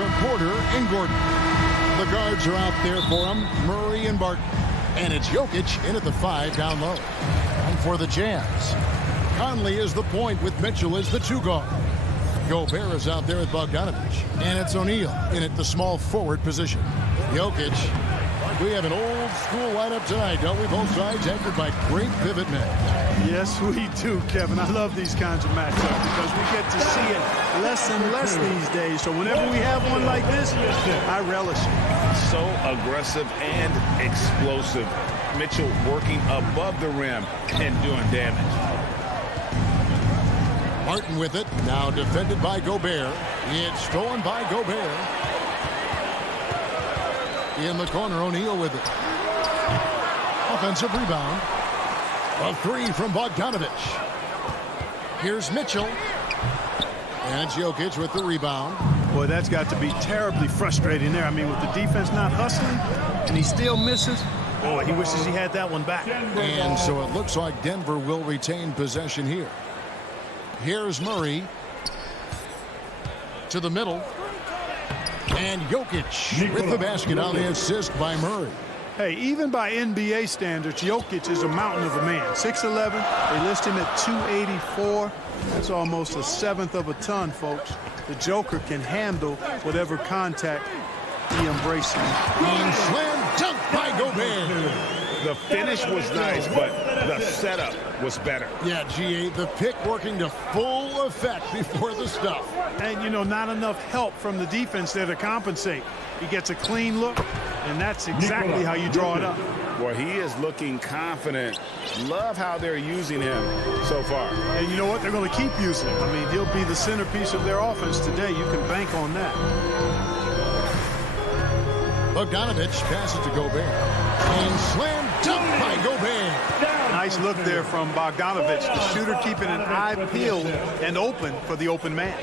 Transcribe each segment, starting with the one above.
are Porter and Gordon. The guards are out there for him, Murray and Barton. And it's Jokic in at the 5 down low. And for the Jazz, Conley is the point with Mitchell as the 2 guard. Gobert is out there with Bogdanovich. And it's O'Neal in at the small forward position. Jokic. We have an old school lineup tonight, don't we? Both sides anchored by great pivot men. Yes, we do, Kevin. I love these kinds of matchups because we get to see it less and less these days. So whenever we have one like this, I relish it. So aggressive and explosive. Mitchell working above the rim and doing damage. Martin with it. Now defended by Gobert. It's stolen by Gobert. In the corner, O'Neal with it. Offensive rebound. A 3 from Bogdanovich. Here's Mitchell. And it's Jokic with the rebound. Boy, that's got to be terribly frustrating there. I mean, with the defense not hustling and he still misses, boy, he wishes he had that one back. And so it looks like Denver will retain possession here. Here's Murray. To the middle. And Jokic with the basket on the assist by Murray. Hey, even by NBA standards, Jokic is a mountain of a man. 6'11", they list him at 284. That's almost a seventh of a ton, folks. The Joker can handle whatever contact he embraces. And slam dunk by Gobert. The finish was nice, but the setup was better. Yeah, G8, the pick working to full effect before the stuff. And, you know, not enough help from the defense there to compensate. He gets a clean look, and that's exactly how you draw it up. Well, he is looking confident. Love how they're using him so far. And you know what? They're going to keep using him. I mean, he'll be the centerpiece of their offense today. You can bank on that. Bogdanovich passes to Gobert. And slam dunk by Gobert. Nice look there from Bogdanovich. The shooter keeping an eye peeled and open for the open man.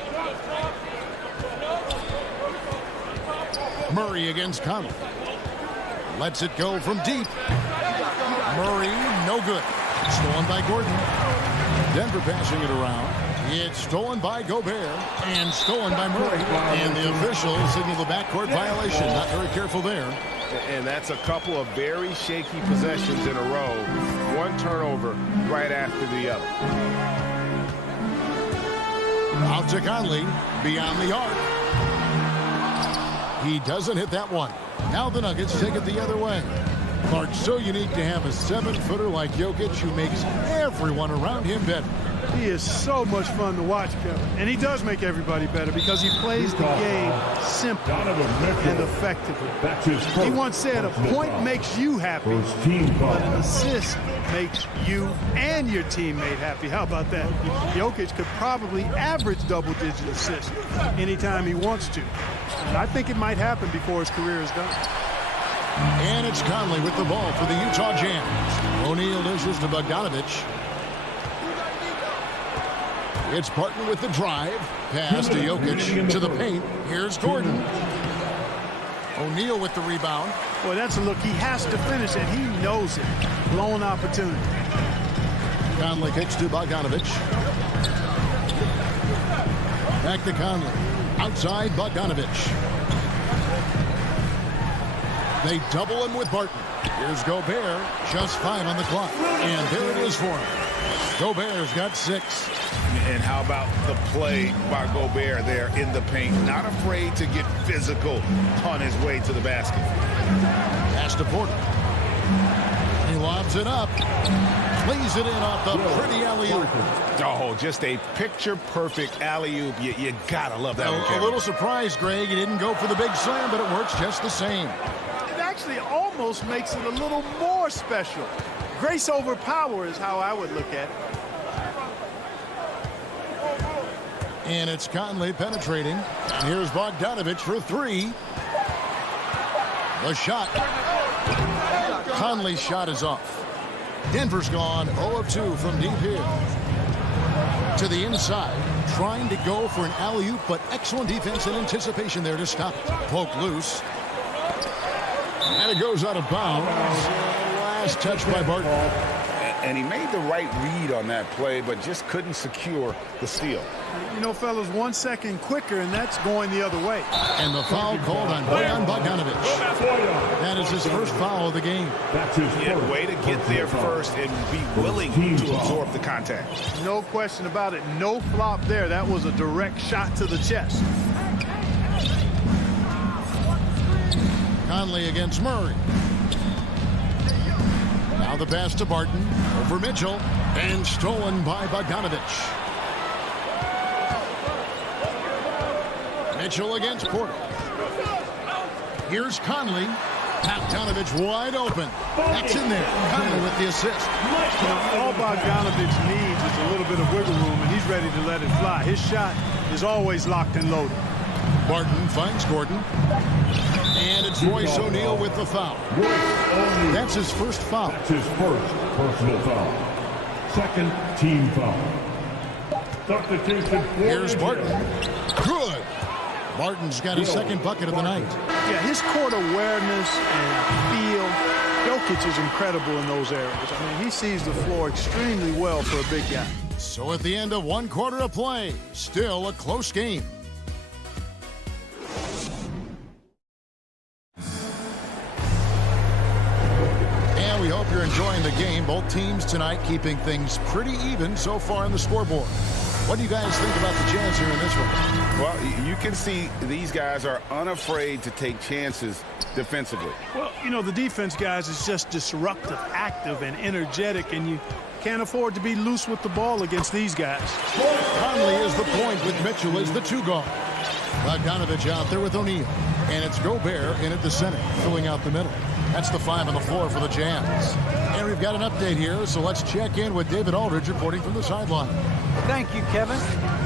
Murray against Conley. Lets it go from deep. Murray, no good. Stolen by Gordon. Denver passing it around. It's stolen by Gobert and stolen by Murray. And the officials signal the backcourt violation. Not very careful there. And that's a couple of very shaky possessions in a row. One turnover right after the other. Out to Conley. Beyond the arc. He doesn't hit that one. Now the Nuggets take it the other way. Mark, so unique to have a 7-footer like Jokic who makes everyone around him better. He is so much fun to watch, Kevin. And he does make everybody better because he plays the game simply and effectively. He once said, a point makes you happy, but an assist makes you and your teammate happy. How about that? Jokic could probably average double-digit assists anytime he wants to. And I think it might happen before his career is done. And it's Conley with the ball for the Utah Jazz. O'Neal dishes to Bogdanovich. It's Barton with the drive. Pass to Jokic to the paint. Here's Gordon. O'Neal with the rebound. Boy, that's a look. He has to finish it. He knows it. Blown opportunity. Conley kicks to Bogdanovich. Back to Conley. Outside Bogdanovich. They double him with Barton. Here's Gobert. Just 5 on the clock. And there it is for him. Gobert's got 6. And how about the play by Gobert there in the paint? Not afraid to get physical on his way to the basket. Pass to Porter. He lobs it up. Lays it in off the pretty alley-oop. Oh, just a picture-perfect alley-oop. You gotta love that one, A little surprised, Greg. He didn't go for the big slam, but it works just the same. It actually almost makes it a little more special. Grace over power is how I would look at it. And it's Conley penetrating. And here's Bogdanovich for 3. The shot. Conley's shot is off. Denver's gone 0 of 2 from deep here. To the inside. Trying to go for an alley-oop, but excellent defense and anticipation there to stop it. Poke loose. And it goes out of bounds. Last touch by Barton. And he made the right read on that play, but just couldn't secure the steal. You know, fellas, 1 second quicker, and that's going the other way. And the foul called on Bojan Bogdanovic. That is his first foul of the game. Yeah, way to get there first and be willing to absorb the contact. No question about it. No flop there. That was a direct shot to the chest. Conley against Murray. Now the pass to Barton over Mitchell and stolen by Bogdanovic. Mitchell against Porter. Here's Conley. Bogdanovic wide open. That's in there. Conley with the assist. You know, all Bogdanovic needs is a little bit of wiggle room, and he's ready to let it fly. His shot is always locked and loaded. Barton finds Gordon. And it's Royce O'Neal with the foul. That's his first foul. That's his first personal foul. Second team foul. Substitution. Here's Barton. Good. Barton's got his second bucket of the night. Yeah, his court awareness and feel. Jokic is incredible in those areas. I mean, he sees the floor extremely well for a big guy. So at the end of 1 quarter of play, still a close game. And we hope you're enjoying the game. Both teams tonight keeping things pretty even so far on the scoreboard. What do you guys think about the Jazz here in this one? Well, you can see these guys are unafraid to take chances defensively. Well, you know, the defense, guys, is just disruptive, active, and energetic, and you can't afford to be loose with the ball against these guys. Conley is the point with Mitchell as the 2 guard. Bogdanovic out there with O'Neal. And it's Gobert in at the center, filling out the middle. That's the 5 on the floor for the Jazz. And we've got an update here, so let's check in with David Aldridge reporting from the sideline. Thank you, Kevin.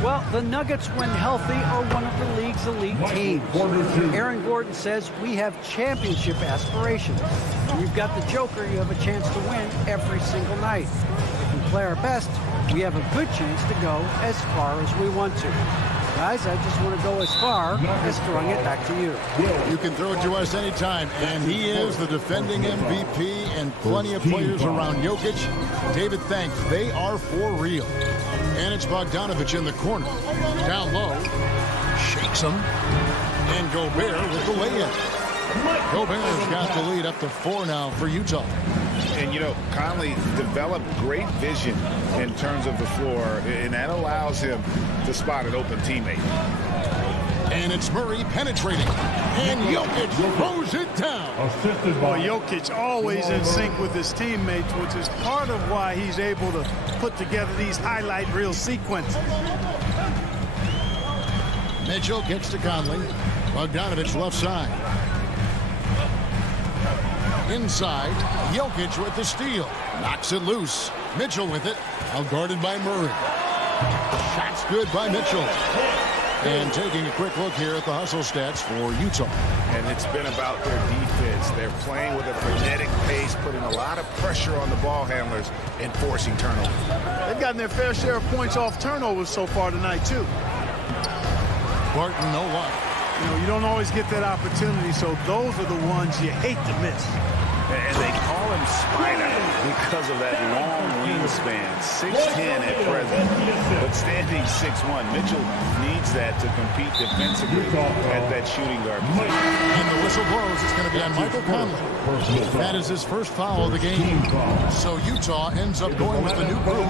Well, the Nuggets, when healthy, are one of the league's elite teams. Aaron Gordon says we have championship aspirations. When you've got the Joker, you have a chance to win every single night. If we play our best, we have a good chance to go as far as we want to. Guys, I just want to go as far as throwing it back to you. You can throw it to us anytime, and he is the defending MVP and plenty of players around Jokic. David, thanks. They are for real. And it's Bogdanovic in the corner. Down low. Shakes him. And Gobert with the lay-in. Gobert's got the lead up to 4 now for Utah. And, you know, Conley developed great vision in terms of the floor, and that allows him to spot an open teammate. And it's Murray penetrating. And Jokic throws it down. Boy, Jokic always in sync with his teammates, which is part of why he's able to put together these highlight reel sequences. Mitchell gets to Conley. Bogdanovic left side. Inside, Jokic with the steal. Knocks it loose. Mitchell with it. Out guarded by Murray. Shots good by Mitchell. And taking a quick look here at the hustle stats for Utah. And it's been about their defense. They're playing with a frenetic pace, putting a lot of pressure on the ball handlers and forcing turnovers. They've gotten their fair share of points off turnovers so far tonight, too. Barton, no luck. You know, you don't always get that opportunity, so those are the ones you hate to miss. And they call him Spider because of that long wingspan, 6'10" at present, but standing 6'1". Mitchell needs that to compete defensively at that shooting guard position. And the whistle blows. It's going to be on Michael Conley. That is his first foul of the game. So Utah ends up going with the new group.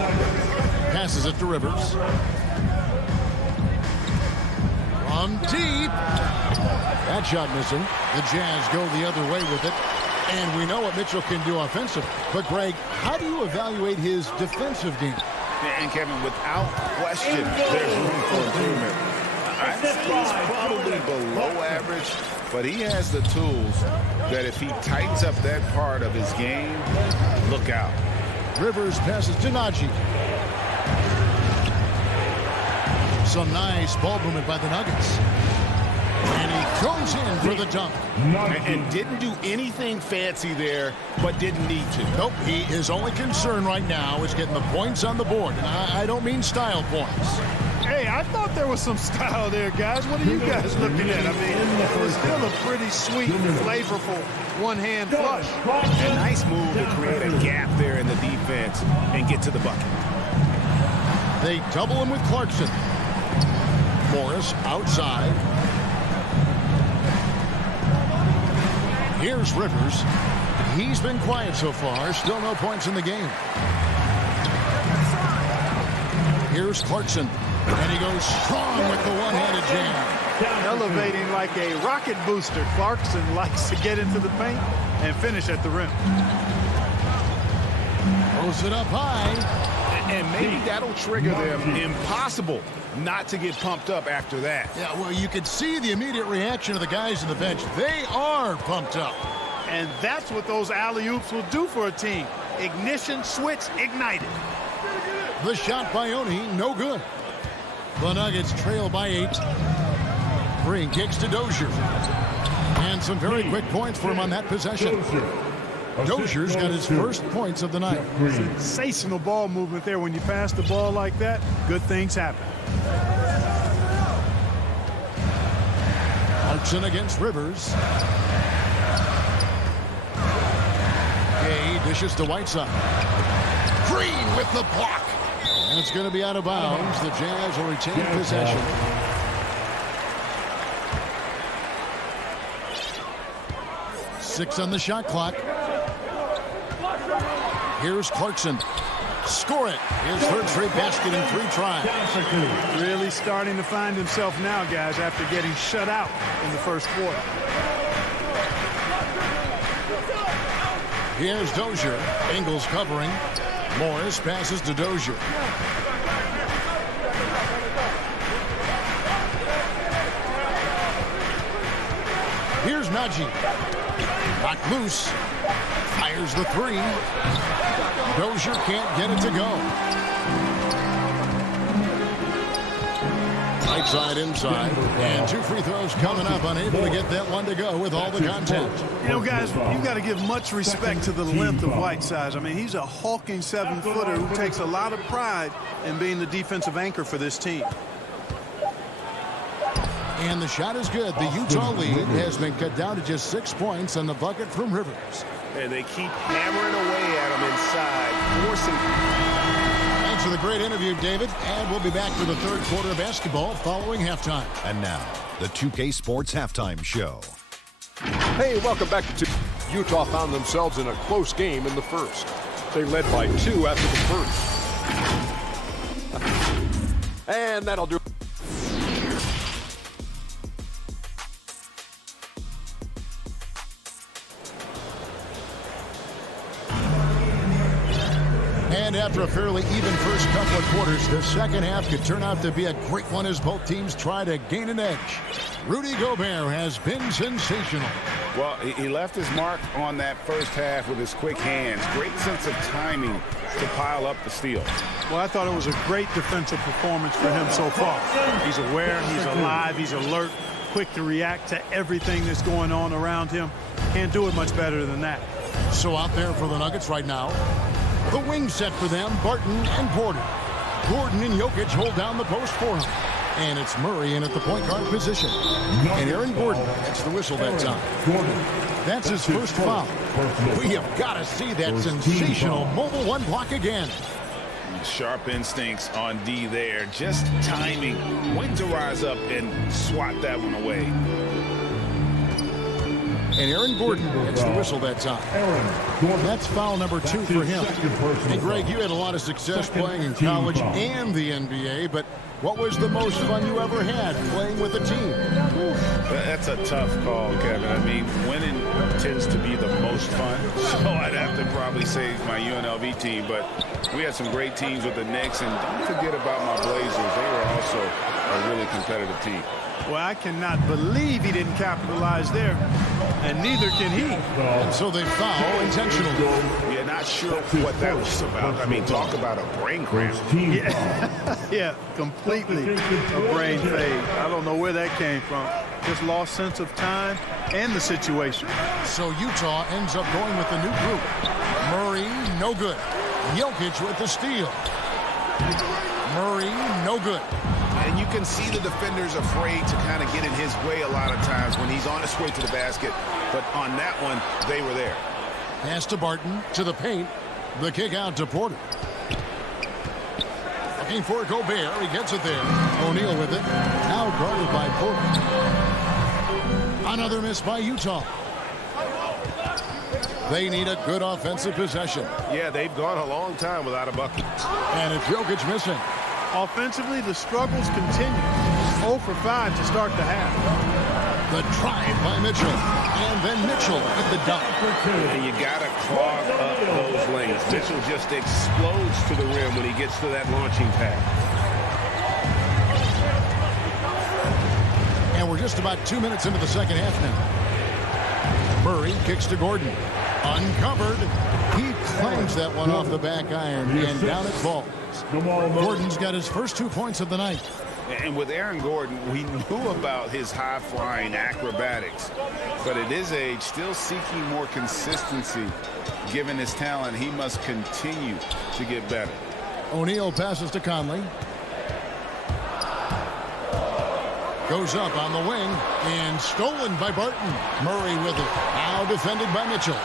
Passes it to Rivers. From deep. That shot missing. The Jazz go the other way with it. And we know what Mitchell can do offensively. But, Greg, how do you evaluate his defensive game? And, Kevin, without question, there's room for improvement. I'd say he's probably below average, but he has the tools that if he tightens up that part of his game, look out. Rivers passes to Najee. Some nice ball movement by the Nuggets. And he goes in for the dunk. And didn't do anything fancy there, but didn't need to. Nope, his only concern right now is getting the points on the board. And I don't mean style points. Hey, I thought there was some style there, guys. What are you guys looking at? I mean, it was still a pretty sweet, flavorful one-hand flush. A nice move to create a gap there in the defense and get to the bucket. They double him with Clarkson. Morris outside. Here's Rivers. He's been quiet so far. Still no points in the game. Here's Clarkson. And he goes strong with the one-handed jam. Elevating like a rocket booster. Clarkson likes to get into the paint and finish at the rim. Throws it up high. And maybe that'll trigger them. Impossible not to get pumped up after that. Yeah, well, you could see the immediate reaction of the guys on the bench. They are pumped up. And that's what those alley-oops will do for a team. Ignition switch ignited. The shot by Oni, no good. The Nuggets trail by 8. Green kicks to Dozier. And some very quick points for him on that possession. Dozier's got his first points of the night. Sensational ball movement there. When you pass the ball like that, good things happen. Clarkson against Rivers. Gay dishes to Whiteside. Green with the block. And it's going to be out of bounds. The Jazz will retain possession. Six on the shot clock. Here's Clarkson. Score it. His third straight basket in 3 tries. Really starting to find himself now, guys, after getting shut out in the first quarter. Here's Dozier. Ingles covering. Morris passes to Dozier. Here's Najee. Knocked loose. Fires the 3. Dozier can't get it to go. Right side inside. And 2 free throws coming up. Unable to get that one to go with all the contact. You know, guys, you've got to give much respect to the length of Whiteside. I mean, he's a hulking 7-footer who takes a lot of pride in being the defensive anchor for this team. And the shot is good. The Utah lead has been cut down to just 6 points on the bucket from Rivers. And they keep hammering away at him inside, forcing. Thanks for the great interview, David. And we'll be back for the third quarter of basketball following halftime. And now, the 2K Sports Halftime Show. Hey, welcome back to Utah found themselves in a close game in the first. They led by 2 after the first. And that'll do. And after a fairly even first couple of quarters, the second half could turn out to be a great one as both teams try to gain an edge. Rudy Gobert has been sensational. Well, he left his mark on that first half with his quick hands. Great sense of timing to pile up the steal. Well, I thought it was a great defensive performance for him so far. He's aware, he's alive, he's alert, quick to react to everything that's going on around him. Can't do it much better than that. So out there for the Nuggets right now, the wing set for them, Barton and Porter. Gordon and Jokic hold down the post for him. And it's Murray in at the point guard position. And Aaron Gordon gets the whistle that time. That's his first foul. We have got to see that sensational mobile 1 block again. Sharp instincts on D there. Just timing when to rise up and swat that one away. And Aaron Gordon gets the whistle that time. That's foul number 2 for him. And Greg, you had a lot of success playing in college and the NBA, but what was the most fun you ever had playing with a team? That's a tough call, Kevin. I mean, winning tends to be the most fun, so I'd have to probably say my UNLV team, but we had some great teams with the Knicks, and don't forget about my Blazers. They were also a really competitive team. Well, I cannot believe he didn't capitalize there, and neither can he. And so they foul intentionally. Yeah, not sure what that was about. I mean, talk about a brain cramp. Yeah, completely a brain fade. I don't know where that came from. Just lost sense of time and the situation. So Utah ends up going with the new group. Murray, no good. Jokic with the steal. Murray, no good. And you can see the defenders afraid to kind of get in his way a lot of times when he's on his way to the basket. But on that one, they were there. Pass to Barton, to the paint. The kick out to Porter. Looking for Gobert. He gets it there. O'Neal with it. Now guarded by Porter. Another miss by Utah. They need a good offensive possession. Yeah, they've gone a long time without a bucket. And it's Jokic missing. Offensively, the struggles continue. 0 for 5 to start the half. The drive by Mitchell. And then Mitchell with the dunk. And you got to clog up those lanes. Mitchell just explodes to the rim when he gets to that launching pad. And we're just about 2 minutes into the second half now. Murray kicks to Gordon. Uncovered. He claims that one off the back iron, and down it falls. Gordon's got his first 2 points of the night. And with Aaron Gordon, we knew about his high-flying acrobatics. But at his age, still seeking more consistency. Given his talent, he must continue to get better. O'Neal passes to Conley. Goes up on the wing and stolen by Barton. Murray with it. Now defended by Mitchell.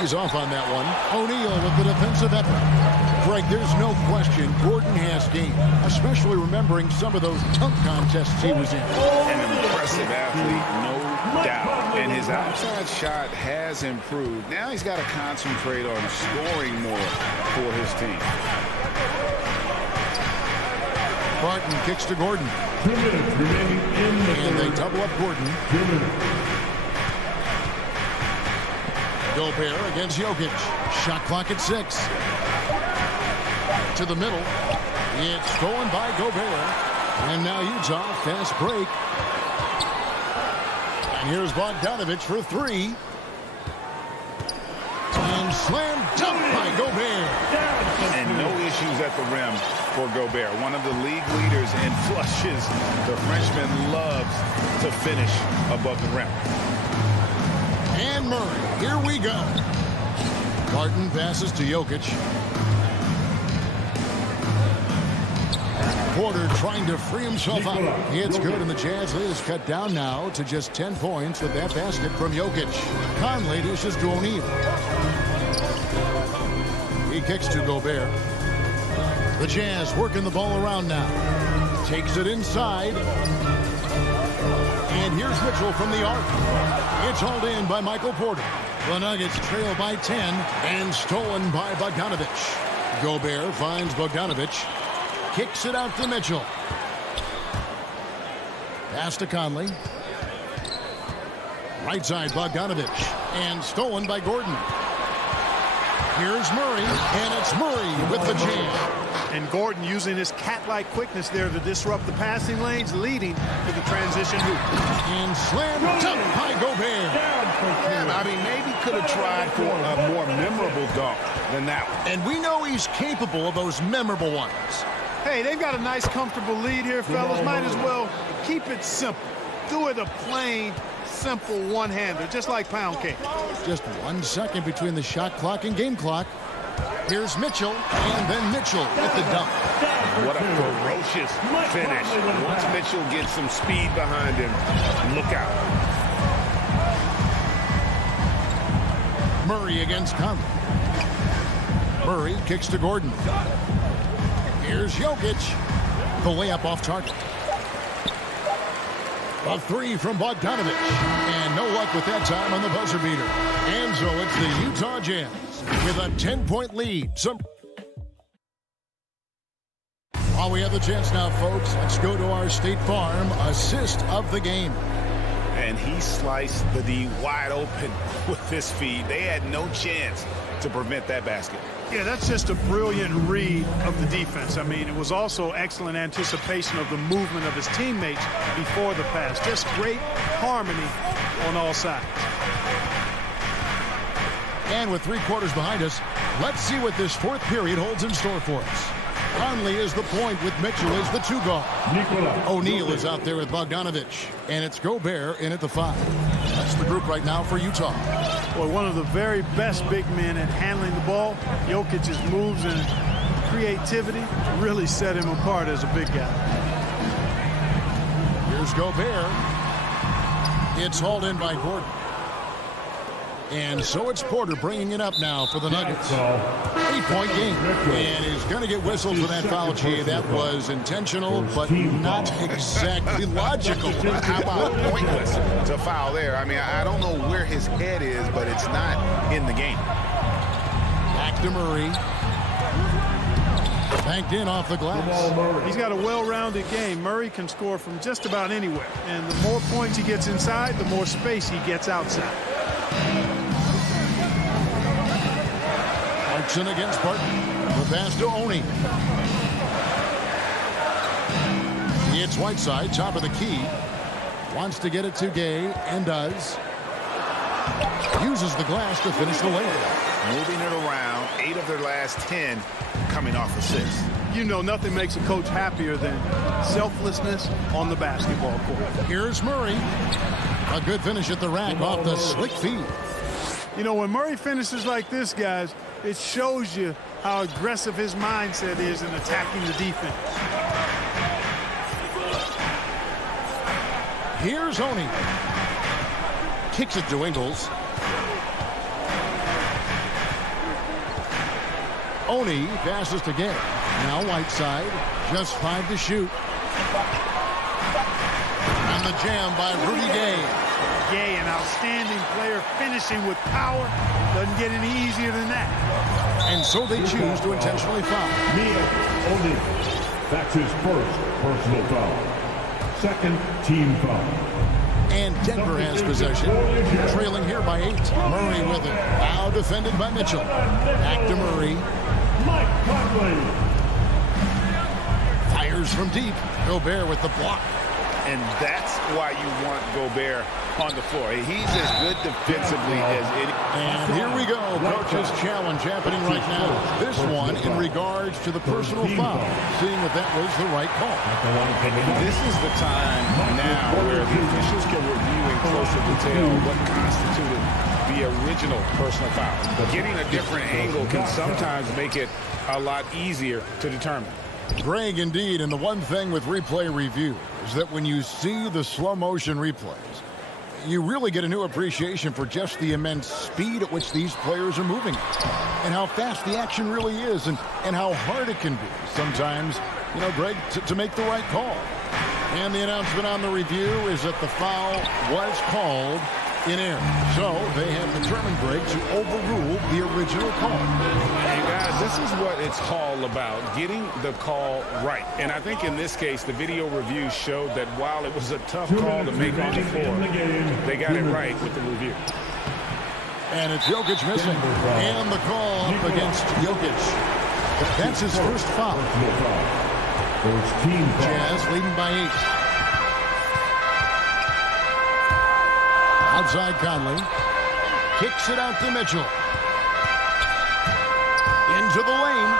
He's off on that one. O'Neal with the defensive effort. Greg, there's no question Gordon has game, especially remembering some of those dunk contests he was in. An impressive athlete, no doubt. And his outside shot has improved. Now he's got to concentrate on scoring more for his team. Barton kicks to Gordon. 2 minutes remaining in the And they double up Gordon. 2 minutes. Gobert against Jokic. Shot clock at 6. To the middle. It's stolen by Gobert. And now Utah, fast break. And here's Bogdanovich for 3. And slam dunk by Gobert. And no issues at the rim for Gobert. One of the league leaders in flushes. The Frenchman loves to finish above the rim. And Murray, here we go. Barton passes to Jokic. Porter trying to free himself up. It's good, and the Jazz lead is cut down now to just 10 points with that basket from Jokic. Conley dishes to O'Neal. He kicks to Gobert. The Jazz working the ball around now. Takes it inside. And here's Mitchell from the arc. It's hauled in by Michael Porter. The Nuggets trail by 10 and stolen by Bogdanovich. Gobert finds Bogdanovich. Kicks it out to Mitchell. Pass to Conley. Right side Bogdanovich. And stolen by Gordon. Here's Murray. And it's Murray with the jam. And Gordon using his cat-like quickness there to disrupt the passing lanes, leading to the transition hoop. And slam dunk by Gobert. Yeah, I mean, maybe could have tried for a more memorable dunk than that one. And we know he's capable of those memorable ones. Hey, they've got a nice, comfortable lead here, fellas. Might as well keep it simple. Do it a plain, simple one-hander, just like pound cake. Just 1 second between the shot clock and game clock. Here's Mitchell, and then Mitchell with the dunk. What a ferocious finish. Once Mitchell gets some speed behind him, look out. Murray against Conley. Murray kicks to Gordon. Here's Jokic. The layup off target. A 3 from Bogdanovich. And no luck with that time on the buzzer beater. And so it's the Utah Jazz with a 10-point lead. While we have the chance now, folks, let's go to our State Farm assist of the game. And he sliced the D wide open with this feed. They had no chance to prevent that basket. Yeah, that's just a brilliant read of the defense. I mean, it was also excellent anticipation of the movement of his teammates before the pass. Just great harmony on all sides. And with 3 quarters behind us, let's see what this 4th period holds in store for us. Conley is the point with Mitchell as the 2 guard. O'Neal is out there with Bogdanovich. And it's Gobert in at the 5. That's the group right now for Utah. Well, one of the very best big men at handling the ball. Jokic's moves and creativity really set him apart as a big guy. Here's Gobert. It's hauled in by Gordon. And so it's Porter bringing it up now for the Nuggets. 8-point game. And he's going to get whistled for that foul, G. That was intentional, but not exactly logical. How about pointless to foul there? I mean, I don't know where his head is, but it's not in the game. Back to Murray. Banked in off the glass. He's got a well-rounded game. Murray can score from just about anywhere. And the more points he gets inside, the more space he gets outside. Clarkson against Barton. The pass to Oni. It's Whiteside, top of the key. Wants to get it to Gay, and does. Uses the glass to finish the layup. Moving it around, 8 of their last 10 coming off assists. You know, nothing makes a coach happier than selflessness on the basketball court. Here's Murray. A good finish at the rack off the slick feed. You know, when Murray finishes like this, guys, it shows you how aggressive his mindset is in attacking the defense. Here's Oni. Kicks it to Ingles. Oni passes to Gay. Now Whiteside. Just 5 to shoot. And the jam by Rudy Gay. Gay, an outstanding player, finishing with power. Doesn't get any easier than that. And so they choose to intentionally foul. Oni. That's his first personal foul. Second team foul. And Denver has possession. Trailing here by 8. Murray with it. Now defended by Mitchell. Back to Murray. Fires from deep. Gobert with the block. And that's why you want Gobert on the floor. He's as good defensively as any. And here we go. Coach's challenge happening right now. This one in regards to the personal foul. Seeing that that was the right call. This is the time now where the officials can review in closer detail what constituted the original personal foul. Getting a different angle can sometimes make it a lot easier to determine. Greg, indeed, and the one thing with replay review is that when you see the slow motion replays, you really get a new appreciation for just the immense speed at which these players are moving and how fast the action really is and how hard it can be sometimes, you know, Greg, to make the right call. And the announcement on the review is that the foul was called in error. So they have determined, Greg, to overrule the original call. And guys, this is what it's all about, getting the call right. And I think in this case, the video review showed that while it was a tough call to make on the floor, they got it right with the review. And it's Jokic missing. And the call up against Jokic. That's his first foul. Jazz leading by 8. Outside Conley. Kicks it out to Mitchell. Into the lane.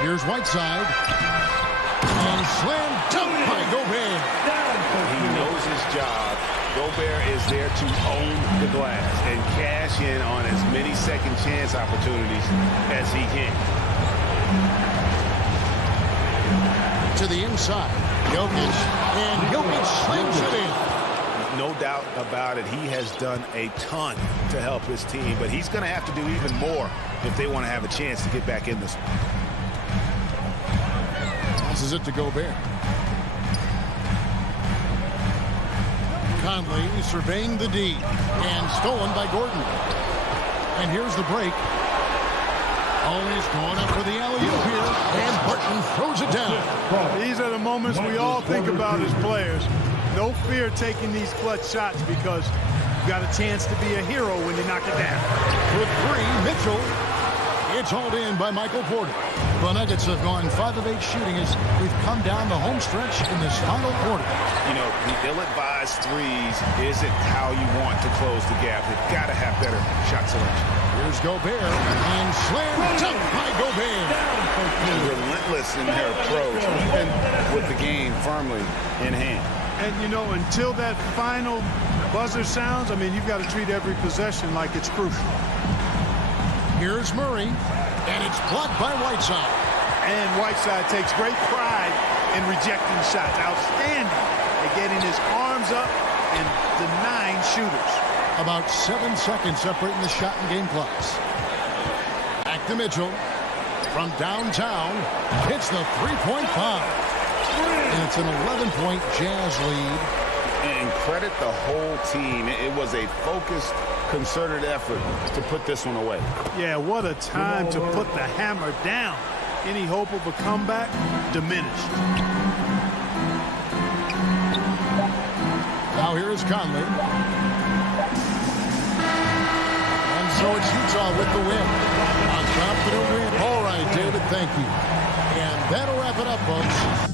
Here's Whiteside. And slam dunk by Gobert. He knows his job. Gobert is there to own the glass and cash in on as many second chance opportunities as he can. To the inside. Jokic. And Jokic slams it in. No doubt about it, he has done a ton to help his team, but he's going to have to do even more if they want to have a chance to get back in this one. Passes it to Gobert. Conley surveying the D and stolen by Gordon. And here's the break. Always going up for the alley-oop here, and Barton throws it down. These are the moments we all think about as players. No fear taking these clutch shots because you've got a chance to be a hero when you knock it down. For 3, Mitchell. It's hauled in by Michael Porter. The Nuggets have gone 5 of 8 shooting as we've come down the home stretch in this final quarter. You know, the ill-advised threes isn't how you want to close the gap. They've got to have better shot selection. Here's Gobert, and slam dunk by Gobert. Relentless in their approach, even with the game firmly in hand. And, you know, until that final buzzer sounds, I mean, you've got to treat every possession like it's crucial. Here's Murray, and it's blocked by Whiteside. And Whiteside takes great pride in rejecting shots. Outstanding at getting his arms up and denying shooters. About 7 seconds separating the shot and game clocks. Back to Mitchell. From downtown, hits the three-point bomb. And it's an 11-point Jazz lead. And credit the whole team. It was a focused, concerted effort to put this one away. Yeah, what a time to put the hammer down. Any hope of a comeback diminished. Now here is Conley. And so it's Utah with the win. A confident win. All right, David, thank you. And that'll wrap it up, folks.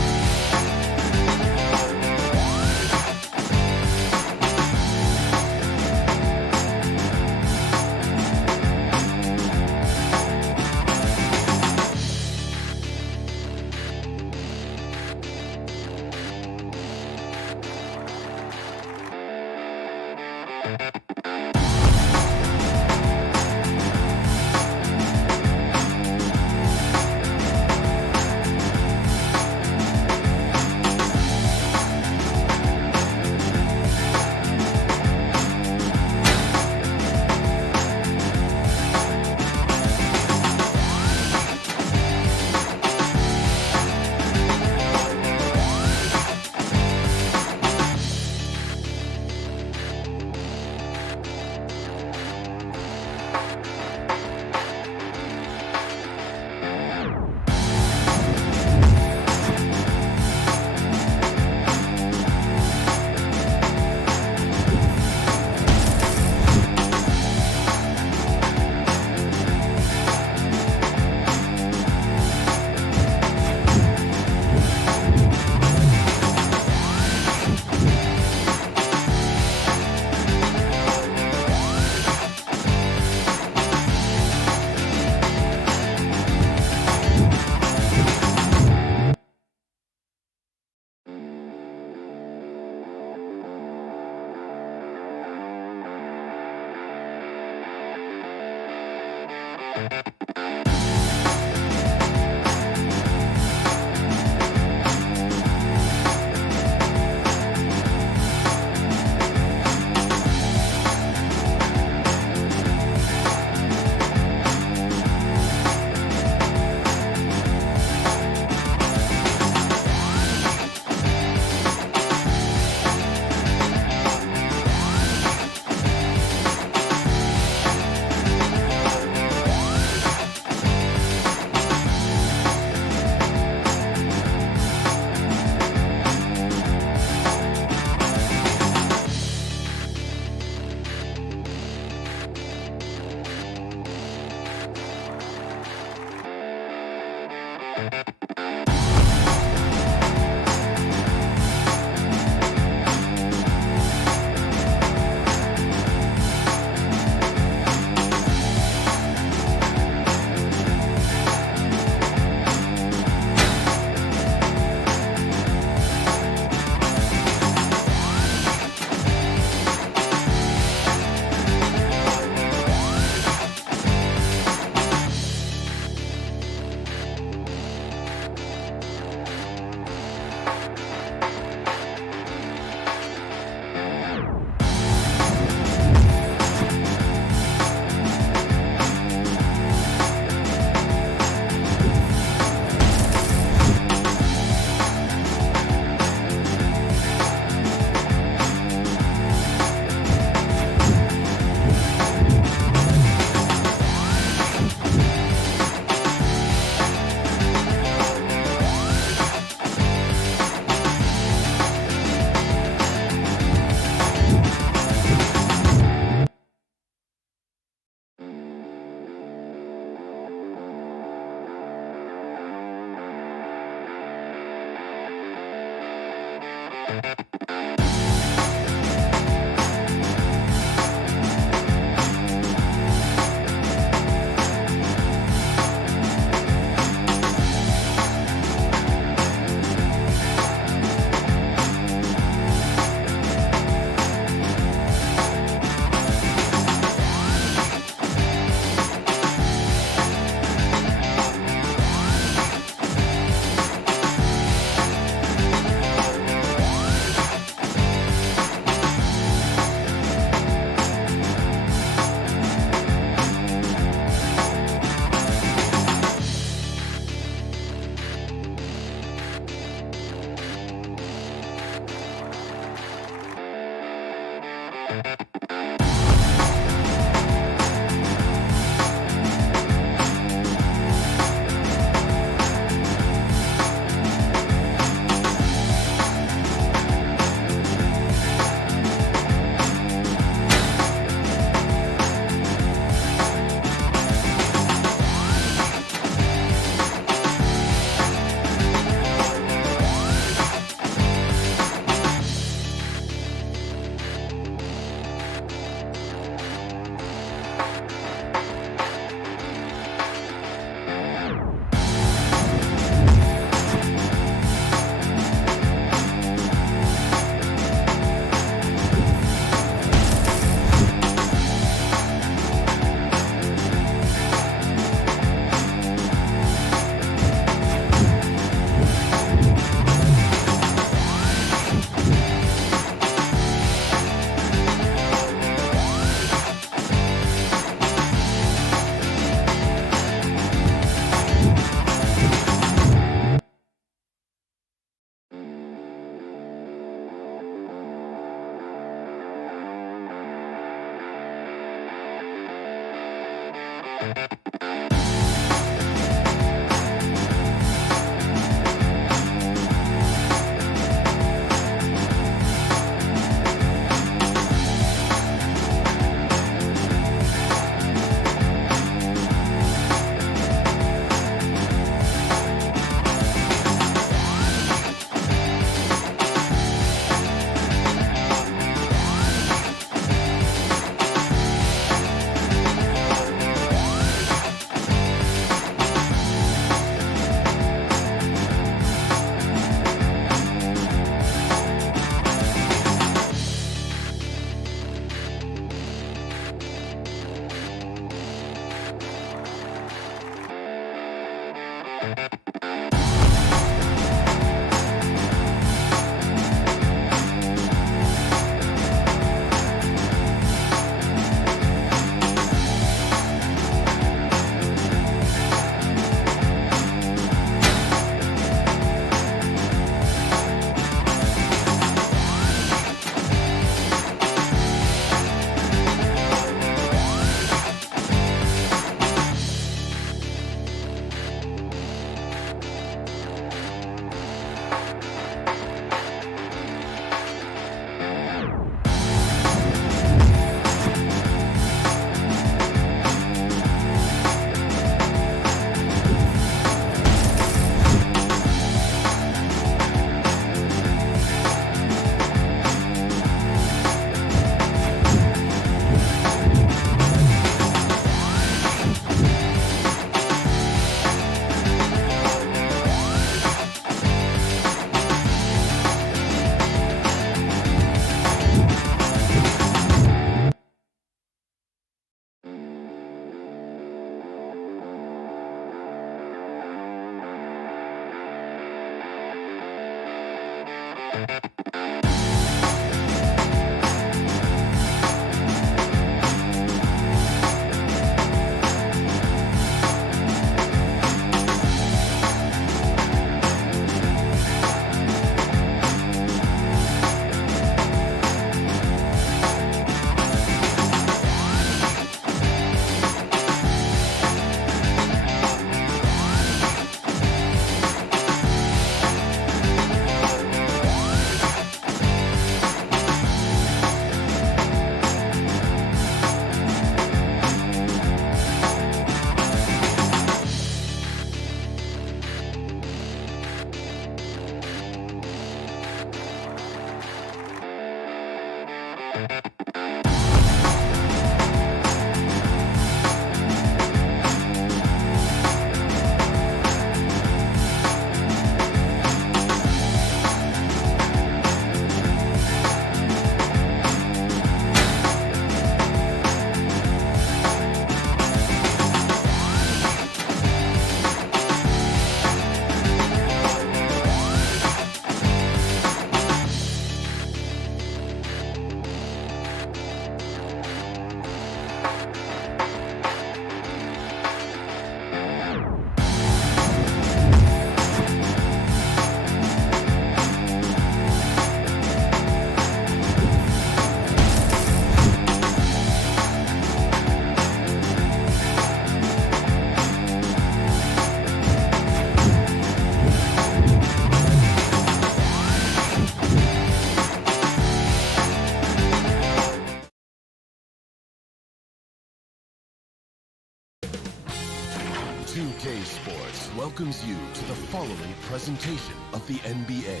CLA Sports welcomes you to the following presentation of the NBA.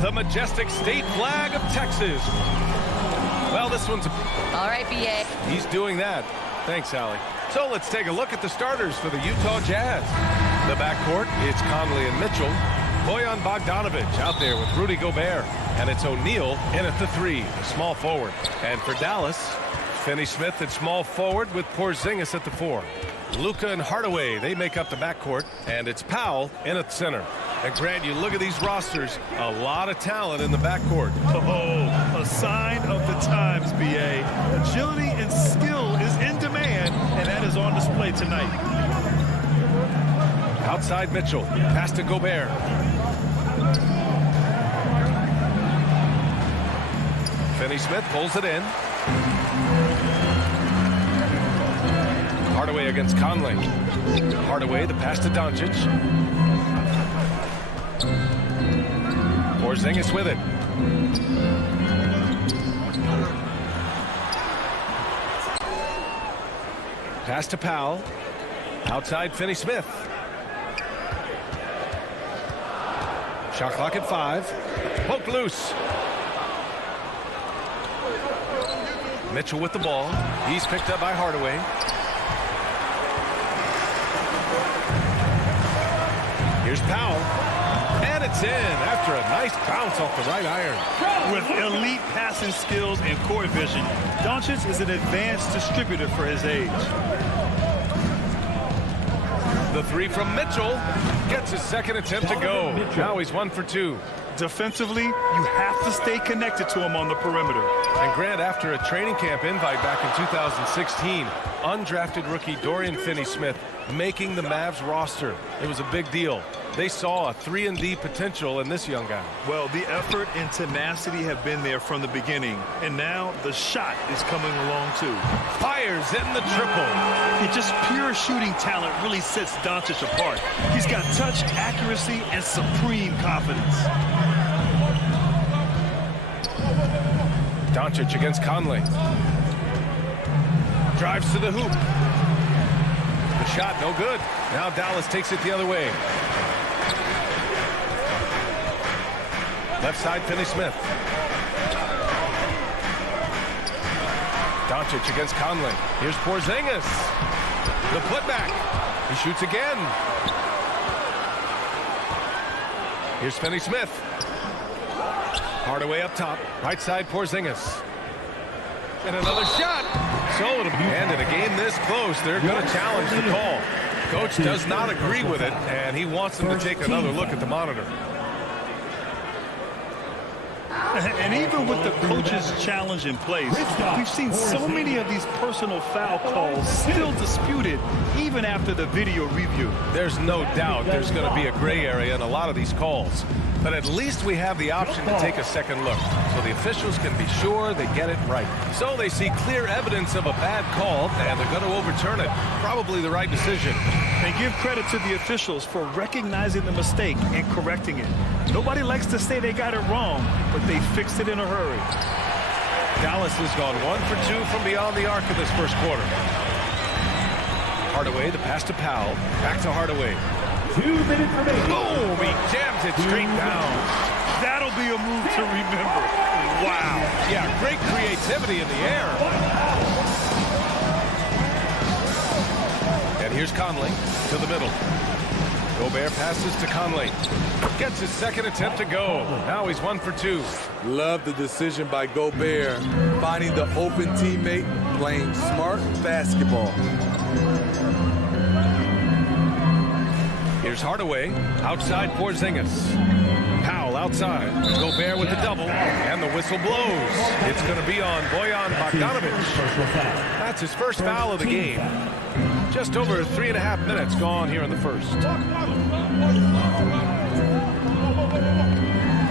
The majestic state flag of Texas. Well, this one's... All right, BA. He's doing that. Thanks, Allie. So let's take a look at the starters for the Utah Jazz. The backcourt, it's Conley and Mitchell. Bojan Bogdanovic out there with Rudy Gobert. And it's O'Neal in at the 3, the small forward. And for Dallas, Finney-Smith at small forward with Porzingis at the 4. Luka and Hardaway, they make up the backcourt. And it's Powell in at center. And Grant, you look at these rosters, a lot of talent in the backcourt. Oh, a sign of the times, BA. Agility and skill is in demand, and that is on display tonight. Outside Mitchell, pass to Gobert. Finney-Smith pulls it in. Hardaway against Conley. Hardaway, the pass to Doncic. Porzingis with it. Pass to Powell. Outside Finney-Smith. Shot clock at 5. Poked loose. Mitchell with the ball. He's picked up by Hardaway. Here's Powell. And it's in after a nice bounce off the right iron. With elite passing skills and court vision, Doncic is an advanced distributor for his age. The 3 from Mitchell gets his second attempt to go. Now he's 1 for 2. Defensively, you have to stay connected to him on the perimeter. And Grant, after a training camp invite back in 2016, undrafted rookie Dorian Finney-Smith making the Mavs roster. It was a big deal. They saw a 3-and-D potential in this young guy. Well, the effort and tenacity have been there from the beginning, and now the shot is coming along too. Fires in the triple. It just pure shooting talent really sets Doncic apart. He's got touch, accuracy, and supreme confidence. Doncic against Conley. Drives to the hoop. The shot no good. Now Dallas takes it the other way. Left side, Finney-Smith. Doncic against Conley. Here's Porzingis. The putback. He shoots again. Here's Finney-Smith. Hardaway up top. Right side, Porzingis. And another shot. So it'll be. And in a game this close, they're going to challenge the call. Coach does not agree with it, and he wants them to take another look at the monitor. And even with the coach's challenge in place, we've seen so many of these personal foul calls still disputed even after the video review. There's no doubt there's going to be a gray area in a lot of these calls. But at least we have the option to take a second look, so the officials can be sure they get it right. So they see clear evidence of a bad call, and they're going to overturn it. Probably the right decision. And give credit to the officials for recognizing the mistake and correcting it. Nobody likes to say they got it wrong, but they fixed it in a hurry. Dallas has gone 1 for 2 from beyond the arc of this first quarter. Hardaway, the pass to Powell. Back to Hardaway. 2 minutes remaining. Boom! He jams it straight down. That'll be a move to remember. Wow. Yeah, great creativity in the air. And here's Conley to the middle. Gobert passes to Conley. Gets his second attempt to go. Now he's 1 for 2. Love the decision by Gobert, finding the open teammate, playing smart basketball. Here's Hardaway, outside Porzingis. Powell outside. Gobert with the double, and the whistle blows. It's going to be on Bojan Bogdanovic. That's his first foul of the game. Just over 3.5 minutes gone here in the first.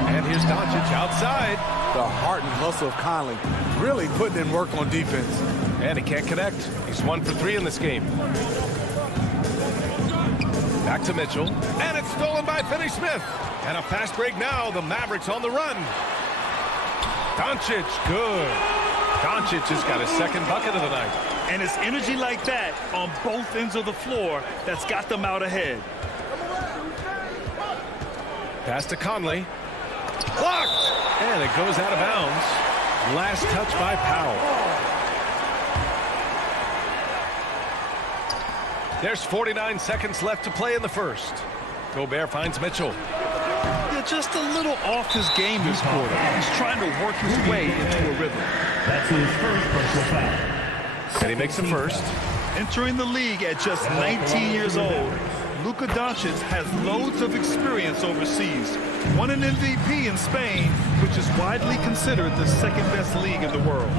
And here's Doncic outside. The heart and hustle of Conley really putting in work on defense. And he can't connect. He's 1 for 3 in this game. Back to Mitchell. And it's stolen by Finney-Smith. And a fast break now. The Mavericks on the run. Doncic, good. Doncic has got his second bucket of the night. And it's energy like that on both ends of the floor that's got them out ahead. Pass to Conley. Blocked! And it goes out of bounds. Last touch by Powell. There's 49 seconds left to play in the first. Gobert finds Mitchell. Yeah, just a little off his game this quarter. He's trying to work his way into a rhythm. That's his first personal foul. And he makes the first. Entering the league at just 19 years old, Luka Doncic has loads of experience overseas. Won an MVP in Spain, which is widely considered the second-best league in the world.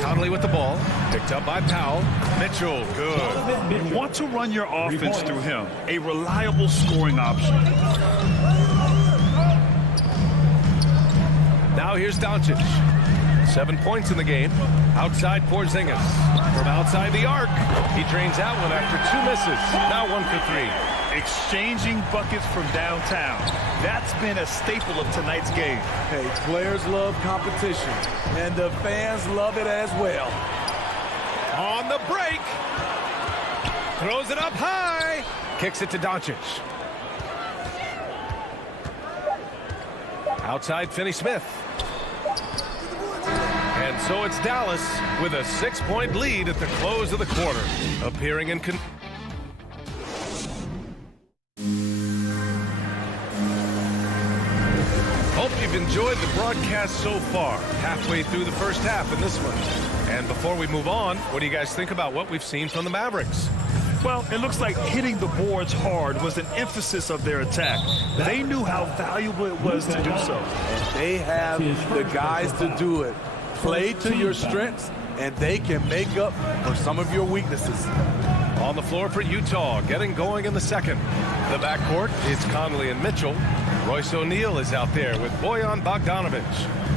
Conley with the ball. Picked up by Powell. Mitchell, good. You want to run your offense through him. A reliable scoring option. Now here's Doncic. 7 points in the game. Outside Porzingis. From outside the arc. He drains that one after 2 misses. Now 1 for 3. Exchanging buckets from downtown. That's been a staple of tonight's game. Hey, players love competition, and the fans love it as well. On the break. Throws it up high. Kicks it to Doncic. Outside Finney-Smith. And so it's Dallas with a 6-point lead at the close of the quarter. Appearing in Hope you've enjoyed the broadcast so far. Halfway through the first half in this one. And before we move on, what do you guys think about what we've seen from the Mavericks? Well, it looks like hitting the boards hard was an emphasis of their attack. They knew how valuable it was to do so. And they have the guys to do it. Play to your strengths, and they can make up for some of your weaknesses. On the floor for Utah, getting going in the second. The backcourt is Conley and Mitchell. Royce O'Neal is out there with Bojan Bogdanovic.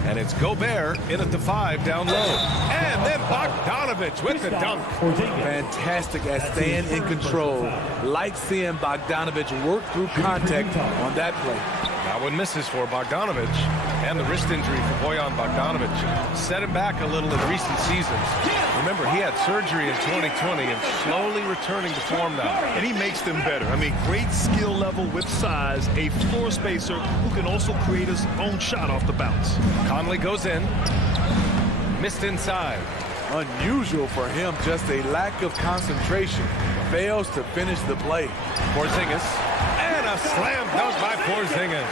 And it's Gobert in at the 5 down low. And then Bogdanovic with the dunk. Fantastic at staying in control. Like seeing Bogdanovic work through contact on that play. That one misses for Bogdanovic. And the wrist injury for Bojan Bogdanovic set him back a little in recent seasons. Remember, he had surgery in 2020 and slowly returning to form now. And he makes them better. I mean, great skill level with size, a floor spacer who can also create his own shot off the bounce. Conley goes in. Missed inside. Unusual for him, just a lack of concentration. Fails to finish the play. Porzingis. And a slam dunk by Porzingis.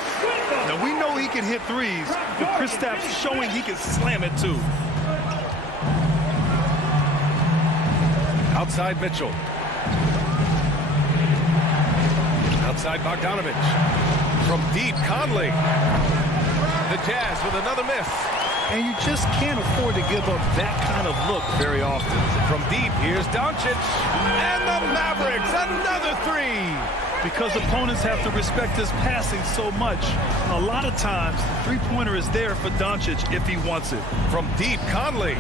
Now, we know he can hit threes, but Kristaps showing he can slam it too. Outside Mitchell. Outside Bogdanovic. From deep, Conley. The Jazz with another miss. And you just can't afford to give up that kind of look very often. From deep, here's Doncic. And the Mavericks, another 3. Because opponents have to respect his passing so much. A lot of times, the three-pointer is there for Doncic if he wants it. From deep, Conley.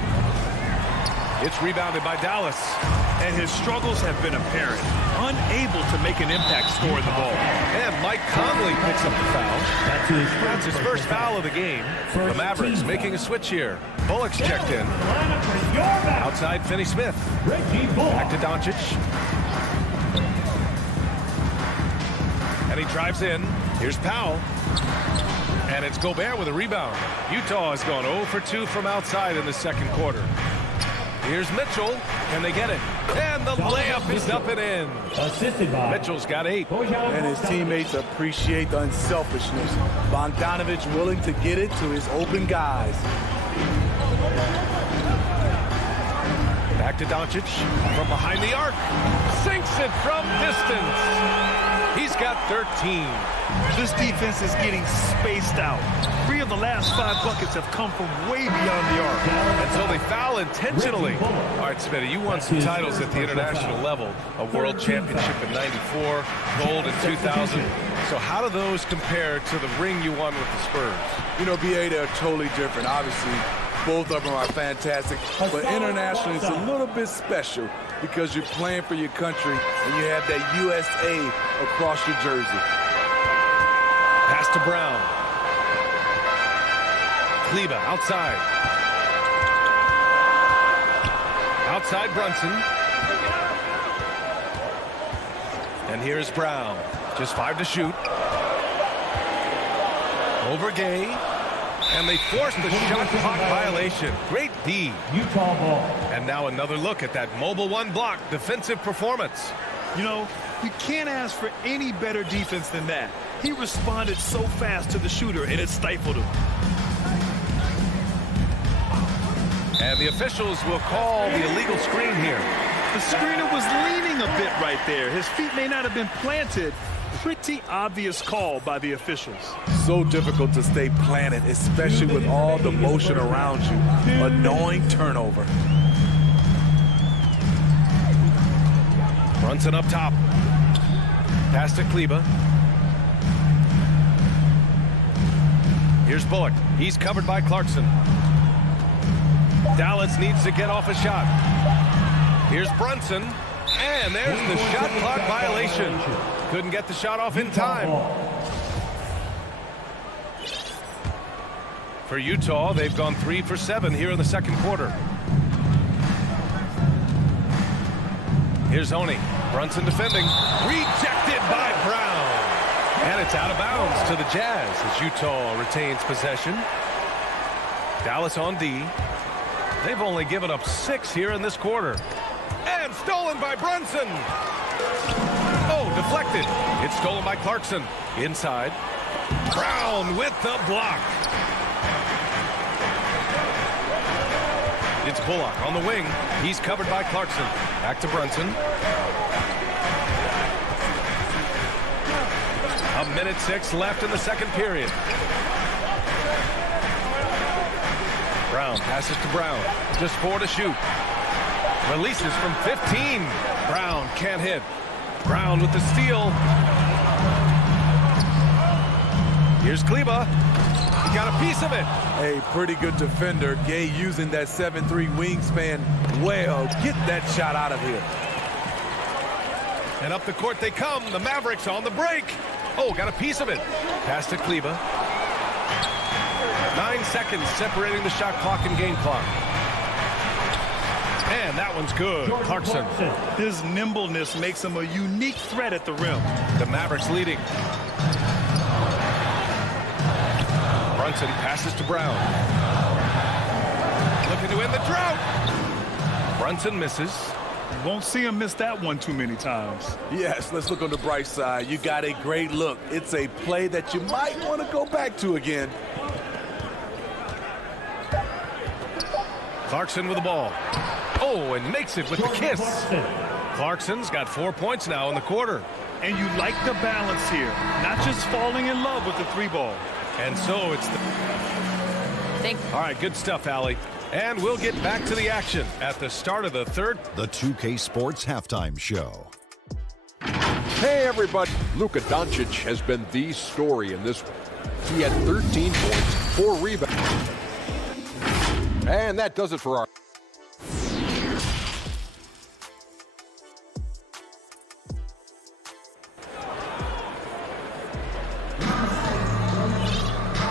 It's rebounded by Dallas. And his struggles have been apparent. Unable to make an impact scoring the ball. And Mike Conley picks up the foul. That's his first foul of the game. The Mavericks making a switch here. Bullock's checked in. Outside Finney-Smith. Back to Doncic. And he drives in. Here's Powell. And it's Gobert with a rebound. Utah has gone 0 for 2 from outside in the second quarter. Here's Mitchell. Can they get it? And the layup is up and in. Mitchell's got 8. And his teammates appreciate the unselfishness. Bogdanovic willing to get it to his open guys. Back to Doncic from behind the arc. Sinks it from distance. He's got 13. This defense is getting spaced out. 3 of the last 5 buckets have come from way beyond the arc. And so they foul intentionally. All right, Smitty, you won some titles at the international level. A world championship in '94, gold in 2000. So how do those compare to the ring you won with the Spurs? You know, BA, they're totally different. Obviously, both of them are fantastic. But internationally, it's a little bit special because you're playing for your country and you have that USA across your jersey. Pass to Brown. Kleber outside. Outside Brunson. And here's Brown. Just 5 to shoot. Over Gay. And they forced the shot clock violation. Great D. Utah ball. And now another look at that mobile one block defensive performance. You know, you can't ask for any better defense than that. He responded so fast to the shooter, and it stifled him. And the officials will call the illegal screen here. The screener was leaning a bit right there. His feet may not have been planted. Pretty obvious call by the officials. So difficult to stay planted, especially with all the motion around you. Annoying turnover. Brunson up top. Pass to Kleber. Here's Bullock. He's covered by Clarkson. Dallas needs to get off a shot. Here's Brunson. And there's the shot clock violation. Couldn't get the shot off in time. For Utah, they've gone 3 for 7 here in the second quarter. Here's Oni. Brunson defending. Rejected by Brown. And it's out of bounds to the Jazz as Utah retains possession. Dallas on D. They've only given up 6 here in this quarter. And stolen by Brunson. Oh, deflected. It's stolen by Clarkson. Inside. Brown with the block. It's Bullock on the wing. He's covered by Clarkson. Back to Brunson. 1:06 left in the second period. Brown passes to Brown. Just 4 to shoot. Releases from 15. Brown can't hit. Brown with the steal. Here's Kleber. He got a piece of it. A pretty good defender. Gay using that 7'3" wingspan well. Get that shot out of here. And up the court they come. The Mavericks on the break. Oh, got a piece of it. Pass to Kleber. 9 seconds separating the shot clock and game clock. And that one's good. Clarkson. His nimbleness makes him a unique threat at the rim. The Mavericks leading. Brunson passes to Brown. Looking to end the drought. Brunson misses. You won't see him miss that one too many times. Yes, let's look on the bright side. You got a great look. It's a play that you might want to go back to again. Clarkson with the ball. Oh, and makes it with the kiss. Clarkson's got 4 points now in the quarter. And you like the balance here. Not just falling in love with the 3-ball. And so it's the... All right, good stuff, Allie. And we'll get back to the action at the start of the third. The 2K Sports Halftime Show. Hey, everybody. Luka Doncic has been the story in this one. He had 13 points, 4 rebounds. And that does it for our...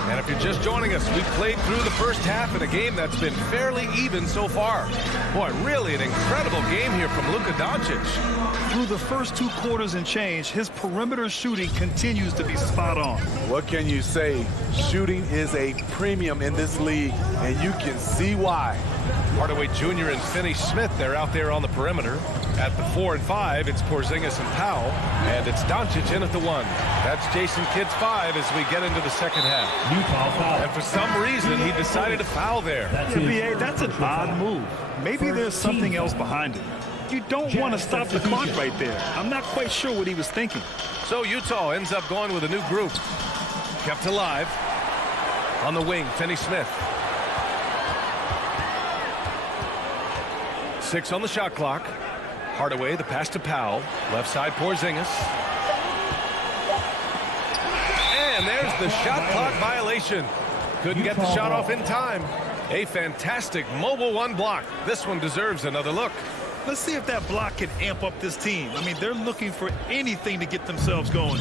And if you're just joining us, we played through the first half in a game that's been fairly even so far. Boy, really an incredible game here from Luka Doncic. Through the first 2 quarters and change, his perimeter shooting continues to be spot on. What can you say? Shooting is a premium in this league, and you can see why. Hardaway Jr. and Finney-Smith, they're out there on the perimeter. At the 4 and 5, it's Porzingis and Powell. And it's Doncic in at the 1. That's Jason Kidd's 5 as we get into the second half. And for some reason, he decided to foul there. NBA, that's an odd move. Maybe there's something else behind it. You don't want to stop the clock right there. I'm not quite sure what he was thinking. So Utah ends up going with a new group. Kept alive. On the wing, Finney-Smith. 6 on the shot clock. Hardaway, the pass to Powell. Left side, Porzingis. And there's the shot clock violation. Couldn't get the shot off in time. A fantastic mobile 1 block. This one deserves another look. Let's see if that block can amp up this team. I mean, they're looking for anything to get themselves going.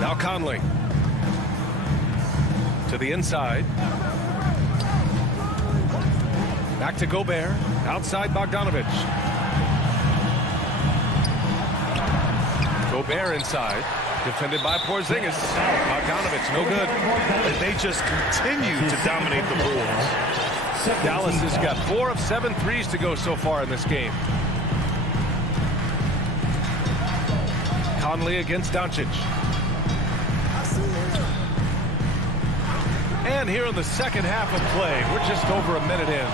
Now Conley. To the inside. Back to Gobert. Outside Bogdanovich. Gobert inside. Defended by Porzingis. Bogdanovich, no good. And they just continue to dominate the boards. Dallas has got 4 of 7 threes to go so far in this game. Conley against Doncic. And here in the second half of play, we're just over a minute in.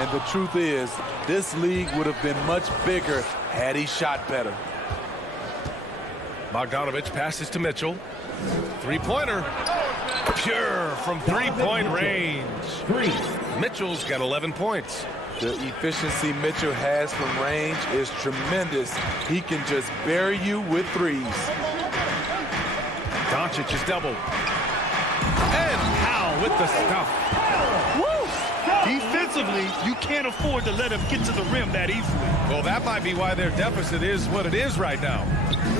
And the truth is, this league would have been much bigger had he shot better. Bogdanovich passes to Mitchell. Three-pointer. Pure from three-point range. Mitchell's got 11 points. The efficiency Mitchell has from range is tremendous. He can just bury you with threes. Doncic is doubled. And Powell with the stuff. Woo! Defensively, you can't afford to let him get to the rim that easily. Well, that might be why their deficit is what it is right now.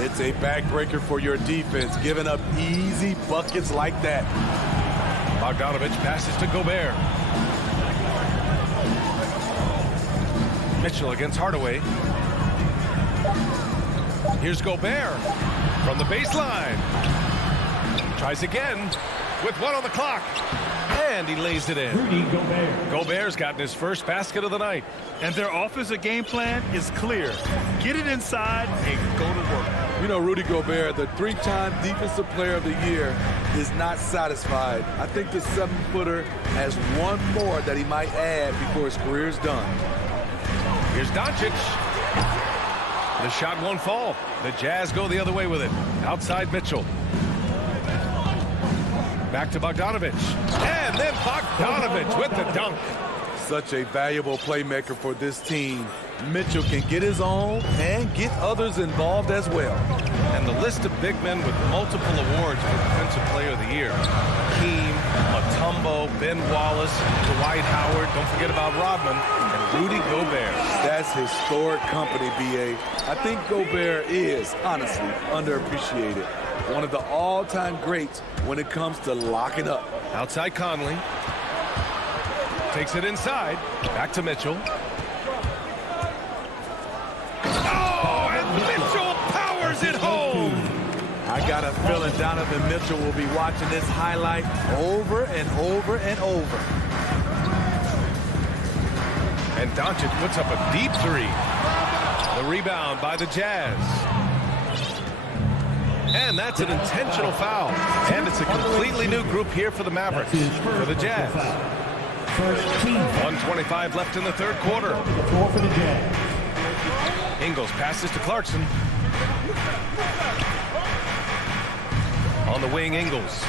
It's a backbreaker for your defense, giving up easy buckets like that. Bogdanovich passes to Gobert. Mitchell against Hardaway. Here's Gobert from the baseline. Tries again with 1 on the clock. And he lays it in. Gobert's gotten his first basket of the night. And their offensive game plan is clear. Get it inside and go to work. You know, Rudy Gobert, the 3-time Defensive Player of the Year, is not satisfied. I think the 7-footer has one more that he might add before his career is done. Here's Doncic. The shot won't fall. The Jazz go the other way with it. Outside Mitchell. Back to Bogdanovich. And then Bogdanovich with the dunk. Such a valuable playmaker for this team. Mitchell can get his own and get others involved as well. And the list of big men with multiple awards for Defensive Player of the Year. Hakeem, Mutombo, Ben Wallace, Dwight Howard, don't forget about Rodman, and Rudy Gobert. That's historic company, B.A. I think Gobert is, honestly, underappreciated. One of the all-time greats when it comes to locking up. Outside Conley. Takes it inside. Back to Mitchell. Oh, and Mitchell powers it home. I got a feeling Donovan Mitchell will be watching this highlight over and over and over. And Doncic puts up a deep three. The rebound by the Jazz. And that's an intentional foul. And it's a completely new group here for the Mavericks. For the Jazz. 1:25 left in the third quarter. Ingles passes to Clarkson. On the wing, Ingles.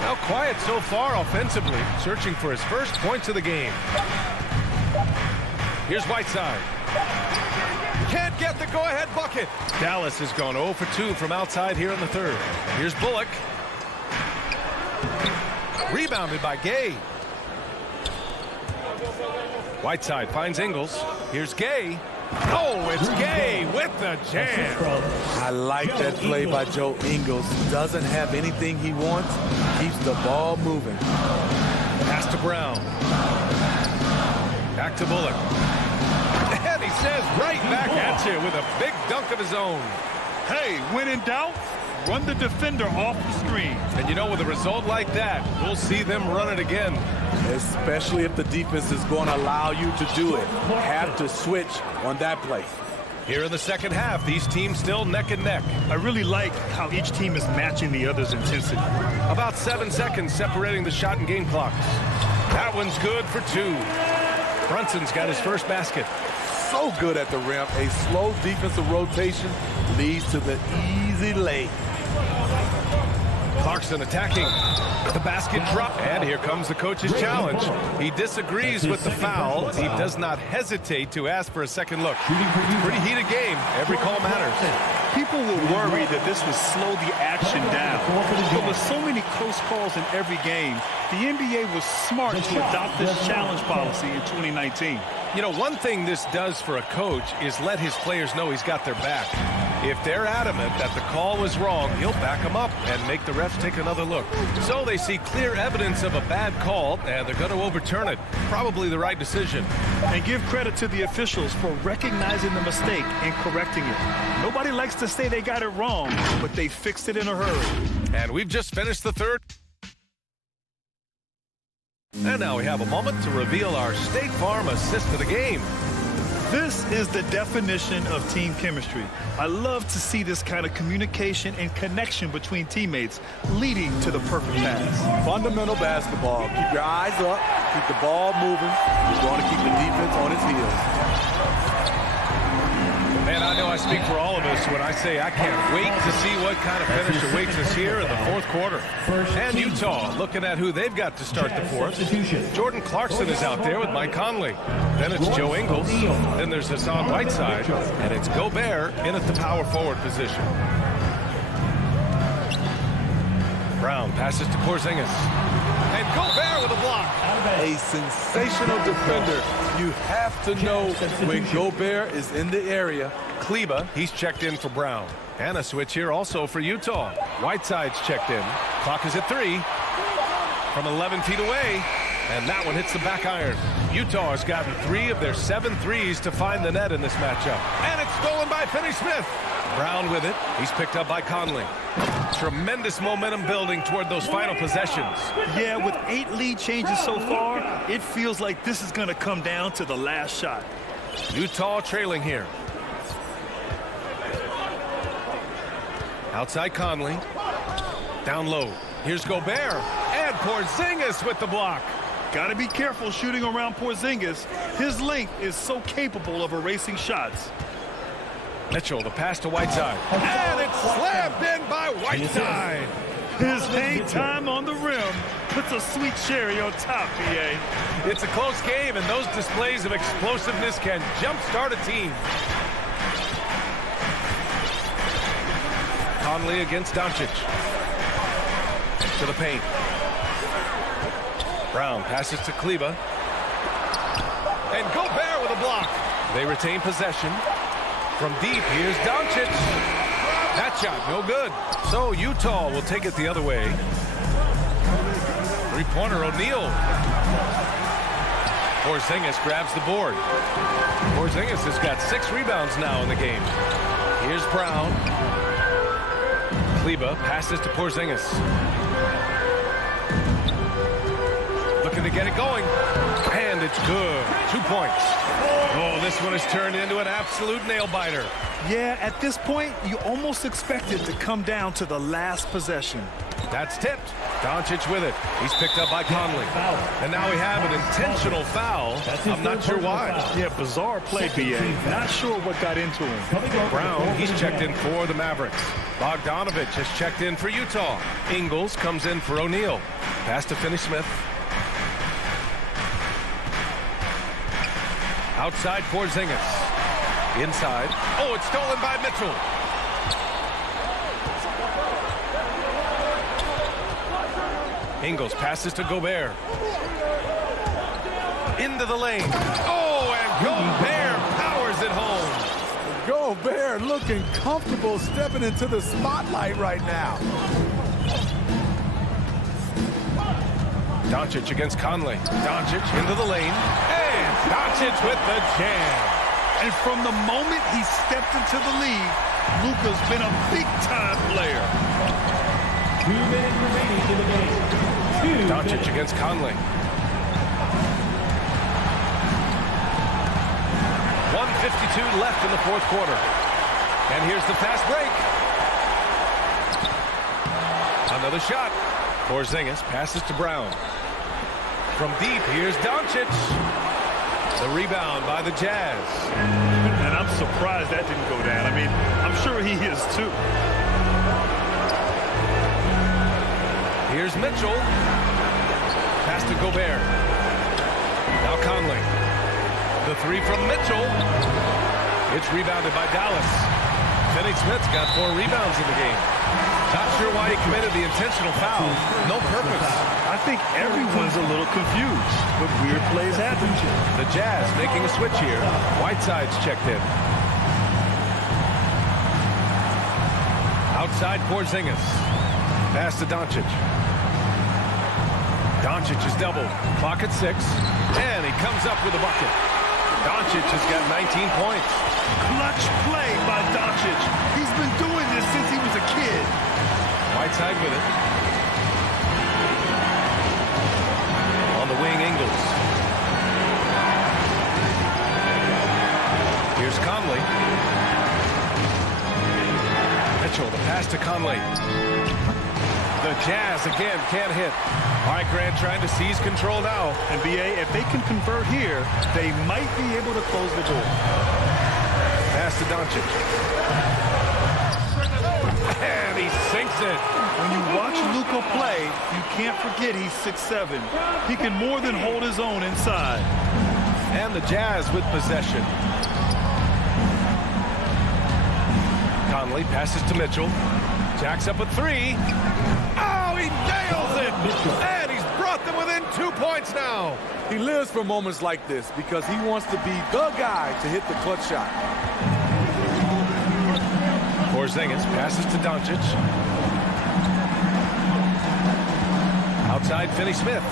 Now quiet so far offensively, searching for his first points of the game. Here's Whiteside. Can't get the go-ahead bucket. Dallas has gone 0 for 2 from outside here in the third. Here's Bullock. Rebounded by Gay. Whiteside finds Ingles. Here's Gay. Oh, it's Gay with the jam. I like that play by Joe Ingles. Doesn't have anything he wants. Keeps the ball moving. Pass to Brown. Back to Bullock. And he says right back at you with a big dunk of his own. Hey, when in doubt, run the defender off the screen. And you know, with a result like that, we'll see them run it again. Especially if the defense is going to allow you to do it. Have to switch on that play. Here in the second half, these teams still neck and neck. I really like how each team is matching the other's intensity. About 7 seconds separating the shot and game clocks. That one's good for 2. Brunson's got his first basket. So good at the rim. A slow defensive rotation leads to the easy lay. Clarkson attacking. The basket drop. And here comes the coach's challenge. He disagrees with the foul. He does not hesitate to ask for a second look. Pretty heated game. Every call matters. People were worried that this would slow the action down. But with so many close calls in every game, the NBA was smart to adopt this challenge policy in 2019. You know, one thing this does for a coach is let his players know he's got their back. If they're adamant that the call was wrong, he'll back them up and make the refs take another look. So they see clear evidence of a bad call, and they're going to overturn it. Probably the right decision. And give credit to the officials for recognizing the mistake and correcting it. Nobody likes to say they got it wrong, but they fixed it in a hurry. And we've just finished the third. And now we have a moment to reveal our State Farm assist of the game. This is the definition of team chemistry. I love to see this kind of communication and connection between teammates leading to the perfect pass. Fundamental basketball. Keep your eyes up. Keep the ball moving. You're going to keep the defense on its heels. Man, I know I speak for all of us when I say I can't wait to see what kind of finish awaits us here in the fourth quarter. And Utah looking at who they've got to start the fourth. Jordan Clarkson is out there with Mike Conley. Then it's Joe Ingles. Then there's Hassan Whiteside. And it's Gobert in at the power forward position. Brown passes to Porzingis. And Gobert with a block. A sensational defender. You have to know when Gobert is in the area. Kleba, he's checked in for Brown. And a switch here also for Utah. Whiteside's checked in. Clock is at 3. From 11 feet away. And that one hits the back iron. Utah has gotten 3 of their 7 threes to find the net in this matchup. And it's stolen by Finney-Smith. Brown with it. He's picked up by Conley. Tremendous momentum building toward those final possessions. Yeah, with 8 lead changes so far, it feels like this is going to come down to the last shot. Utah trailing here. Outside Conley. Down low. Here's Gobert. And Porzingis with the block. Got to be careful shooting around Porzingis. His length is so capable of erasing shots. Mitchell, the pass to Whiteside. And it's slammed in by Whiteside. His hang time on the rim puts a sweet cherry on top, PA. It's a close game, and those displays of explosiveness can jumpstart a team. Conley against Doncic. To the paint. Brown passes to Kleba. And Gobert with a block. They retain possession. From deep, here's Doncic. That shot, no good. So Utah will take it the other way. Three-pointer, O'Neal. Porzingis grabs the board. Porzingis has got 6 rebounds now in the game. Here's Brown. Kleba passes to Porzingis. Looking to get it going. And it's good. 2 points. Oh, this one has turned into an absolute nail-biter. Yeah, at this point, you almost expect it to come down to the last possession. That's tipped. Doncic with it. He's picked up by Conley. And now we have an intentional foul. I'm not sure why. Yeah, bizarre play, BA. Not sure what got into him. Brown, he's checked in for the Mavericks. Bogdanovich has checked in for Utah. Ingles comes in for O'Neal. Pass to Finney-Smith. Outside Porzingis. Inside. Oh, it's stolen by Mitchell. Ingles passes to Gobert. Into the lane. Oh, and Gobert powers it home. Gobert looking comfortable stepping into the spotlight right now. Doncic against Conley. Doncic into the lane. And Doncic with the jam. And from the moment he stepped into the league, Luka's been a big-time player. 2 minutes remaining in the game. Doncic against Conley. 1:52 left in the fourth quarter. And here's the fast break. Another shot. Porzingis passes to Brown. From deep, here's Doncic. The rebound by the Jazz. And I'm surprised that didn't go down. I mean, I'm sure he is too. Here's Mitchell. Pass to Gobert. Now Conley. The 3 from Mitchell. It's rebounded by Dallas. Finney-Smith's got 4 rebounds in the game. Not sure why he committed the intentional foul. No purpose. I think everyone's a little confused, but weird plays happen. The Jazz making a switch here. Whiteside's checked in. Outside Porzingis. Pass to Doncic. Doncic is doubled. Clock at 6. And he comes up with a bucket. Doncic has got 19 points. Clutch play by Doncic. He's been doing this since he was a kid. Whiteside with it. On the wing, Ingles. Here's Conley. Mitchell, the pass to Conley. The Jazz again can't hit. All right, Grant trying to seize control now. And BA, if they can convert here, they might be able to close the door. Pass to Doncic. And he sinks it. When you watch Luka play, you can't forget he's 6'7". He can more than hold his own inside. And the Jazz with possession. Conley passes to Mitchell. Jacks up a 3. Oh, he nails it! And he's brought them within 2 points now. He lives for moments like this because he wants to be the guy to hit the clutch shot. Porzingis passes to Doncic. Outside Finney-Smith.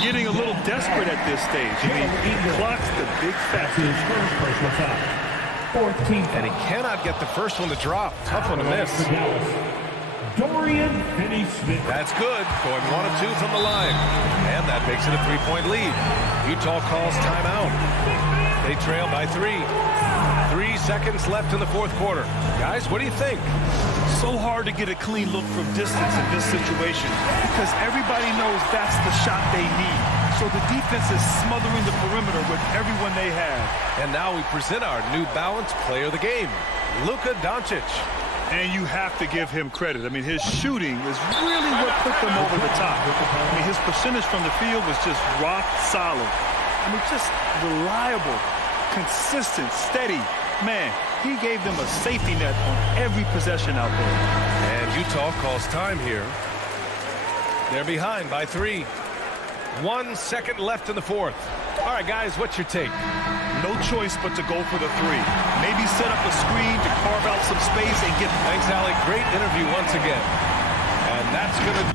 Getting a little desperate at this stage. I mean, he clocks the big factor. And he cannot get the first one to drop. Tough one to miss. Dorian Finney-Smith. That's good. Going 1 of 2 from the line. And that makes it a 3-point lead. Utah calls timeout. They trail by 3. 3 seconds left in the fourth quarter. Guys, what do you think? So hard to get a clean look from distance in this situation because everybody knows that's the shot they need. So the defense is smothering the perimeter with everyone they have. And now we present our new balanced player of the game, Luka Doncic. And you have to give him credit. I mean, his shooting is really what put them over the top. I mean, his percentage from the field was just rock solid. I mean, just reliable, consistent, steady. Man, he gave them a safety net on every possession out there. And Utah calls time here. They're behind by 3. 1 second left in the fourth. All right, guys, what's your take? No choice but to go for the 3. Maybe set up a screen to carve out some space and get... Thanks, Allie. Great interview once again. And that's going to...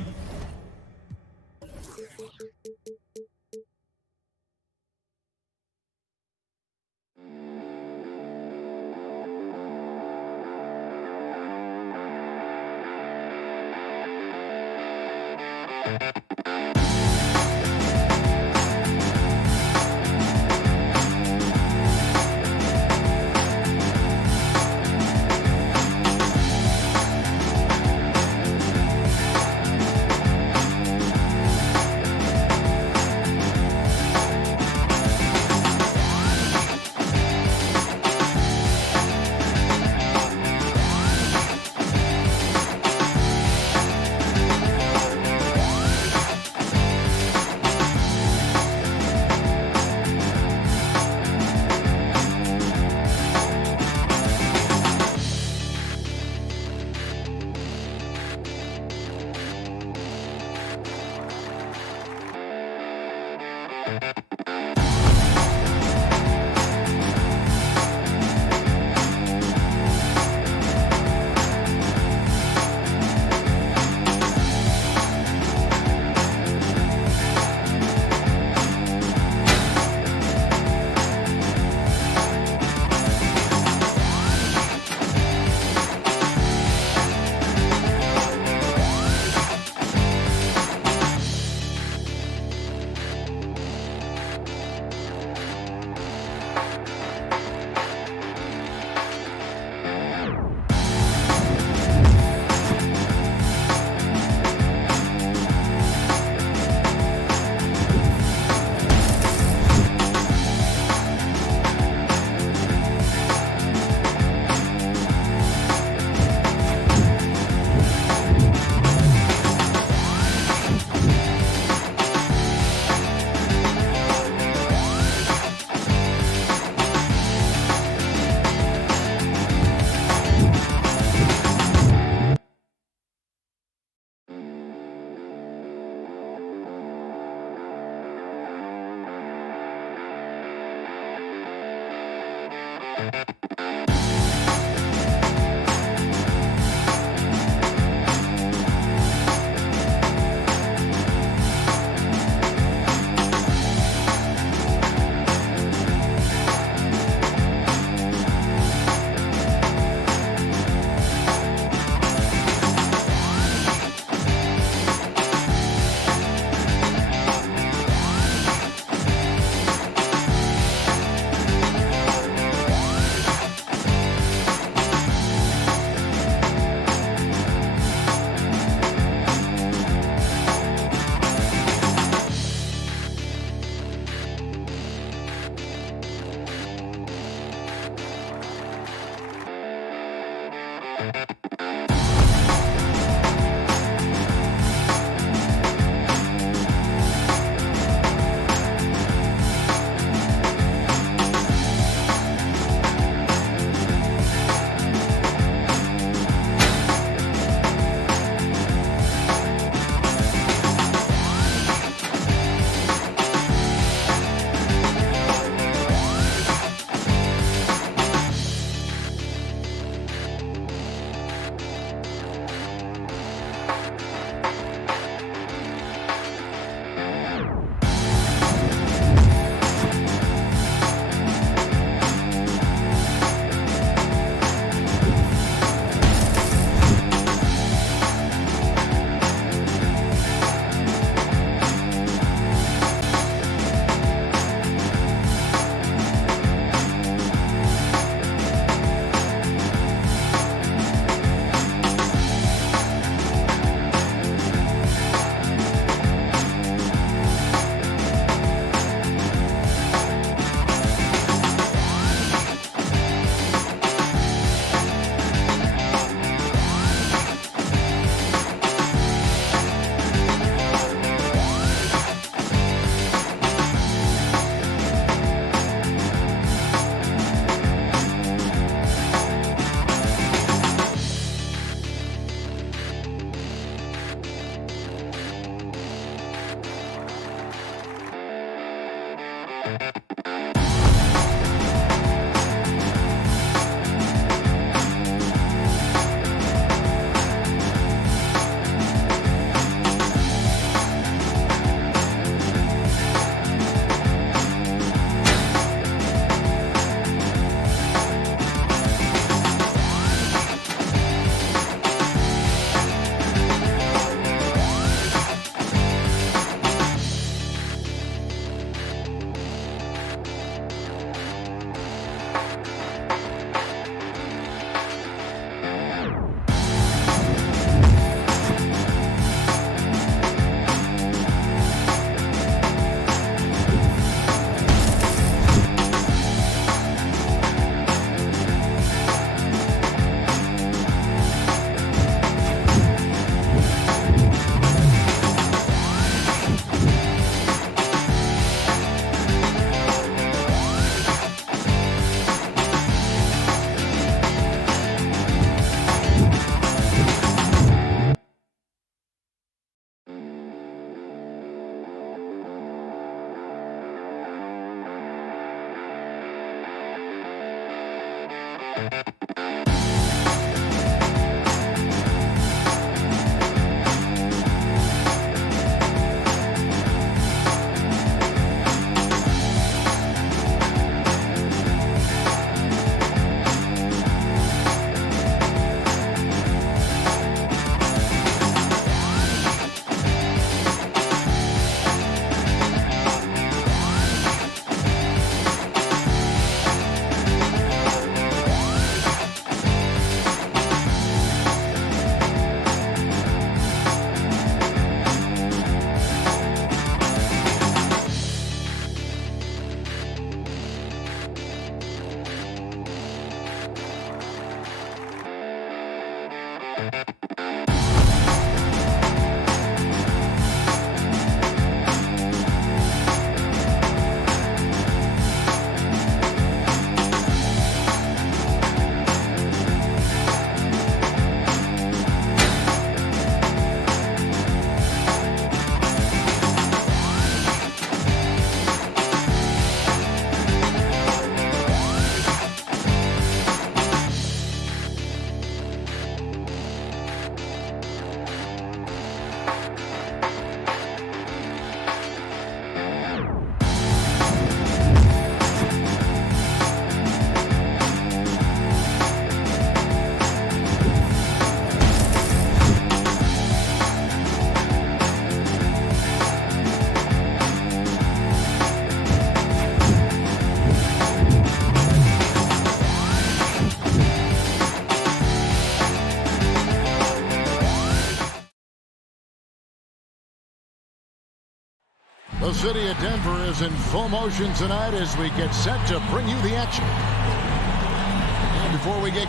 The city of Denver is in full motion tonight as we get set to bring you the action. And before we get...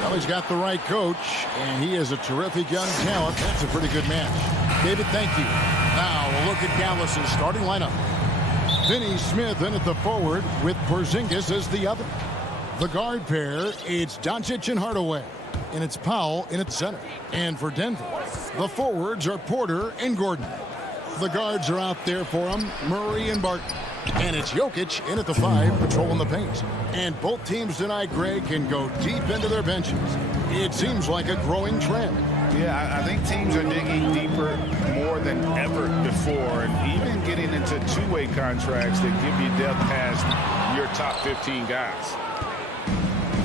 Well, he's got the right coach, and he is a terrific young talent. That's a pretty good match. David, thank you. Now we'll look at Dallas's starting lineup. Finney Smith in at the forward with Porzingis as the other. The guard pair, it's Doncic and Hardaway. And it's Powell in at center. And for Denver, the forwards are Porter and Gordon. The guards are out there for him, Murray and Barton. And it's Jokic in at the 5, patrolling the paint. And both teams tonight, Greg, can go deep into their benches. It seems like a growing trend. Yeah, I think teams are digging deeper more than ever before, and even getting into two-way contracts that give you depth past your top 15 guys.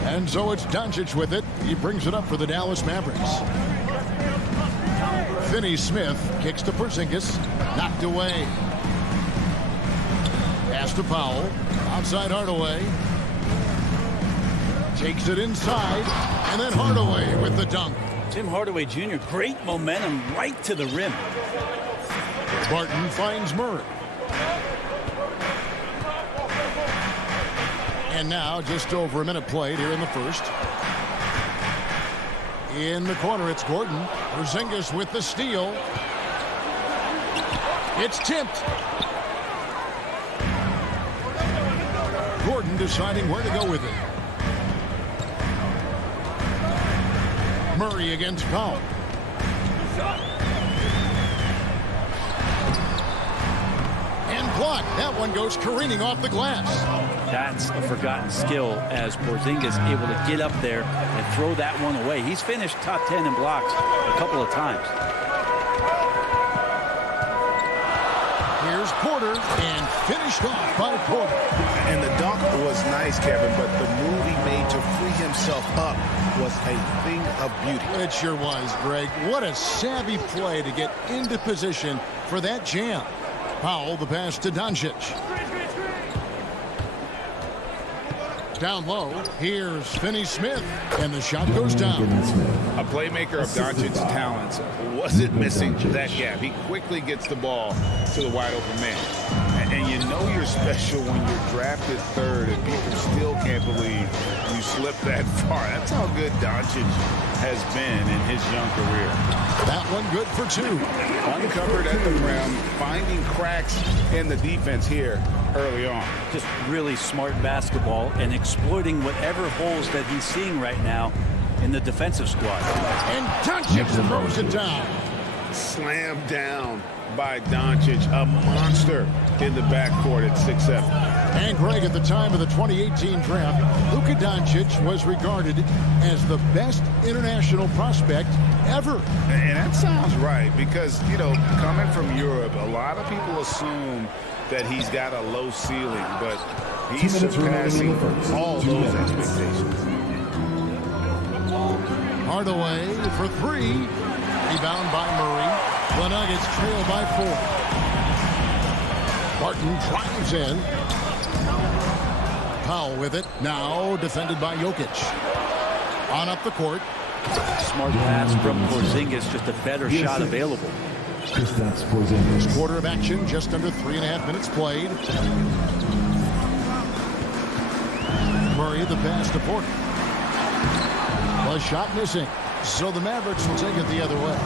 And so it's Doncic with it. He brings it up for the Dallas Mavericks. Finney Smith kicks to Porzingis. Knocked away. Pass to Powell. Outside Hardaway. Takes it inside. And then Hardaway with the dunk. Tim Hardaway Jr., great momentum right to the rim. Barton finds Murray. And now just over a minute played here in the first. In the corner, it's Gordon. Porzingis with the steal. It's tipped. Gordon deciding where to go with it. Murray against Powell. And blocked. That one goes careening off the glass. That's a forgotten skill as Porzingis able to get up there and throw that one away. He's finished top 10 in blocks a couple of times. Here's Porter and finished off by Porter. And the dunk was nice, Kevin, but the move he made to free himself up was a thing of beauty. It sure was, Greg. What a savvy play to get into position for that jam. Powell, the pass to Doncic. Down low, here's Finney Smith, and the shot goes down. A playmaker of Doncic's talents wasn't missing that gap. He quickly gets the ball to the wide open man. And you know you're special when you're drafted third and people still can't believe you slipped that far. That's how good Doncic has been in his young career. That one good for 2. Uncovered at the rim, finding cracks in the defense here early on. Just really smart basketball and exploiting whatever holes that he's seeing right now in the defensive squad. And Doncic throws it down. Slammed down by Doncic, a monster in the backcourt at 6'7". And Greg, at the time of the 2018 draft, Luka Doncic was regarded as the best international prospect ever. And that sounds right because, you know, coming from Europe, a lot of people assume that he's got a low ceiling, but he's surpassing all those expectations. Hardaway for 3. Rebound by Murray. The Nuggets trail by 4. Barton drives in. Powell with it. Now defended by Jokic. On up the court. Smart pass from Porzingis, just a better shot available. First quarter of action, just under 3.5 minutes played. Murray the pass to Porter. The shot missing. So the Mavericks will take it the other way.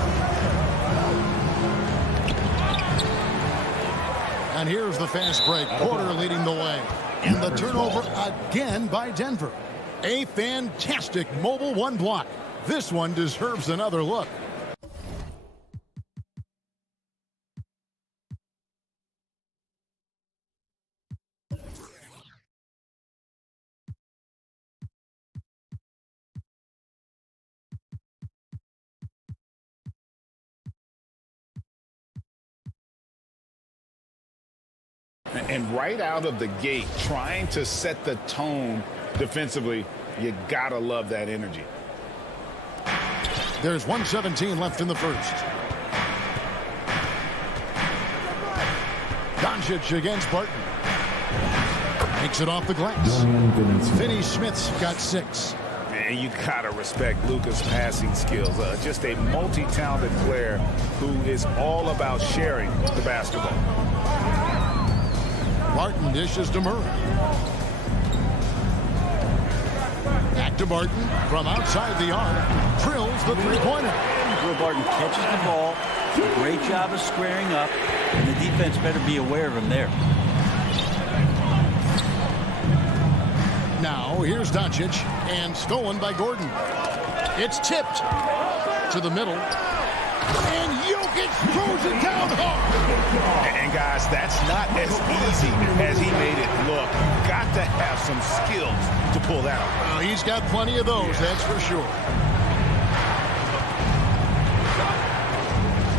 And here's the fast break. Porter leading the way. And the turnover again by Denver. A fantastic mobile 1 block. This one deserves another look. And right out of the gate, trying to set the tone defensively, you gotta love that energy. There's 1:17 left in the first. Doncic against Barton. Takes it off the glass. Finney Smith's got 6. And you gotta respect Luka's passing skills. Just a multi-talented player who is all about sharing the basketball. Barton dishes to Murray. Back to Barton from outside the arc. Drills the three-pointer. Will Barton catches the ball. Great job of squaring up. And the defense better be aware of him there. Now here's Doncic, and stolen by Gordon. It's tipped to the middle. And Jokic throws it down hard. And guys, that's not as easy as he made it look. Got to have some skills to pull that off. Well, he's got plenty of those, that's for sure.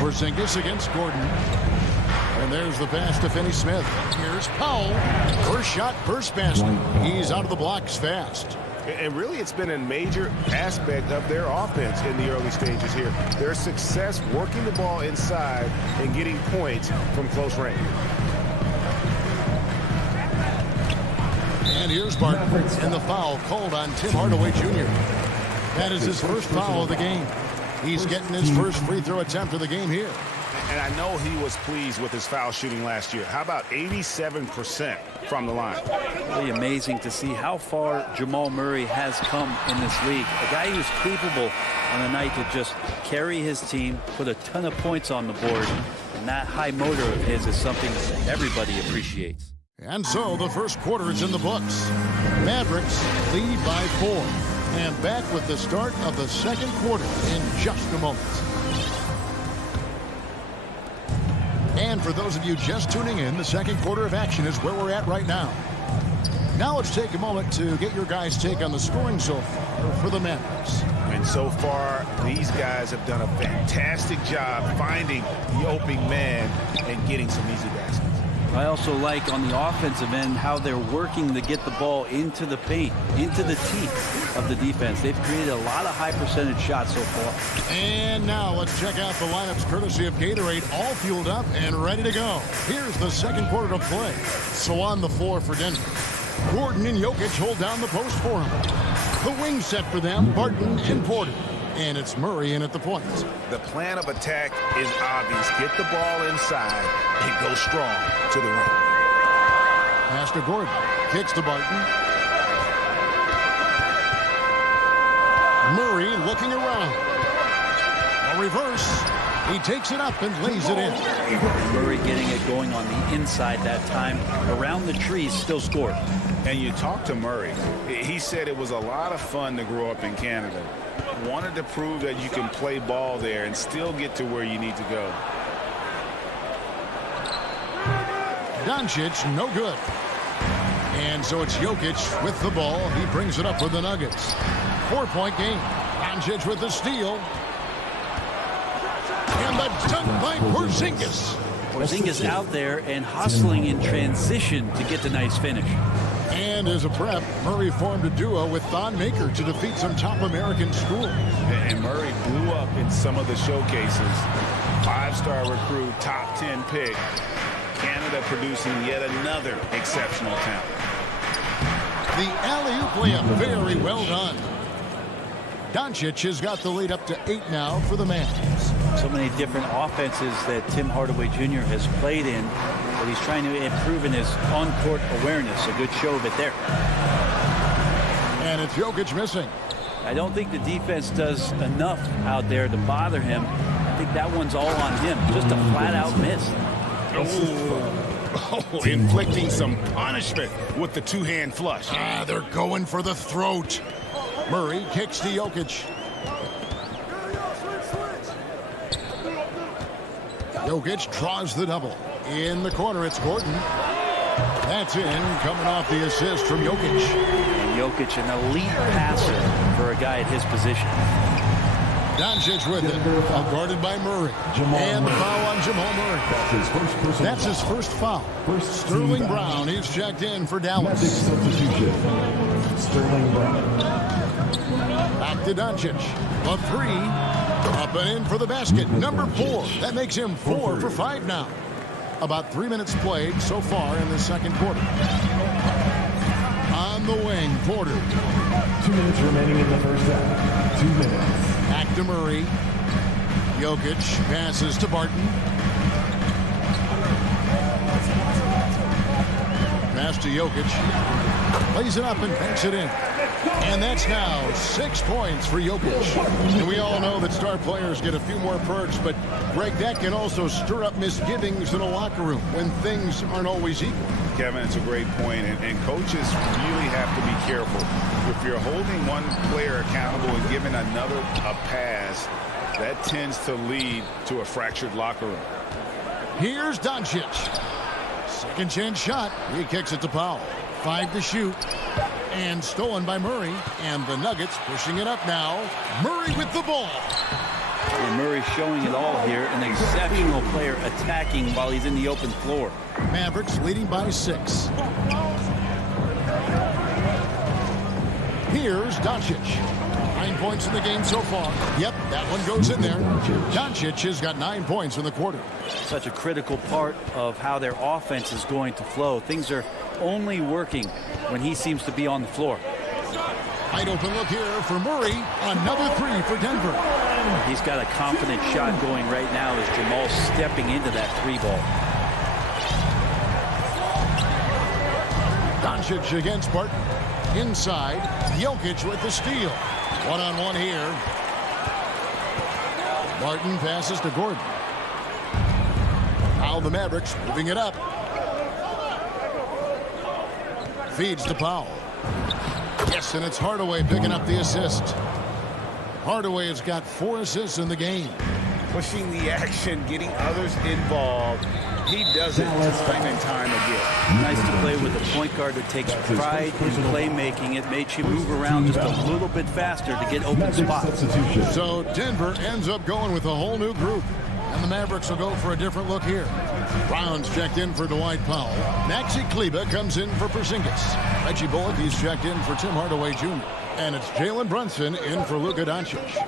Porzingis against Gordon. And there's the pass to Finney-Smith. Here's Powell. First shot, first basket. He's out of the blocks fast. And really, it's been a major aspect of their offense in the early stages here. Their success working the ball inside and getting points from close range. And here's Barton. And the foul called on Tim Hardaway Jr. That is his first foul of the game. He's getting his first free throw attempt of the game here. And I know he was pleased with his foul shooting last year. How about 87% from the line? Really amazing to see how far Jamal Murray has come in this league. A guy who's capable on a night to just carry his team, put a ton of points on the board. And that high motor of his is something that everybody appreciates. And so the first quarter is in the books. Mavericks lead by 4. And back with the start of the second quarter in just a moment. And for those of you just tuning in, the second quarter of action is where we're at right now. Now let's take a moment to get your guys' take on the scoring so far for the Mavericks. And so far, these guys have done a fantastic job finding the opening man and getting some easy baskets. I also like on the offensive end how they're working to get the ball into the paint, into the teeth of the defense. They've created a lot of high percentage shots so far. And now let's check out the lineups courtesy of Gatorade, all fueled up and ready to go. Here's the second quarter to play. So on the floor for Denver, Gordon and Jokic hold down the post for him. The wing set for them, Barton and Porter. And it's Murray in at the point. The plan of attack is obvious. Get the ball inside and go strong to the rim. Pass to Gordon. Kicks to Barton. Murray looking around. A reverse. He takes it up and lays it in. Murray getting it going on the inside that time. Around the trees, still scored. And you talk to Murray. He said it was a lot of fun to grow up in Canada. Wanted to prove that you can play ball there and still get to where you need to go. Doncic, no good. And so it's Jokic with the ball. He brings it up for the Nuggets. 4-point game. Doncic with the steal. And the dunk by Porzingis. Porzingis out there and hustling in transition to get the nice finish. And as a prep, Murray formed a duo with Thon Maker to defeat some top American schools. And Murray blew up in some of the showcases. 5-star recruit, top 10 pick. Canada producing yet another exceptional talent. The alley-oop layup, very well done. Doncic has got the lead up to 8 now for the Mavs. So many different offenses that Tim Hardaway Jr. has played in, but he's trying to improve in his on-court awareness. A good show of it there. And it's Jokic missing. I don't think the defense does enough out there to bother him. I think that one's all on him. Just a flat-out miss. Oh, inflicting some punishment with the two-hand flush. They're going for the throat. Murray kicks to Jokic. Jokic draws the double. In the corner, it's Gordon. That's in, coming off the assist from Jokic. And Jokic, an elite passer for a guy at his position. Doncic with it, guarded by Murray. And the foul on Jamal Murray. That's his first foul. Sterling Brown is checked in for Dallas. Sterling Brown. Back to Doncic. A 3. Up and in for the basket. Number 4. That makes him 4 for 5 now. About 3 minutes played so far in the second quarter. On the wing, Porter. 2 minutes remaining in the first half. 2 minutes. Back to Murray. Jokic passes to Barton. Pass to Jokic. Lays it up and banks it in. And that's now 6 points for Jokic. And we all know that star players get a few more perks, but Greg, that can also stir up misgivings in a locker room when things aren't always equal. Kevin, it's a great point, and coaches really have to be careful. If you're holding one player accountable and giving another a pass, that tends to lead to a fractured locker room. Here's Doncic. Second chance shot. He kicks it to Powell. 5 to shoot. And stolen by Murray. And the Nuggets pushing it up now. Murray with the ball. And Murray showing it all here. An exceptional player attacking while he's in the open floor. Mavericks leading by 6. Here's Doncic. 9 points in the game so far. Yep, that one goes in there. Doncic has got 9 points in the quarter. Such a critical part of how their offense is going to flow. Things are only working when he seems to be on the floor. Wide open look here for Murray. Another 3 for Denver. He's got a confident shot going right now as Jamal's stepping into that 3-ball. Doncic against Barton. Inside, Jokic with the steal. One-on-one here. Barton passes to Gordon. Now the Mavericks moving it up. Feeds to Powell. Yes, and it's Hardaway picking up the assist. Hardaway has got 4 assists in the game. Pushing the action, getting others involved. He does it time and time again. Nice to play with a point guard that takes pride in playmaking. It makes you move around just a little bit faster to get open spots. So Denver ends up going with a whole new group. And the Mavericks will go for a different look here. Brown's checked in for Dwight Powell. Maxi Kleber comes in for Porzingis. Reggie Bullock, he's checked in for Tim Hardaway Jr. And it's Jalen Brunson in for Luka Doncic.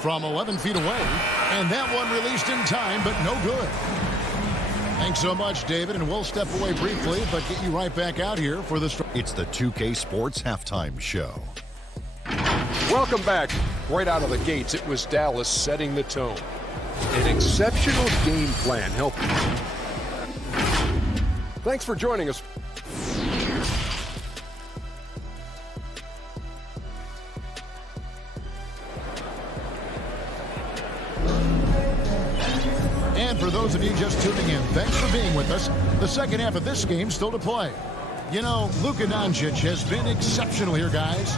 From 11 feet away. And that one released in time, but no good. Thanks so much, David, and we'll step away briefly, but get you right back out here for this. It's the 2K Sports Halftime Show. Welcome back. Right out of the gates, it was Dallas setting the tone. An exceptional game plan helped. Thanks for joining us. And for those of you just tuning in, thanks for being with us. The second half of this game still to play. You know, Luka Doncic has been exceptional here, guys.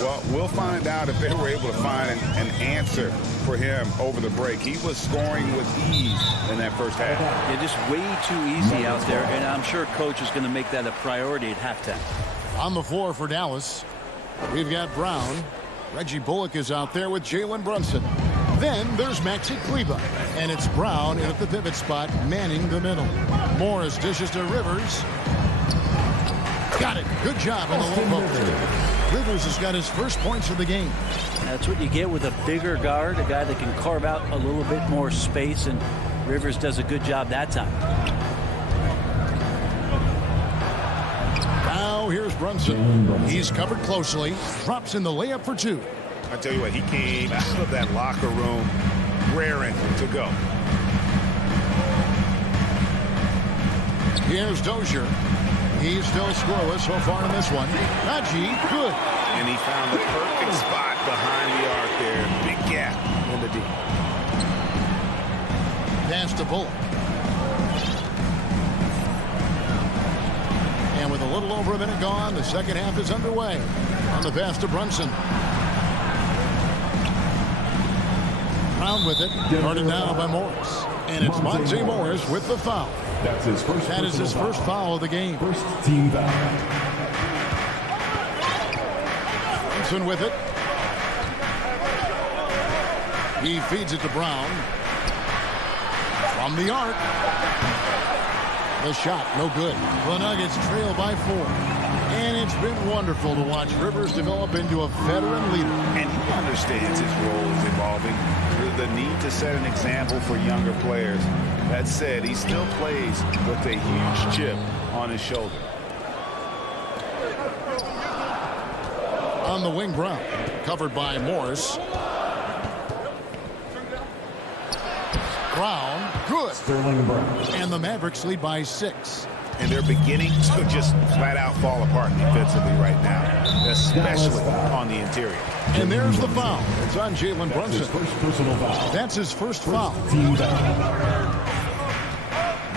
Well, we'll find out if they were able to find an answer for him over the break. He was scoring with ease in that first half. Yeah, just way too easy out there, and I'm sure coach is going to make that a priority at halftime. On the floor for Dallas, we've got Brown. Reggie Bullock is out there with Jalen Brunson. Then there's Maxi Kleber, and it's Brown in at the pivot spot, manning the middle. Morris dishes to Rivers. Got it. Good job in the low post. Rivers has got his first points of the game. That's what you get with a bigger guard, a guy that can carve out a little bit more space, and Rivers does a good job that time. Now here's Brunson. He's covered closely. Drops in the layup for 2. I tell you what, he came out of that locker room raring to go. Here's Dozier. He's still scoreless so far in this one. Najee, good. And he found the perfect spot behind the arc there. Big gap in the D. Pass to Bullock. And with a little over a minute gone, the second half is underway. On the pass to Brunson. Brown with it. Guarded now by Morris. And it's Monte Morris with the foul. That's his first. That is his first foul of the game. First team foul. Brunson with it. He feeds it to Brown. From the arc. The shot, no good. The Nuggets trail by 4. And it's been wonderful to watch Rivers develop into a veteran leader. And he understands his role is evolving. The need to set an example for younger players. That said, he still plays with a huge chip on his shoulder. On the wing, Brown. Covered by Morris. Brown, good. Sterling Brown. And the Mavericks lead by 6. and they're beginning to just flat out fall apart defensively right now, especially on the interior. And there's the foul. It's on Jalen Brunson. First personal foul. That's his first foul. Team foul.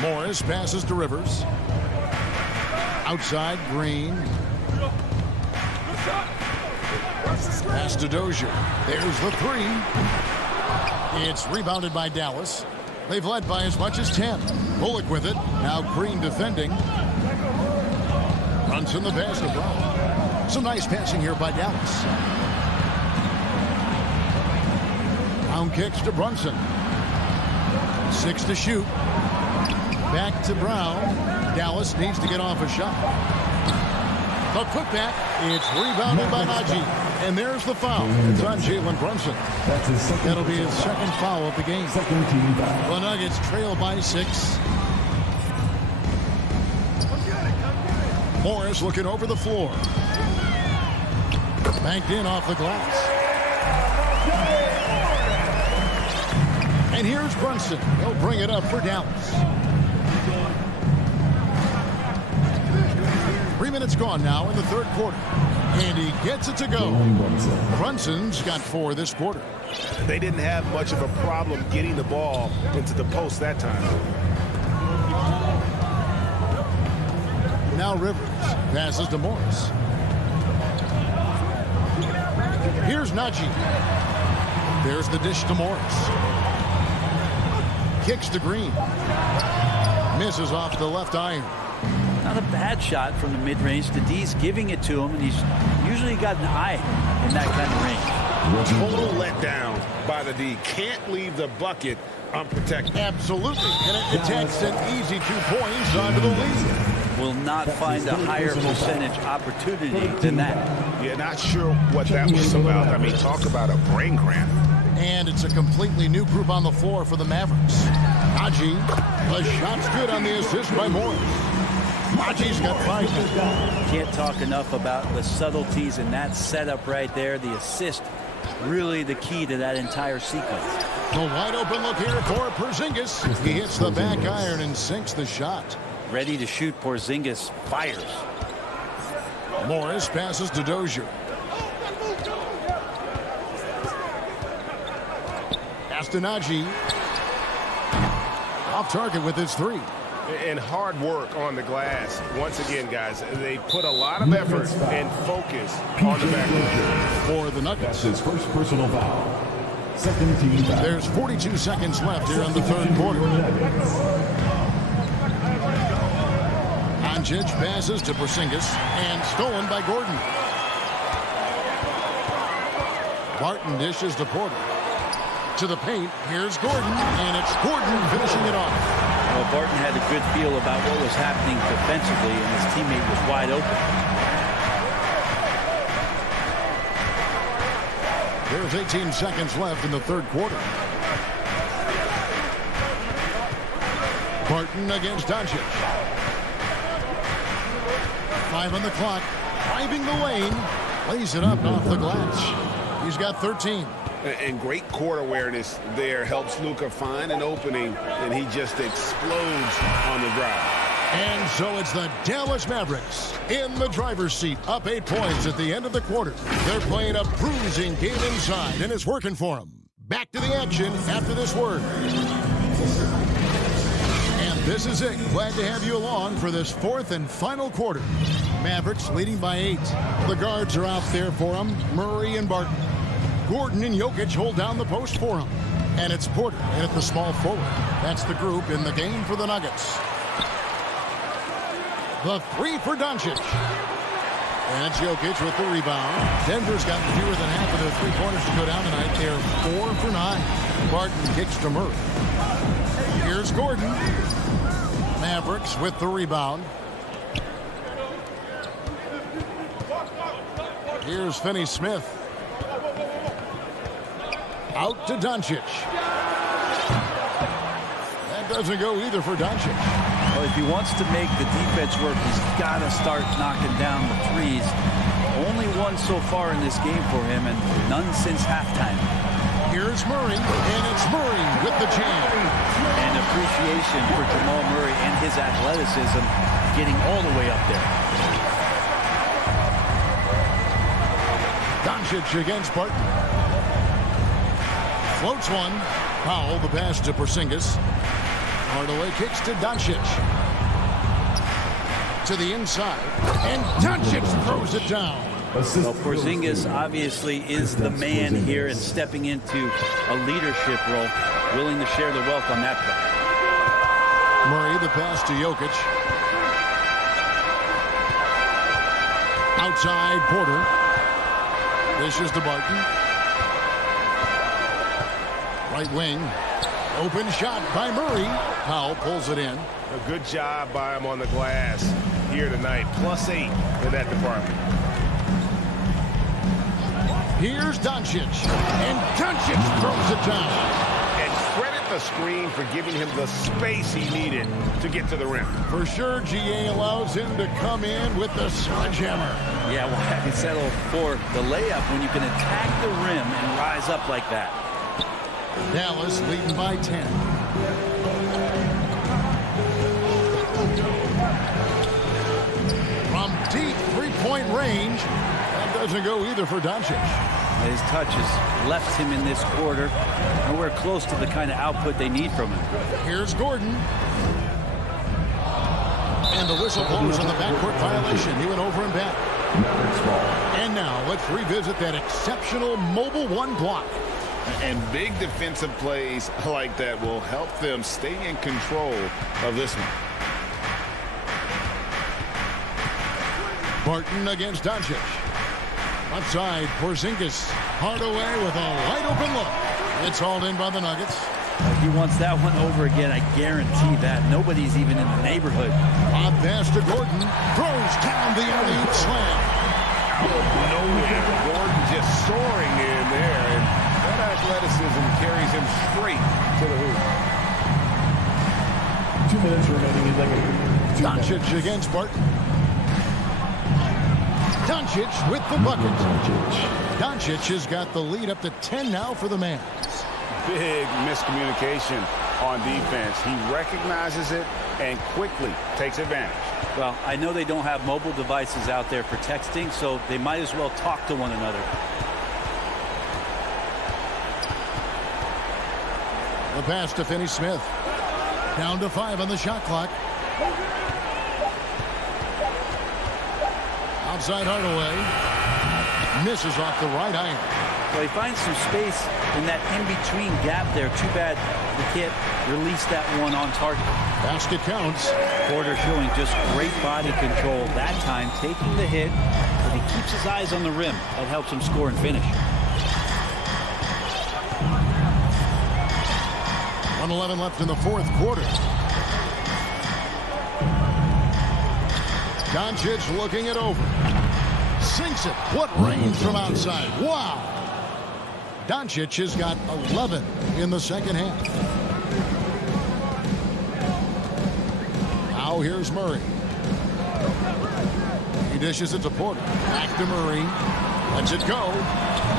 Morris passes to Rivers. Outside, Green. Pass to Dozier. There's the three. It's rebounded by Dallas. They've led by as much as 10. Bullock with it. Now Green defending. Brunson the pass to Brown. Some nice passing here by Dallas. Brown kicks to Brunson. 6 to shoot. Back to Brown. Dallas needs to get off a shot. The putback. It's rebounded by Najee. And there's the foul. It's on Jalen Brunson. That'll be his second foul of the game. Second team foul. The Nuggets trail by 6. Morris looking over the floor. Banked in off the glass. And here's Brunson. He'll bring it up for Dallas. 3 minutes gone now in the third quarter. And he gets it to go. Brunson's got 4 this quarter. They didn't have much of a problem getting the ball into the post that time. Now Rivers passes to Morris. Here's Najee. There's the dish to Morris. Kicks to Green. Misses off the left iron. Not a bad shot from the mid-range. The D's giving it to him, and he's usually got an eye in that kind of range. Total letdown by the D. Can't leave the bucket unprotected. Absolutely. And it takes an easy 2 points onto the lead. Will not find a higher percentage opportunity than that. Yeah, not sure what that was about. I mean, talk about a brain cramp. And it's a completely new group on the floor for the Mavericks. Najee, the shot's good on the assist by Morris. Najee's got 5. Can't talk enough about the subtleties in that setup right there. The assist, really the key to that entire sequence. The wide open look here for Porzingis. He hits the back iron and sinks the shot. Ready to shoot. Porzingis fires. Morris passes to Dozier. Pass to Najee. Off target with his 3. And hard work on the glass. Once again, guys, they put a lot of effort and focus on the back for the Nuggets. That's his first personal foul. Second team foul. There's 42 seconds left here in the third quarter. Doncic passes to Porzingis and stolen by Gordon. Barton dishes to Porter. To the paint, here's Gordon, and it's Gordon finishing it off. Well, Barton had a good feel about what was happening defensively, and his teammate was wide open. There's 18 seconds left in the third quarter. Barton against Doncic. 5 on the clock. Driving the lane. Lays it up off the glass. He's got 13. And great court awareness there helps Luka find an opening, and he just explodes on the drive. And so it's the Dallas Mavericks in the driver's seat, up 8 points at the end of the quarter. They're playing a bruising game inside, and it's working for them. Back to the action after this word. And this is it. Glad to have you along for this fourth and final quarter. Mavericks leading by 8. The guards are out there for them, Murray and Barton. Gordon and Jokic hold down the post for him. And it's Porter in at the small forward. That's the group in the game for the Nuggets. The 3 for Doncic. And it's Jokic with the rebound. Denver's gotten fewer than half of their 3-pointers to go down tonight. They're 4 for 9. Barton kicks to Murray. Here's Gordon. Mavericks with the rebound. Here's Finney-Smith. Out to Doncic. That doesn't go either for Doncic. Well, if he wants to make the defense work, he's got to start knocking down the threes. Only one so far in this game for him, and none since halftime. Here's Murray, and it's Murray with the jam. And appreciation for Jamal Murray and his athleticism. getting all the way up there. Doncic against Barton. Floats one. Powell, the pass to Porzingis. Hardaway kicks to Doncic. To the inside. And Doncic throws it down. Well, Porzingis obviously is the man here and stepping into a leadership role, willing to share the wealth on that play. Murray, the pass to Jokic. Outside, Porter. Dishes to Barton. Right wing. Open shot by Murray. Powell pulls it in. A good job by him on the glass here tonight. +8 in that department. Here's Doncic. And Doncic throws it down. And credit the screen for giving him the space he needed to get to the rim. For sure, GA allows him to come in with the sledgehammer. Yeah, well, I can settle for the layup when you can attack the rim and rise up like that. Dallas leading by 10. From deep three-point range. That doesn't go either for Doncic. His touch has left him in this quarter. Nowhere close to the kind of output they need from him. Here's Gordon. And the whistle blows on the backcourt violation. He went over and back. And now let's revisit that exceptional mobile one block. And big defensive plays like that will help them stay in control of this one. Barton against Doncic. Left side, Porzingis. Hardaway with a wide open look. It's hauled in by the Nuggets. He wants that one over again. I guarantee that. Nobody's even in the neighborhood. On pass to Gordon. Throws down the alley-oop slam. Out of nowhere, Gordon just soaring in there. And that athleticism carries him straight to the hoop. 2 minutes remaining in the game. Doncic against Barton. Doncic with the bucket. Doncic has got the lead up to 10 now for the man. Big miscommunication on defense. He recognizes it and quickly takes advantage. Well, I know they don't have mobile devices out there for texting, so they might as well talk to one another. The pass to Finney-Smith. Down to 5 on the shot clock. Outside Hardaway. Misses off the right iron. Well, he finds some space in that in-between gap there. Too bad he can't release that one on target. Basket counts. Porter showing just great body control that time, taking the hit, but he keeps his eyes on the rim. That helps him score and finish. 1:11 left in the fourth quarter. Doncic looking it over. Sinks it. What range from outside. Wow. Doncic has got 11 in the second half. Now here's Murray. He dishes it to Porter. Back to Murray. Lets it go.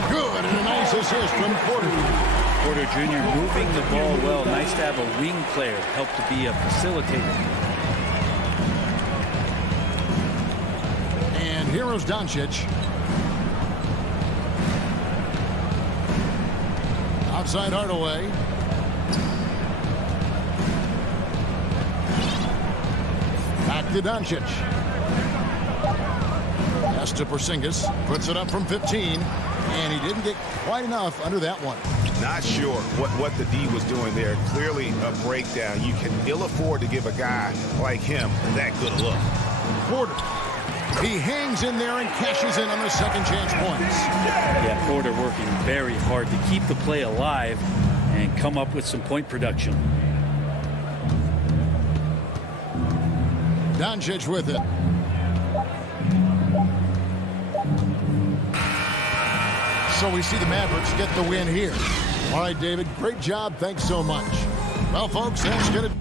Good, and a nice assist from Porter. Porter Jr. moving the ball well. Nice to have a wing player help to be a facilitator. And here is Doncic. Outside Hardaway. Back to Doncic. Pass to Porzingis. Puts it up from 15. And he didn't get quite enough under that one. Not sure what the D was doing there. Clearly a breakdown. You can ill afford to give a guy like him that good a look. Porter. He hangs in there and cashes in on the second chance points. Yeah, Porter working very hard to keep the play alive and come up with some point production. Doncic with it. So we see the Mavericks get the win here. All right, David, great job. Thanks so much. Well, folks, that's going to...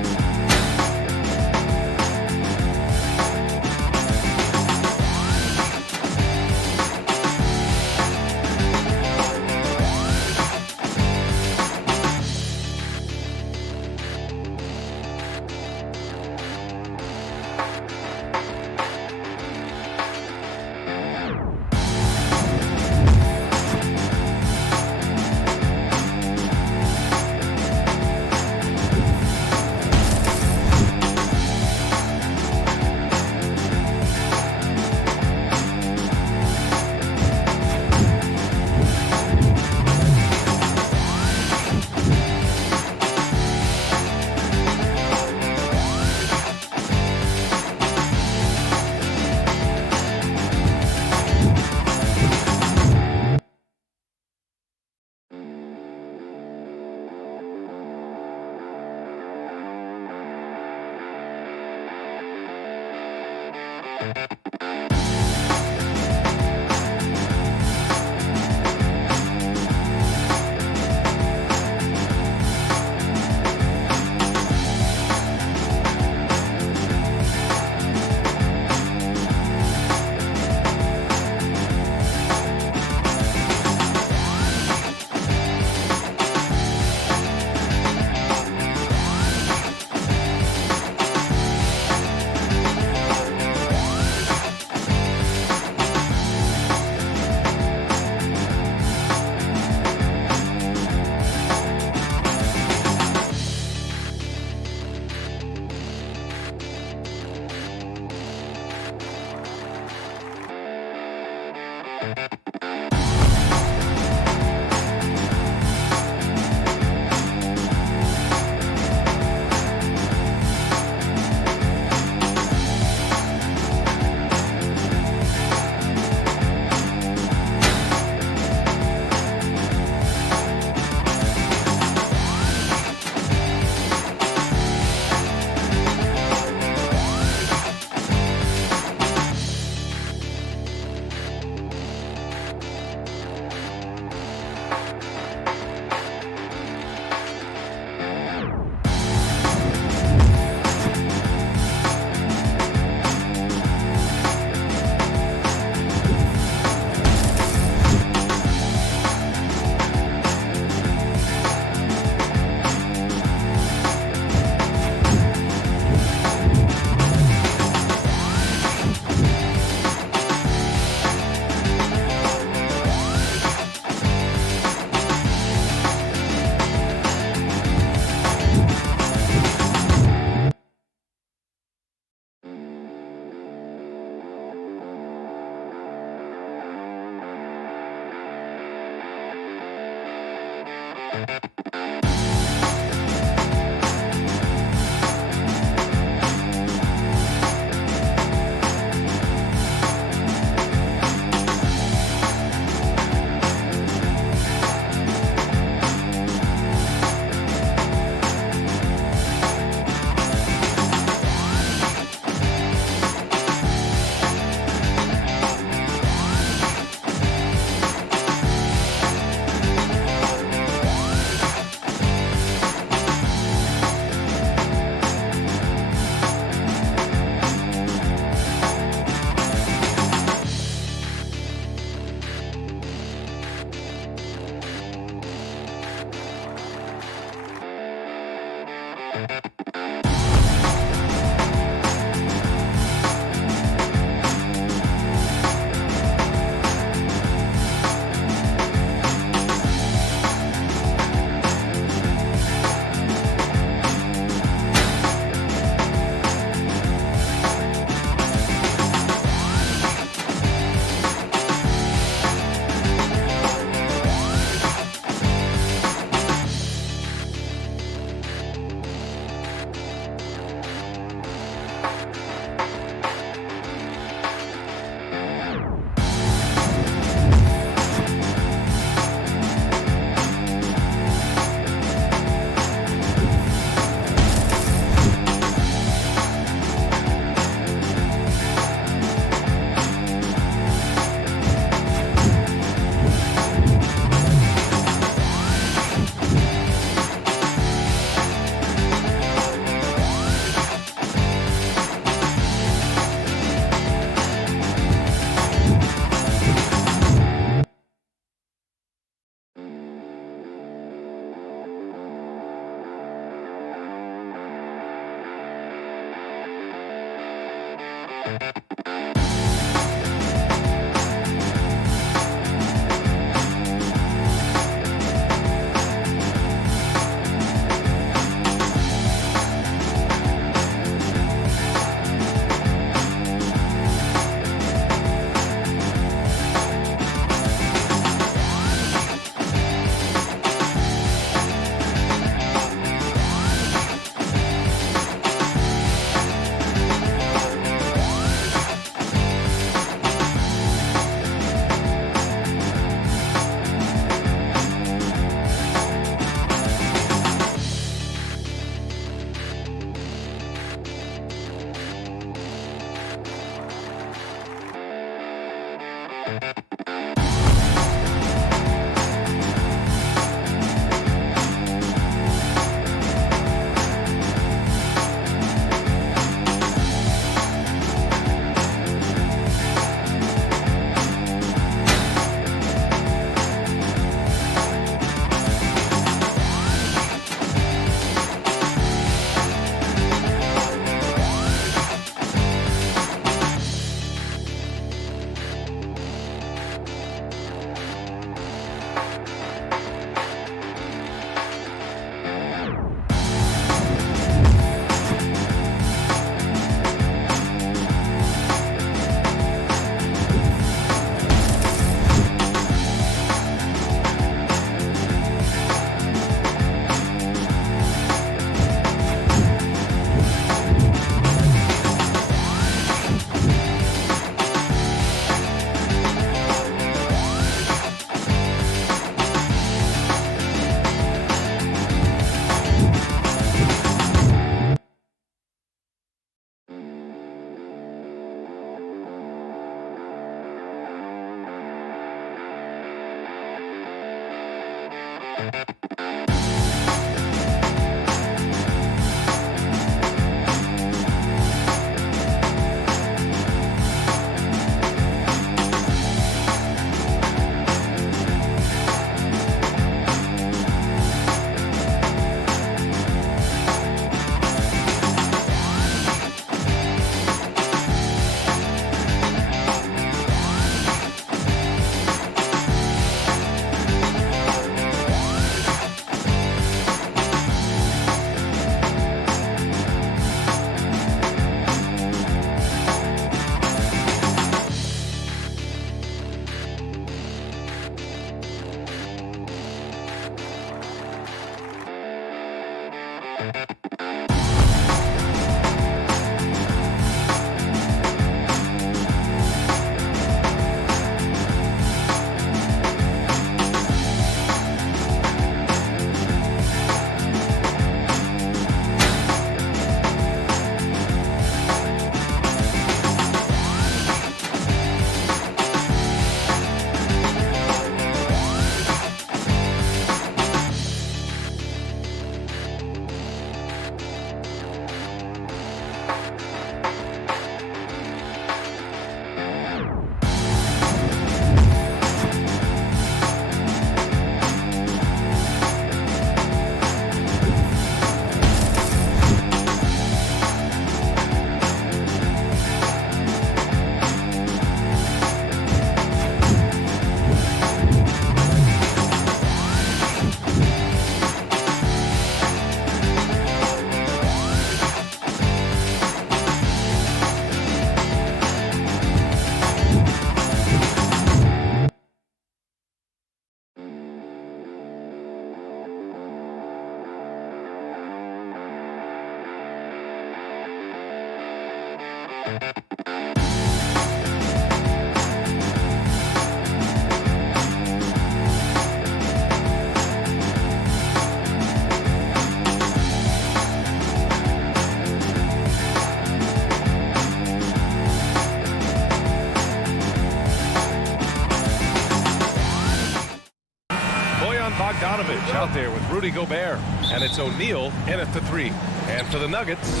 Bogdanovich out there with Rudy Gobert, and it's O'Neal in at the 3. And for the Nuggets,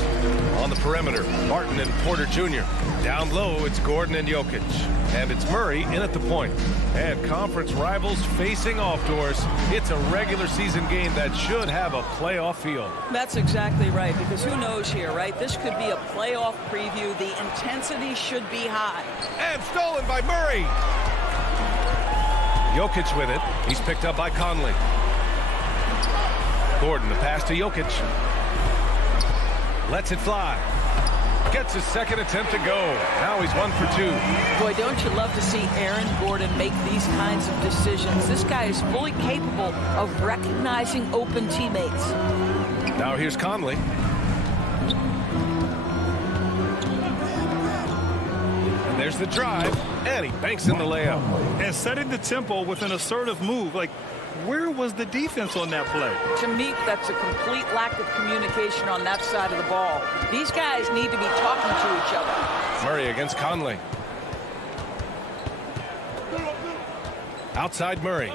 on the perimeter, Martin and Porter Jr. Down low, it's Gordon and Jokic. And it's Murray in at the point. And conference rivals facing off doors. It's a regular season game that should have a playoff feel. That's exactly right, because who knows here, right? This could be a playoff preview. The intensity should be high. And stolen by Murray. Jokic with it. He's picked up by Conley. Gordon, the pass to Jokic. Lets it fly. Gets his second attempt to go. Now he's 1 for 2. Boy, don't you love to see Aaron Gordon make these kinds of decisions. This guy is fully capable of recognizing open teammates. Now here's Conley. And there's the drive. And he banks in the layup. And setting the tempo with an assertive move. Like, where was the defense on that play? To me, that's a complete lack of communication on that side of the ball. These guys need to be talking to each other. Murray against Conley. Outside Murray.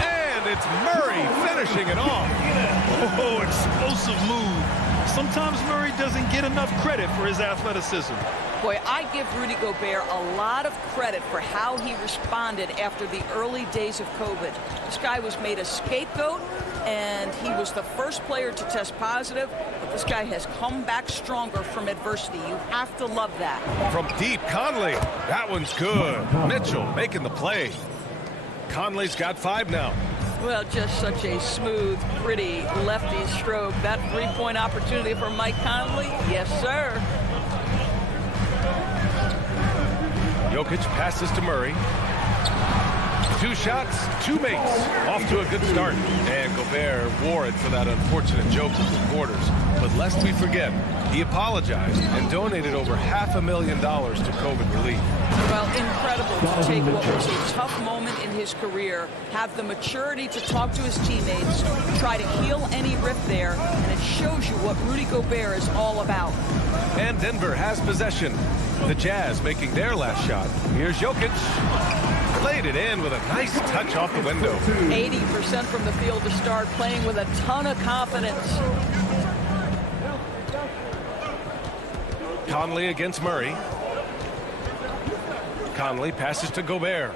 And it's Murray finishing it off. Oh, explosive move. Sometimes Murray doesn't get enough credit for his athleticism. Boy, I give Rudy Gobert a lot of credit for how he responded after the early days of COVID. This guy was made a scapegoat, and he was the first player to test positive, but this guy has come back stronger from adversity. You have to love that. From deep, Conley. That one's good. Mitchell making the play. Conley's got 5 now. Well, just such a smooth, pretty lefty stroke. That three-point opportunity for Mike Conley? Yes, sir. Jokic passes to Murray. 2 shots, 2 makes. Off to a good start. And Gobert wore it for that unfortunate joke with reporters. But lest we forget, he apologized and donated over $500,000 to COVID relief. Well, incredible to take what was a tough moment in his career, have the maturity to talk to his teammates, try to heal any rift there, and it shows you what Rudy Gobert is all about. And Denver has possession. The Jazz making their last shot. Here's Jokic. Laid it in with a nice touch off the window. 80% from the field to start, playing with a ton of confidence. Conley against Murray. Conley passes to Gobert.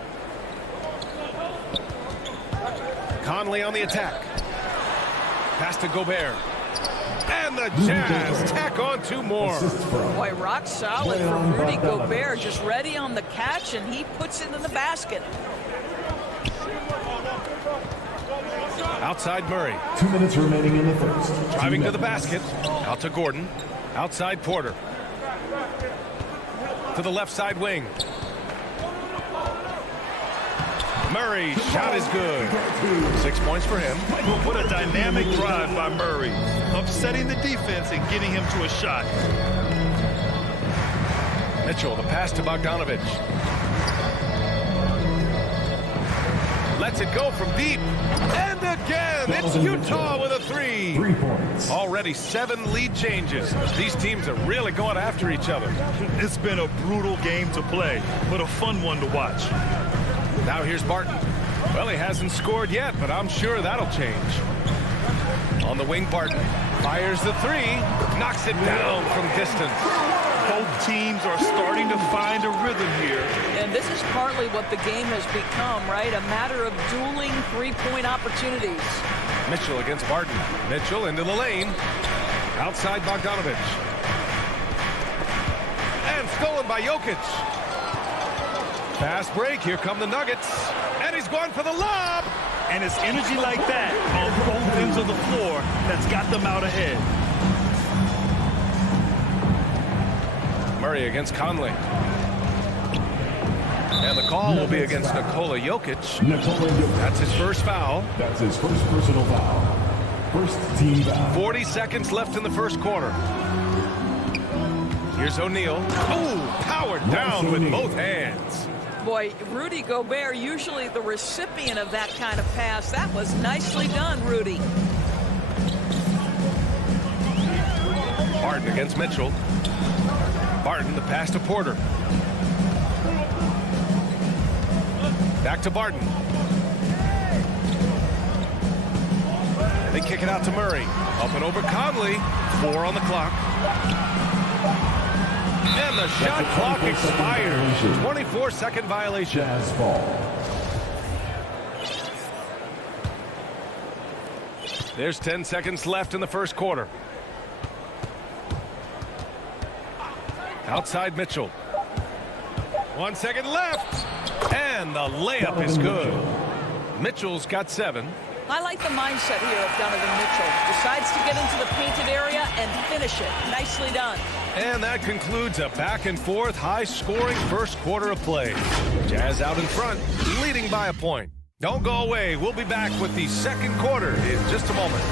Conley on the attack. Pass to Gobert. And the Jazz tack on 2 more. Boy, rock solid from Rudy Gobert. Just ready on the catch, and he puts it in the basket. Outside Murray. 2 minutes remaining in the first. Driving to the basket. Out to Gordon. Outside Porter. To the left side wing. Murray, shot is good. 6 points for him. What a dynamic drive by Murray. Upsetting the defense and getting him to a shot. Mitchell, the pass to Bogdanovich. Lets it go from deep. And again, it's Utah with a 3. 3 points. Already 7 lead changes. These teams are really going after each other. It's been a brutal game to play, but a fun one to watch. Now here's Barton. Well, he hasn't scored yet, but I'm sure that'll change. On the wing, Barton fires the 3, knocks it down from distance. Both teams are starting to find a rhythm here. And this is partly what the game has become, right? A matter of dueling 3-point opportunities. Mitchell against Barton. Mitchell into the lane. Outside Bogdanovich. And stolen by Jokic. Fast break. Here come the Nuggets. And he's going for the lob. And it's energy like that on both ends of the floor that's got them out ahead. Murray against Conley. And the call will be against Nikola Jokic. That's his first foul. That's his first personal foul. First team foul. 40 seconds left in the first quarter. Here's O'Neal. Oh, powered down with both hands. Boy, Rudy Gobert, usually the recipient of that kind of pass. That was nicely done, Rudy. Barton against Mitchell. Barton, the pass to Porter. Back to Barton. They kick it out to Murray. Up and over Conley. 4 on the clock. And the shot clock expires. 24-second violation. Jazz ball. There's 10 seconds left in the first quarter. Outside Mitchell. 1 second left. And the layup is good. Mitchell's got 7. I like the mindset here of Donovan Mitchell. Decides to get into the painted area and finish it. Nicely done. And that concludes a back-and-forth, high-scoring first quarter of play. Jazz out in front, leading by a point. Don't go away. We'll be back with the second quarter in just a moment.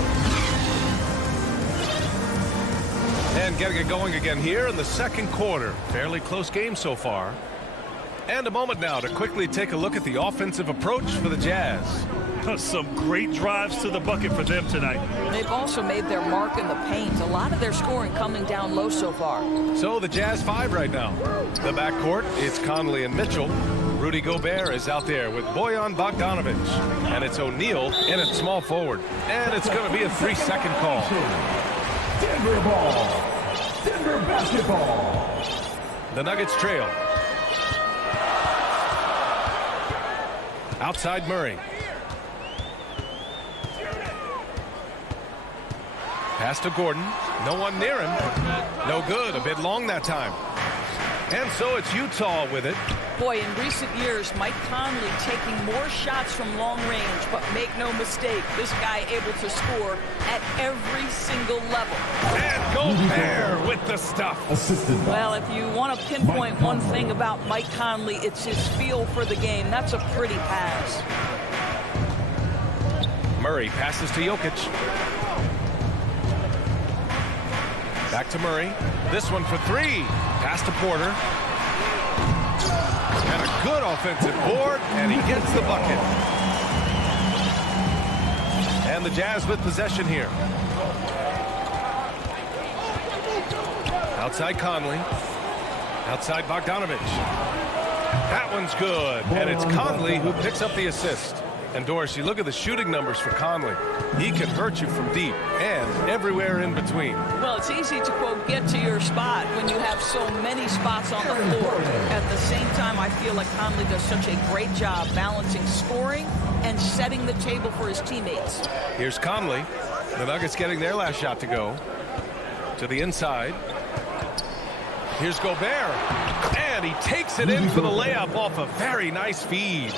And getting it going again here in the second quarter. Fairly close game so far. And a moment now to quickly take a look at the offensive approach for the Jazz. Some great drives to the bucket for them tonight. They've also made their mark in the paint. A lot of their scoring coming down low so far. So the Jazz 5 right now. The backcourt, it's Conley and Mitchell. Rudy Gobert is out there with Bojan Bogdanovich. And it's O'Neal in at small forward. And it's going to be a 3-second call. Denver ball. Denver basketball. The Nuggets trail. Outside Murray. Pass to Gordon. No one near him. No good. A bit long that time. And so it's Utah with it. Boy, in recent years, Mike Conley taking more shots from long range, but make no mistake, this guy able to score at every single level. And Gobert with the stuff. Well, if you want to pinpoint one thing about Mike Conley, it's his feel for the game. That's a pretty pass. Murray passes to Jokic. Back to Murray. This one for 3. Pass to Porter. And a good offensive board, and he gets the bucket. And the Jazz with possession here. Outside Conley. Outside Bogdanovich. That one's good. And it's Conley who picks up the assist. And Doris, you look at the shooting numbers for Conley. He can hurt you from deep and everywhere in between. Well, it's easy to, quote, get to your spot when you have so many spots on the floor. At the same time, I feel like Conley does such a great job balancing scoring and setting the table for his teammates. Here's Conley. The Nuggets getting their last shot to go. To the inside. Here's Gobert. And he takes it in for the layup off a very nice feed.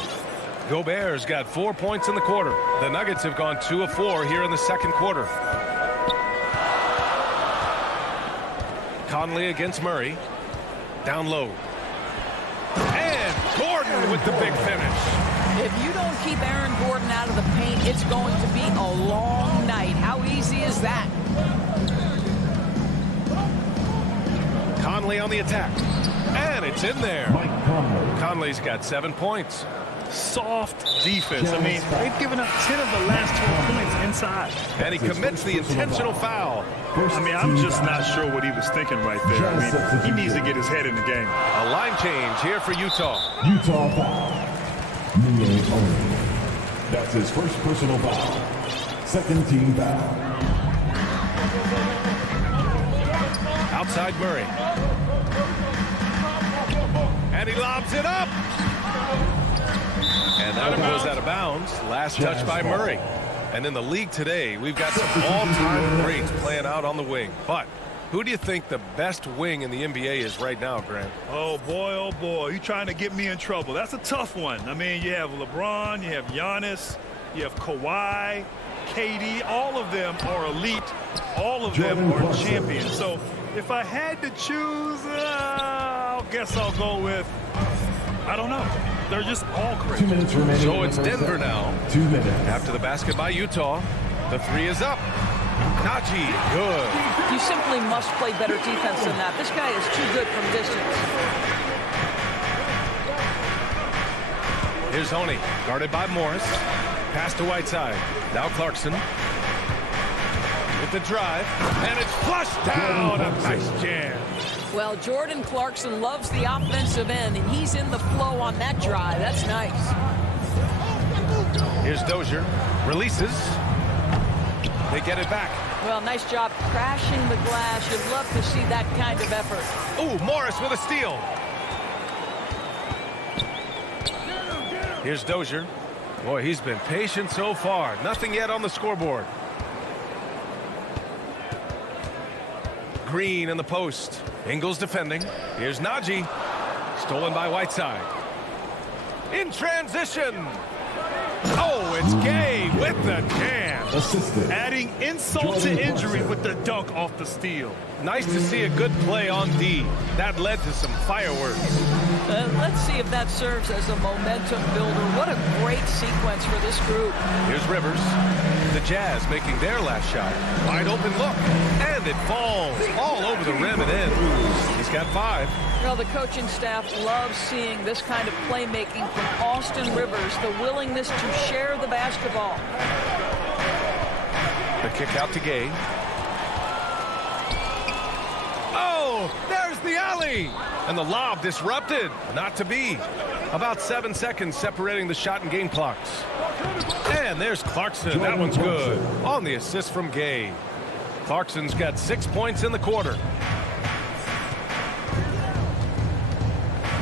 Gobert's got 4 points in the quarter. The Nuggets have gone 2 of 4 here in the second quarter. Conley against Murray. Down low. And Gordon with the big finish. If you don't keep Aaron Gordon out of the paint, it's going to be a long night. How easy is that? Conley on the attack. And it's in there. Conley's got 7 points. Soft defense. I mean, they've given up 10 of the last 12 points inside. And he commits the intentional foul. I mean, I'm just not sure what he was thinking right there. I mean, he needs to get his head in the game. A line change here for Utah. Utah foul. That's his first personal foul. Second team foul. Outside Murray. And he lobs it up. And that one goes out of bounds. Last touch by Murray. And in the league today, we've got some all-time greats playing out on the wing. But who do you think the best wing in the NBA is right now, Grant? Oh, boy, you're trying to get me in trouble. That's a tough one. I mean, you have LeBron, you have Giannis, you have Kawhi, KD. All of them are elite. All of them are champions. So if I had to choose, I guess I'll go with, I don't know. They're just all great. 2 minutes remaining. So it's Denver now. 2 minutes. After the basket by Utah. The three is up. Najee, good. You simply must play better defense than that. This guy is too good from distance. Here's Honey, guarded by Morris. Pass to Whiteside. Now Clarkson. With the drive. And it's flushed down. A nice jam. Well, Jordan Clarkson loves the offensive end, and he's in the flow on that drive. That's nice. Here's Dozier. Releases. They get it back. Well, nice job crashing the glass. You'd love to see that kind of effort. Ooh, Morris with a steal. Here's Dozier. Boy, he's been patient so far. Nothing yet on the scoreboard. Green in the post. Ingles defending. Here's Najee. Stolen by Whiteside. In transition. Oh, it's Gay with the jam. Adding insult to injury with the dunk off the steal. Nice to see a good play on D. That led to some fireworks. Let's see if that serves as a momentum builder. What a great sequence for this group. Here's Rivers. The Jazz making their last shot. Wide open look. And it falls all over the rim and in. He's got 5. Well, the coaching staff loves seeing this kind of playmaking from Austin Rivers, the willingness to share the basketball. The kick out to Gay. Oh, there's the alley. And the lob disrupted. Not to be. About 7 seconds separating the shot and game clocks. And there's Clarkson. That one's good. On the assist from Gay. Clarkson's got 6 points in the quarter.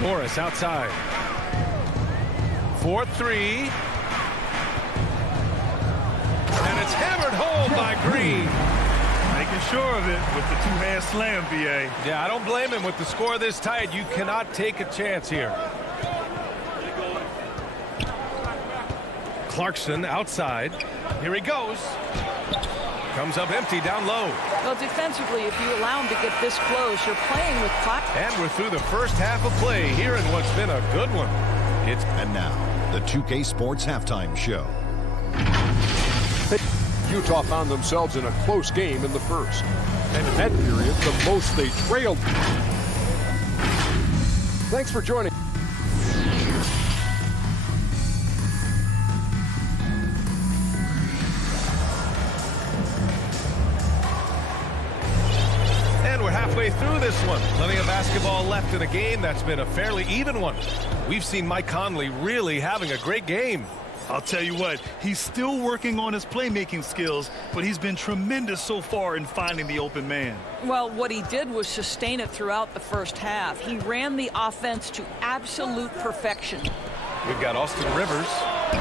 Morris outside. 4-3. And it's hammered home by Green. Making sure of it with the two-hand slam, BA. Yeah, I don't blame him. With the score this tight, you cannot take a chance here. Clarkson outside. Here he goes. Comes up empty down low. Well, defensively, if you allow him to get this close, you're playing with clock. And we're through the first half of play here in what's been a good one. And now, the 2K Sports Halftime Show. Utah found themselves in a close game in the first. And in that period, the most they trailed. Thanks for joining. And we're halfway halfway through this one. Plenty of basketball left in a game that's been a fairly even one. We've seen Mike Conley really having a great game. I'll tell you what, he's still working on his playmaking skills, but he's been tremendous so far in finding the open man. Well, what he did was sustain it throughout the first half. He ran the offense to absolute perfection. We've got Austin Rivers.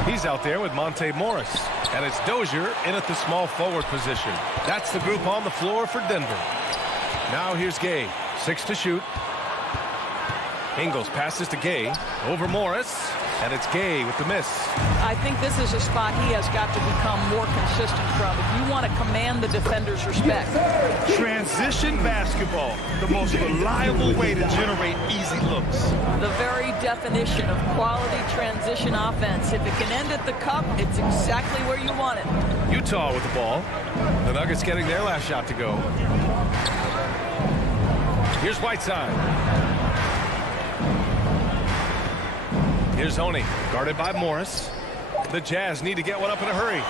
He's out there with Monte Morris. And it's Dozier in at the small forward position. That's the group on the floor for Denver. Now here's Gay. 6 to shoot. Ingles passes to Gay. Over Morris. And it's Gay with the miss. I think this is a spot he has got to become more consistent from if you want to command the defender's respect. Transition basketball, the most reliable way to generate easy looks. The very definition of quality transition offense. If it can end at the cup, it's exactly where you want it. Utah with the ball. The Nuggets getting their last shot to go. Here's Whiteside. Here's Honey, guarded by Morris. The Jazz need to get one up in a hurry.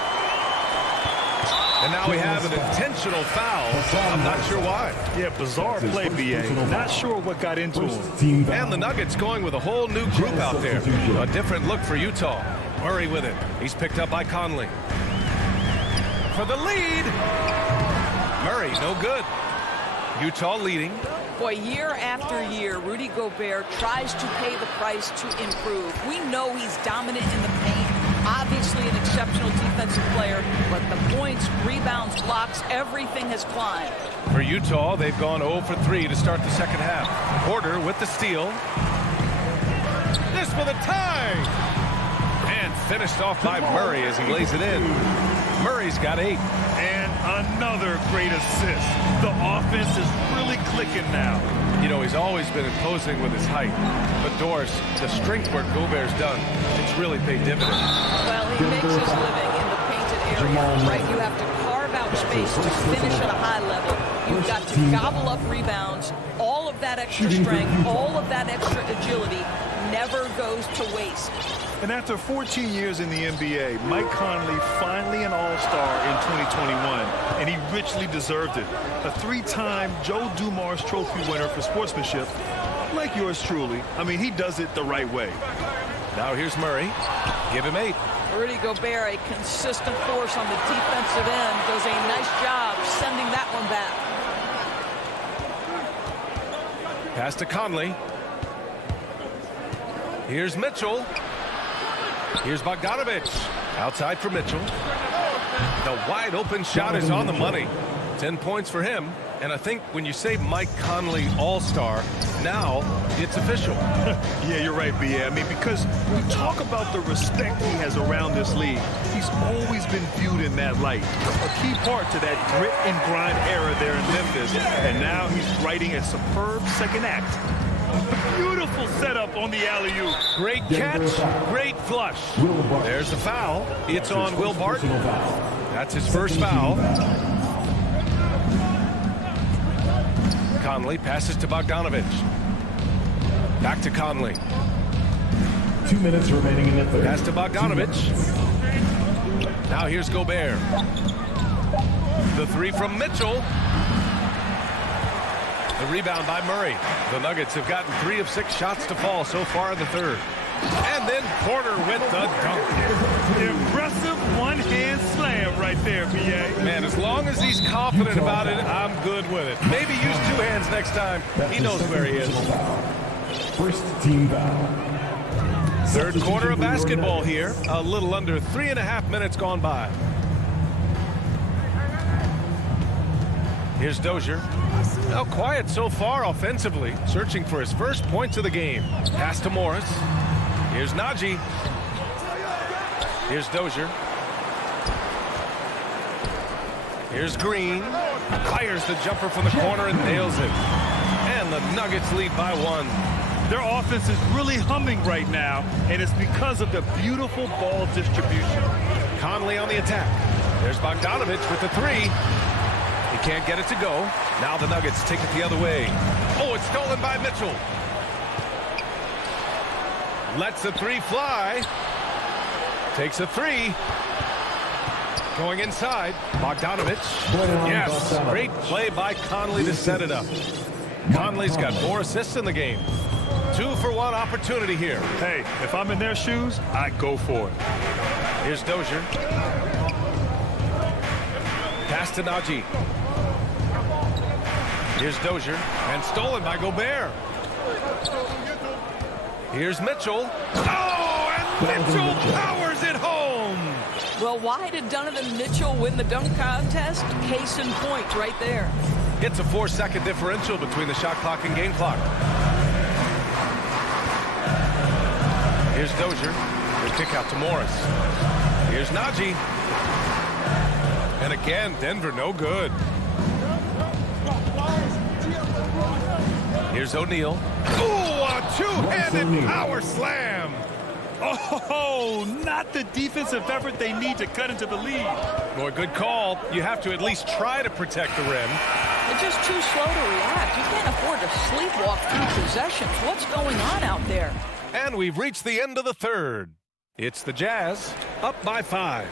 And now we have an intentional foul. I'm not sure why. Yeah, bizarre play, B.A. Not sure what got into him. And the Nuggets going with a whole new group out there. A different look for Utah. Murray with it. He's picked up by Conley. For the lead. Murray, no good. Utah leading. Boy, year after year, Rudy Gobert tries to pay the price to improve. We know he's dominant in the paint, obviously an exceptional defensive player, but the points, rebounds, blocks, everything has climbed. For Utah, they've gone 0 for 3 to start the second half. Porter with the steal. This for the tie! And finished off by Murray as he lays it in. Murray's got 8. And another great assist. The offense is really clicking now. You know, he's always been imposing with his height. But Doris, the strength work Gobert's done, it's really paid dividends. Well, he makes his living in the painted area, right? You have to carve out space to finish at a high level. You've got to gobble up rebounds. All of that extra strength, all of that extra agility never goes to waste. And after 14 years in the NBA, Mike Conley finally an all-star in 2021, and he richly deserved it. A 3-time Joe Dumars Trophy winner for sportsmanship, like yours truly. I mean, he does it the right way. Now here's Murray. Give him 8. Rudy Gobert, a consistent force on the defensive end, does a nice job sending that one back. Pass to Conley. Here's Mitchell. Here's Bogdanovich. Outside for Mitchell. The wide open shot is on the money. 10 points for him. And I think when you say Mike Conley all-star, now it's official. Yeah, you're right, B.A. I mean, because we talk about the respect he has around this league. He's always been viewed in that light. A key part to that grit and grind era there in Memphis. And now he's writing a superb second act. Beautiful setup on the alley-oop. Great catch, great flush. There's the foul. It's on Will Barton. That's his first foul. Conley passes to Bogdanovich. Back to Conley. 2 minutes remaining in the third. Pass to Bogdanovich. Now here's Gobert. The 3 from Mitchell. The rebound by Murray. The Nuggets have gotten 3 of 6 shots to fall so far in the third. And then Porter with the dunk. Impressive one-hand slam right there, B.A. Man, as long as he's confident about it, I'm good with it. Maybe use 2 hands next time. He knows where he is. First team foul. Third quarter of basketball here. A little under 3.5 minutes gone by. Here's Dozier. Now quiet so far offensively, searching for his first points of the game. Pass to Morris. Here's Najee. Here's Dozier. Here's Green. Fires the jumper from the corner and nails it. And the Nuggets lead by 1. Their offense is really humming right now, and it's because of the beautiful ball distribution. Conley on the attack. There's Bogdanovich with the 3. He can't get it to go. Now the Nuggets take it the other way. Oh, it's stolen by Mitchell. Lets the 3 fly. Takes a 3. Going inside. Bogdanovich. Yes, great play by Conley to set it up. Conley's got 4 assists in the game. 2-for-1 opportunity here. Hey, if I'm in their shoes, I go for it. Here's Dozier. Pass to Najee. Here's Dozier, and stolen by Gobert. Here's Mitchell. Oh, and Mitchell powers it home. Well, why did Donovan Mitchell win the dunk contest? Case in point right there. It's a 4-second differential between the shot clock and game clock. Here's Dozier. The kick out to Morris. Here's Najee. And again, Denver no good. Here's O'Neal. Ooh, a two-handed power slam. Oh, not the defensive effort they need to cut into the lead. Boy, good call. You have to at least try to protect the rim. They're just too slow to react. You can't afford to sleepwalk through possessions. What's going on out there? And we've reached the end of the third. It's the Jazz up by 5.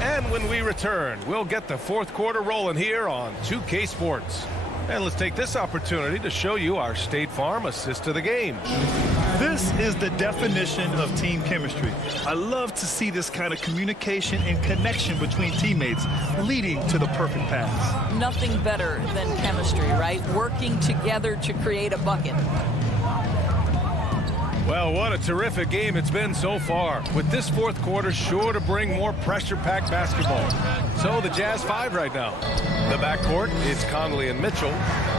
And when we return, we'll get the fourth quarter rolling here on 2K Sports. And let's take this opportunity to show you our State Farm assist to the game. This is the definition of team chemistry. I love to see this kind of communication and connection between teammates leading to the perfect pass. Nothing better than chemistry, right? Working together to create a bucket. Well, what a terrific game it's been so far, with this fourth quarter sure to bring more pressure-packed basketball. So the Jazz 5 right now. The backcourt is Conley and Mitchell.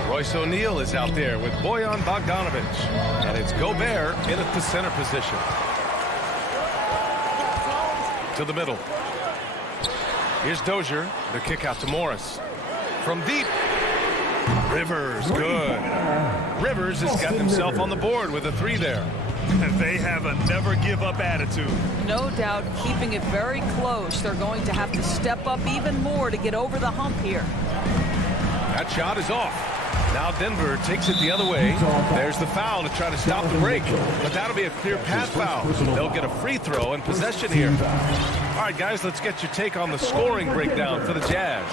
Royce O'Neal is out there with Bojan Bogdanovic. And it's Gobert in at the center position. To the middle. Here's Dozier. The kick out to Morris. From deep. Rivers, good. Rivers has got himself on the board with a 3 there. They have a never-give-up attitude. No doubt, keeping it very close. They're going to have to step up even more to get over the hump here. That shot is off. Now Denver takes it the other way. There's the foul to try to stop the break. But that'll be a clear path foul. They'll get a free throw and possession here. All right, guys, let's get your take on the scoring breakdown for the Jazz.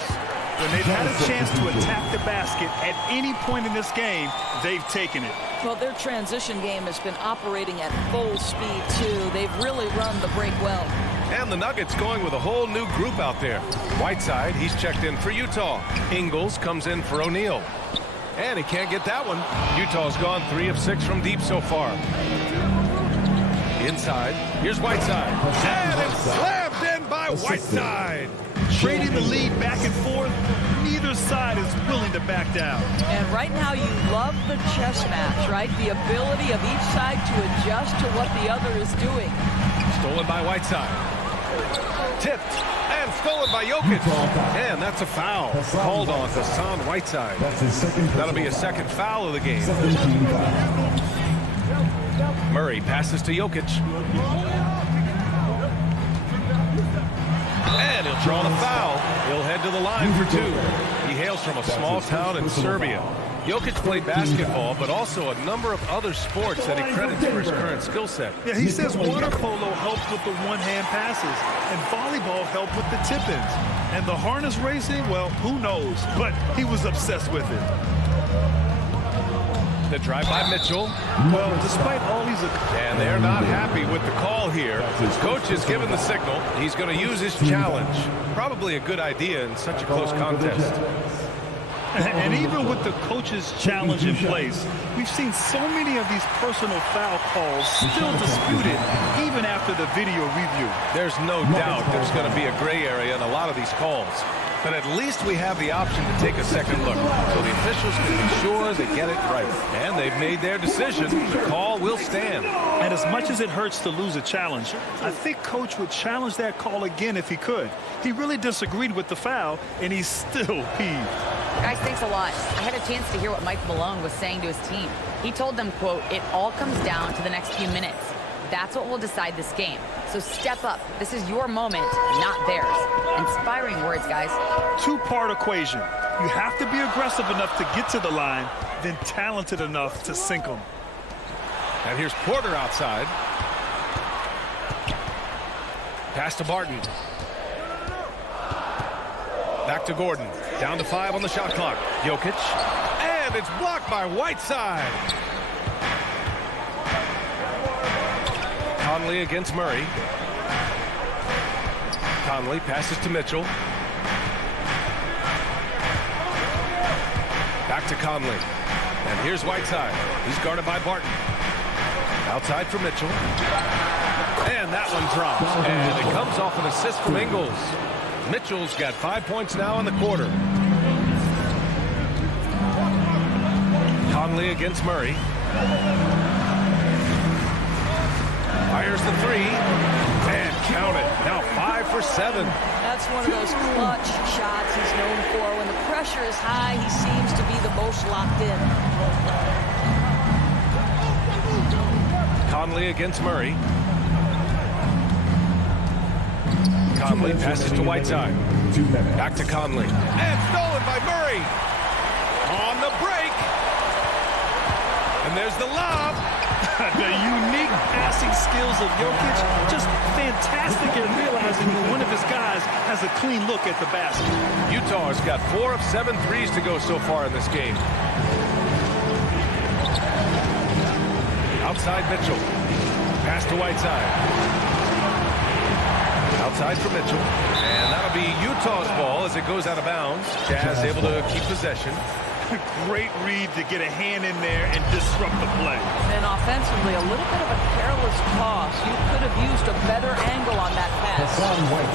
When they've had a chance to attack the basket at any point in this game, they've taken it. Well, their transition game has been operating at full speed, too. They've really run the break well. And the Nuggets going with a whole new group out there. Whiteside, he's checked in for Utah. Ingles comes in for O'Neal. And he can't get that one. Utah's gone 3 of 6 from deep so far. Inside, here's Whiteside. And it's slammed in by Whiteside. Trading the lead back and forth, neither side is willing to back down. And right now you love the chess match, right? The ability of each side to adjust to what the other is doing. Stolen by Whiteside. Tipped and stolen by Jokic. And that's a foul called on Hassan Whiteside. That'll be a second foul of the game. Murray passes to Jokic. And he'll draw the foul. He'll head to the line for 2. He hails from a small town in Serbia. Jokic played basketball, but also a number of other sports that he credits for his current skill set. Yeah, he says water polo helped with the one-hand passes, and volleyball helped with the tip-ins. And the harness racing, well, who knows? But he was obsessed with it. The drive by Mitchell. Well, despite all these... And they're not happy with the call here. His coach has given the signal. He's going to use his challenge. Probably a good idea in such a close contest. And even with the coach's challenge in place, we've seen so many of these personal foul calls still disputed even after the video review. There's no doubt there's going to be a gray area in a lot of these calls. But at least we have the option to take a second look, so the officials can be sure they get it right. And they've made their decision. The call will stand. And as much as it hurts to lose a challenge, I think Coach would challenge that call again if he could. He really disagreed with the foul, and he's still peeved. Guys, thanks a lot. I had a chance to hear what Mike Malone was saying to his team. He told them, quote, "It all comes down to the next few minutes. That's what will decide this game. So step up. This is your moment, not theirs." Inspiring words, guys. Two-part equation. You have to be aggressive enough to get to the line, then talented enough to sink them. And here's Porter outside. Pass to Barton. Back to Gordon. Down to 5 on the shot clock. Jokic. And it's blocked by Whiteside. Conley against Murray. Conley passes to Mitchell. Back to Conley. And here's Whiteside. He's guarded by Barton. Outside for Mitchell. And that one drops. And it comes off an assist from Ingles. Mitchell's got 5 points now in the quarter. Conley against Murray. Fires the three. And count it. Now 5 for 7. That's one of those clutch shots he's known for. When the pressure is high, he seems to be the most locked in. Conley against Murray. Conley passes to Whiteside. Back to Conley. And stolen by Murray. On the break. And there's the lob. The unique passing skills of Jokic, just fantastic at realizing when one of his guys has a clean look at the basket. Utah's got 4 of 7 threes to go so far in this game. Outside Mitchell. Pass to Whiteside. Outside for Mitchell. And that'll be Utah's ball as it goes out of bounds. Jazz able to keep possession. Great read to get a hand in there and disrupt the play. And offensively, a little bit of a careless toss. You could have used a better angle on that pass.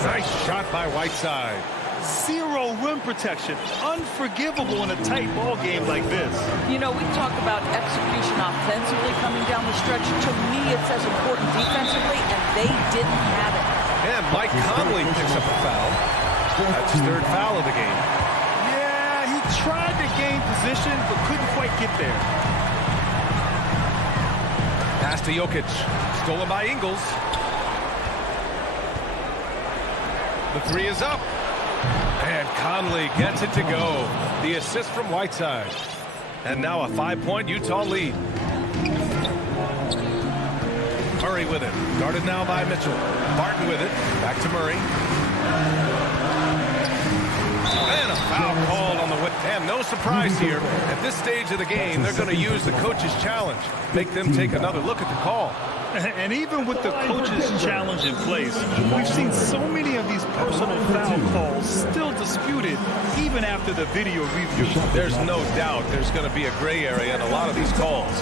Nice shot by Whiteside. Zero rim protection. Unforgivable in a tight ball game like this. You know, we talk about execution offensively coming down the stretch. To me, it's as important defensively, and they didn't have it. And Mike Conley picks up a foul. That's his 3rd foul of the game. Tried to gain position, but couldn't quite get there. Pass to Jokic. Stolen by Ingles. The three is up. And Conley gets it to go. The assist from Whiteside. And now a 5-point Utah lead. Murray with it. Guarded now by Mitchell. Barton with it. Back to Murray. And a foul called on the way. And no surprise here. At this stage of the game, they're going to use the coach's challenge. Make them take another look at the call. And even with the coach's challenge in place, we've seen so many of these personal foul calls still disputed even after the video review. There's no doubt there's going to be a gray area in a lot of these calls.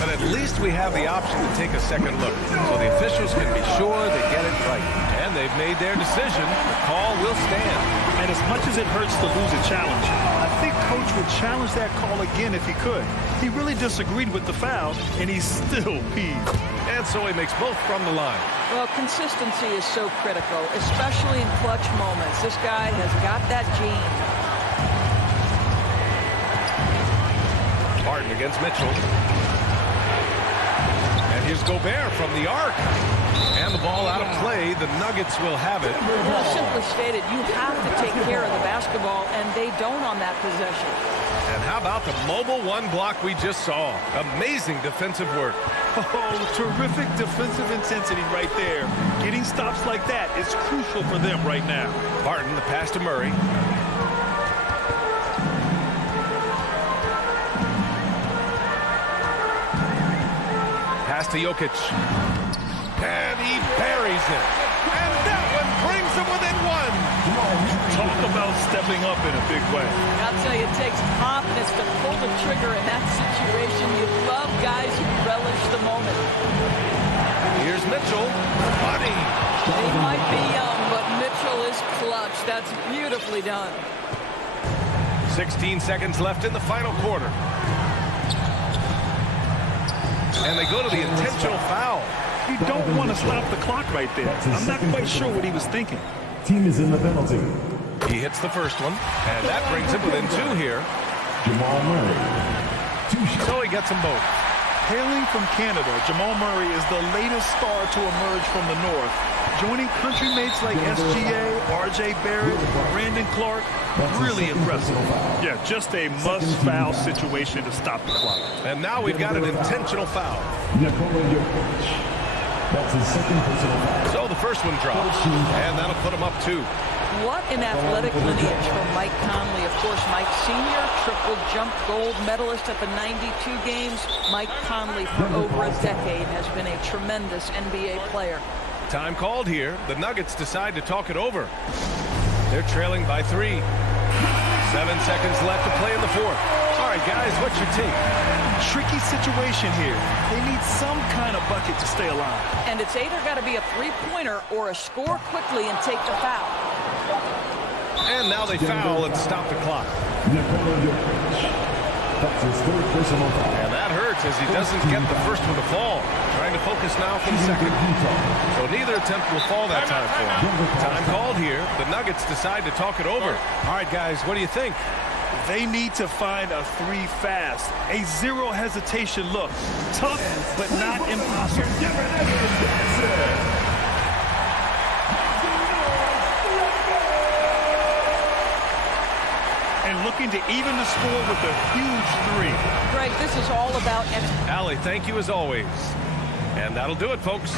But at least we have the option to take a second look. So the officials can be sure they get it right. And they've made their decision. The call will stand. And as much as it hurts to lose a challenge, I think Coach would challenge that call again if he could. He really disagreed with the foul, and he's still peeved. And so he makes both from the line. Well, consistency is so critical, especially in clutch moments. This guy has got that gene. Barton against Mitchell. And here's Gobert from the arc. And the ball out of play. The Nuggets will have it. Well, simply stated, you have to take care of the basketball, and they don't on that possession. And how about the mobile one block we just saw? Amazing defensive work. Oh, terrific defensive intensity right there. Getting stops like that is crucial for them right now. Barton, the pass to Murray. Pass to Jokic. And he buries it. And that one brings him within one. Talk about stepping up in a big way. I'll tell you, it takes confidence to pull the trigger in that situation. You love guys who relish the moment. Here's Mitchell. Money. They might be young, but Mitchell is clutch. That's beautifully done. 16 seconds left in the final quarter. And they go to the intentional foul. You don't want to stop the clock right there. I'm not quite sure what he was thinking. Team is in the penalty. He hits the first one, and that brings him within 2 here. Jamal Murray. So he gets them both. Hailing from Canada, Jamal Murray is the latest star to emerge from the North, joining countrymates like SGA, RJ Barrett, Brandon Clark. Really impressive. Yeah, just a must-foul situation to stop the clock. And now we've got an intentional foul. That's his second personal foul. So the first one drops, and that'll put him up 2. What an athletic lineage from Mike Conley. Of course, Mike Sr., triple jump gold medalist at the 92 games. Mike Conley, for over a decade, has been a tremendous NBA player. Time called here. The Nuggets decide to talk it over. They're trailing by 3. 7 seconds left to play in the fourth. All right, guys, what's your take? Tricky situation here. They need some kind of bucket to stay alive. And it's either got to be a three-pointer or a score quickly and take the foul. And now they foul and stop the clock. And that hurts as he doesn't get the first one to fall. Trying to focus now for the second. So neither attempt will fall that time for him. Time called here. The Nuggets decide to talk it over. All right, guys, what do you think? They need to find a 3 fast. A zero hesitation look. Tough, but not impossible. And looking to even the score with a huge 3. Greg, this is all about... Allie, thank you as always. And that'll do it, folks.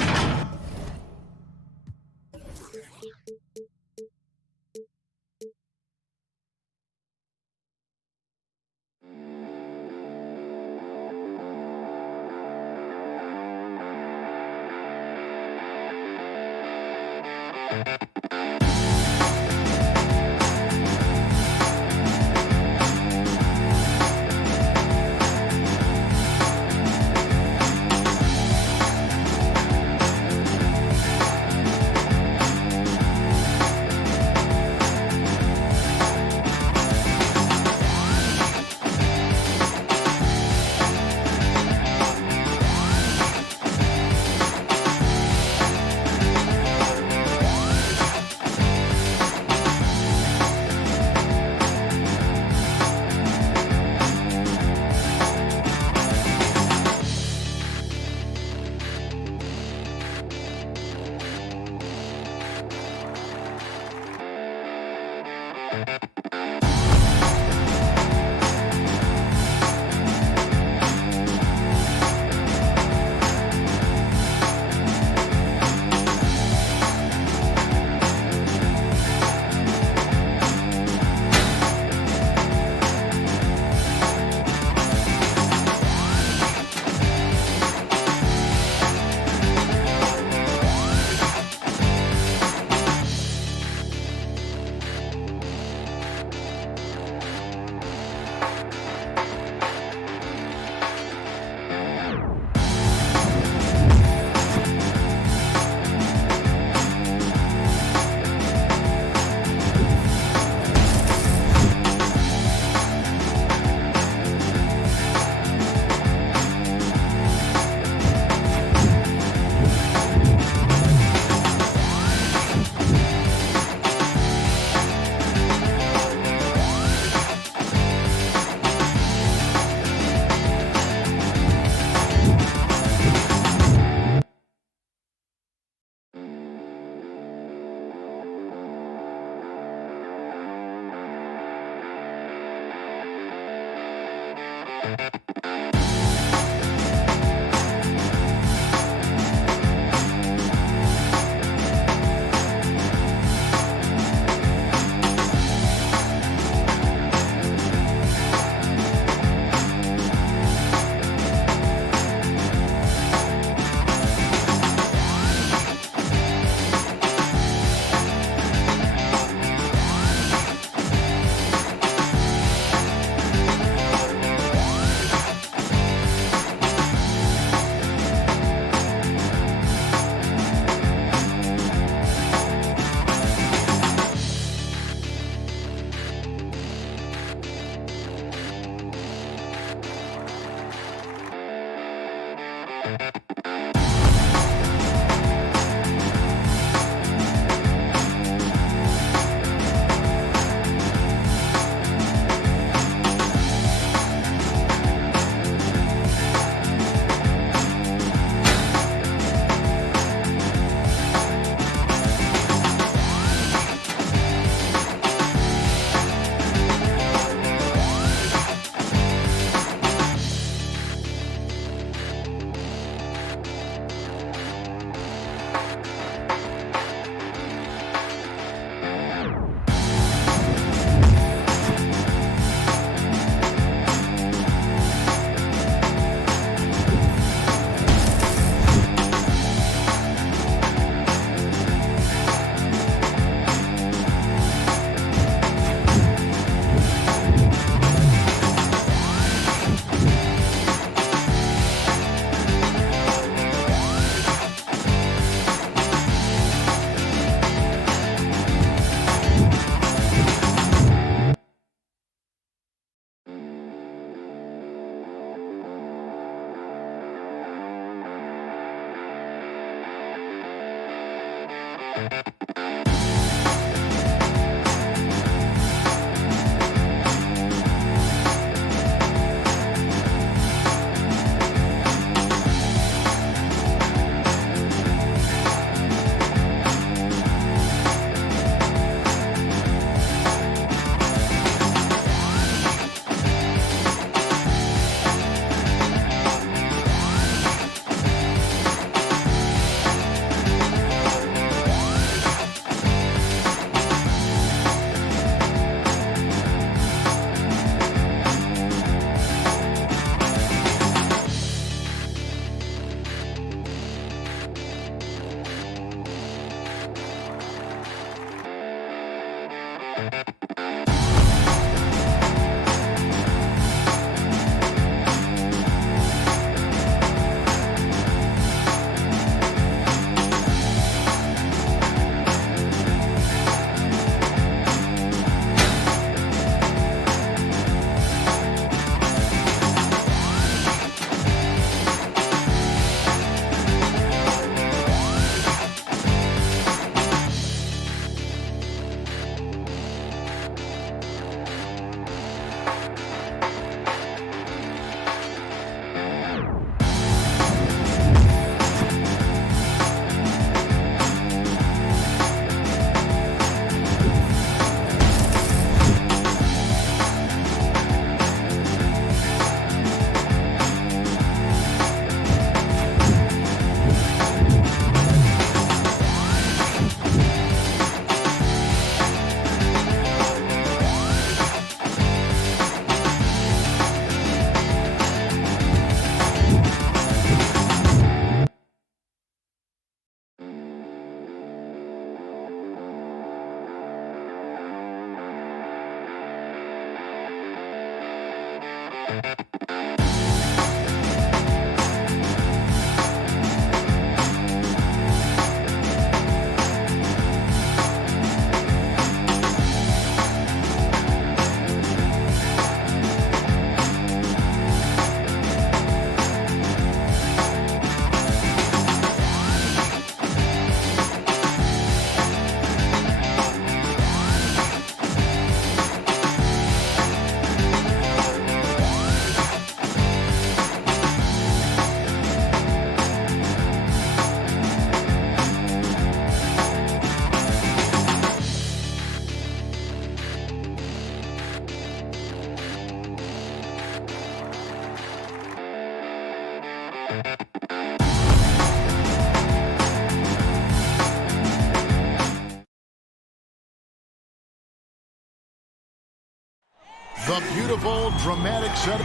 The beautiful, dramatic set.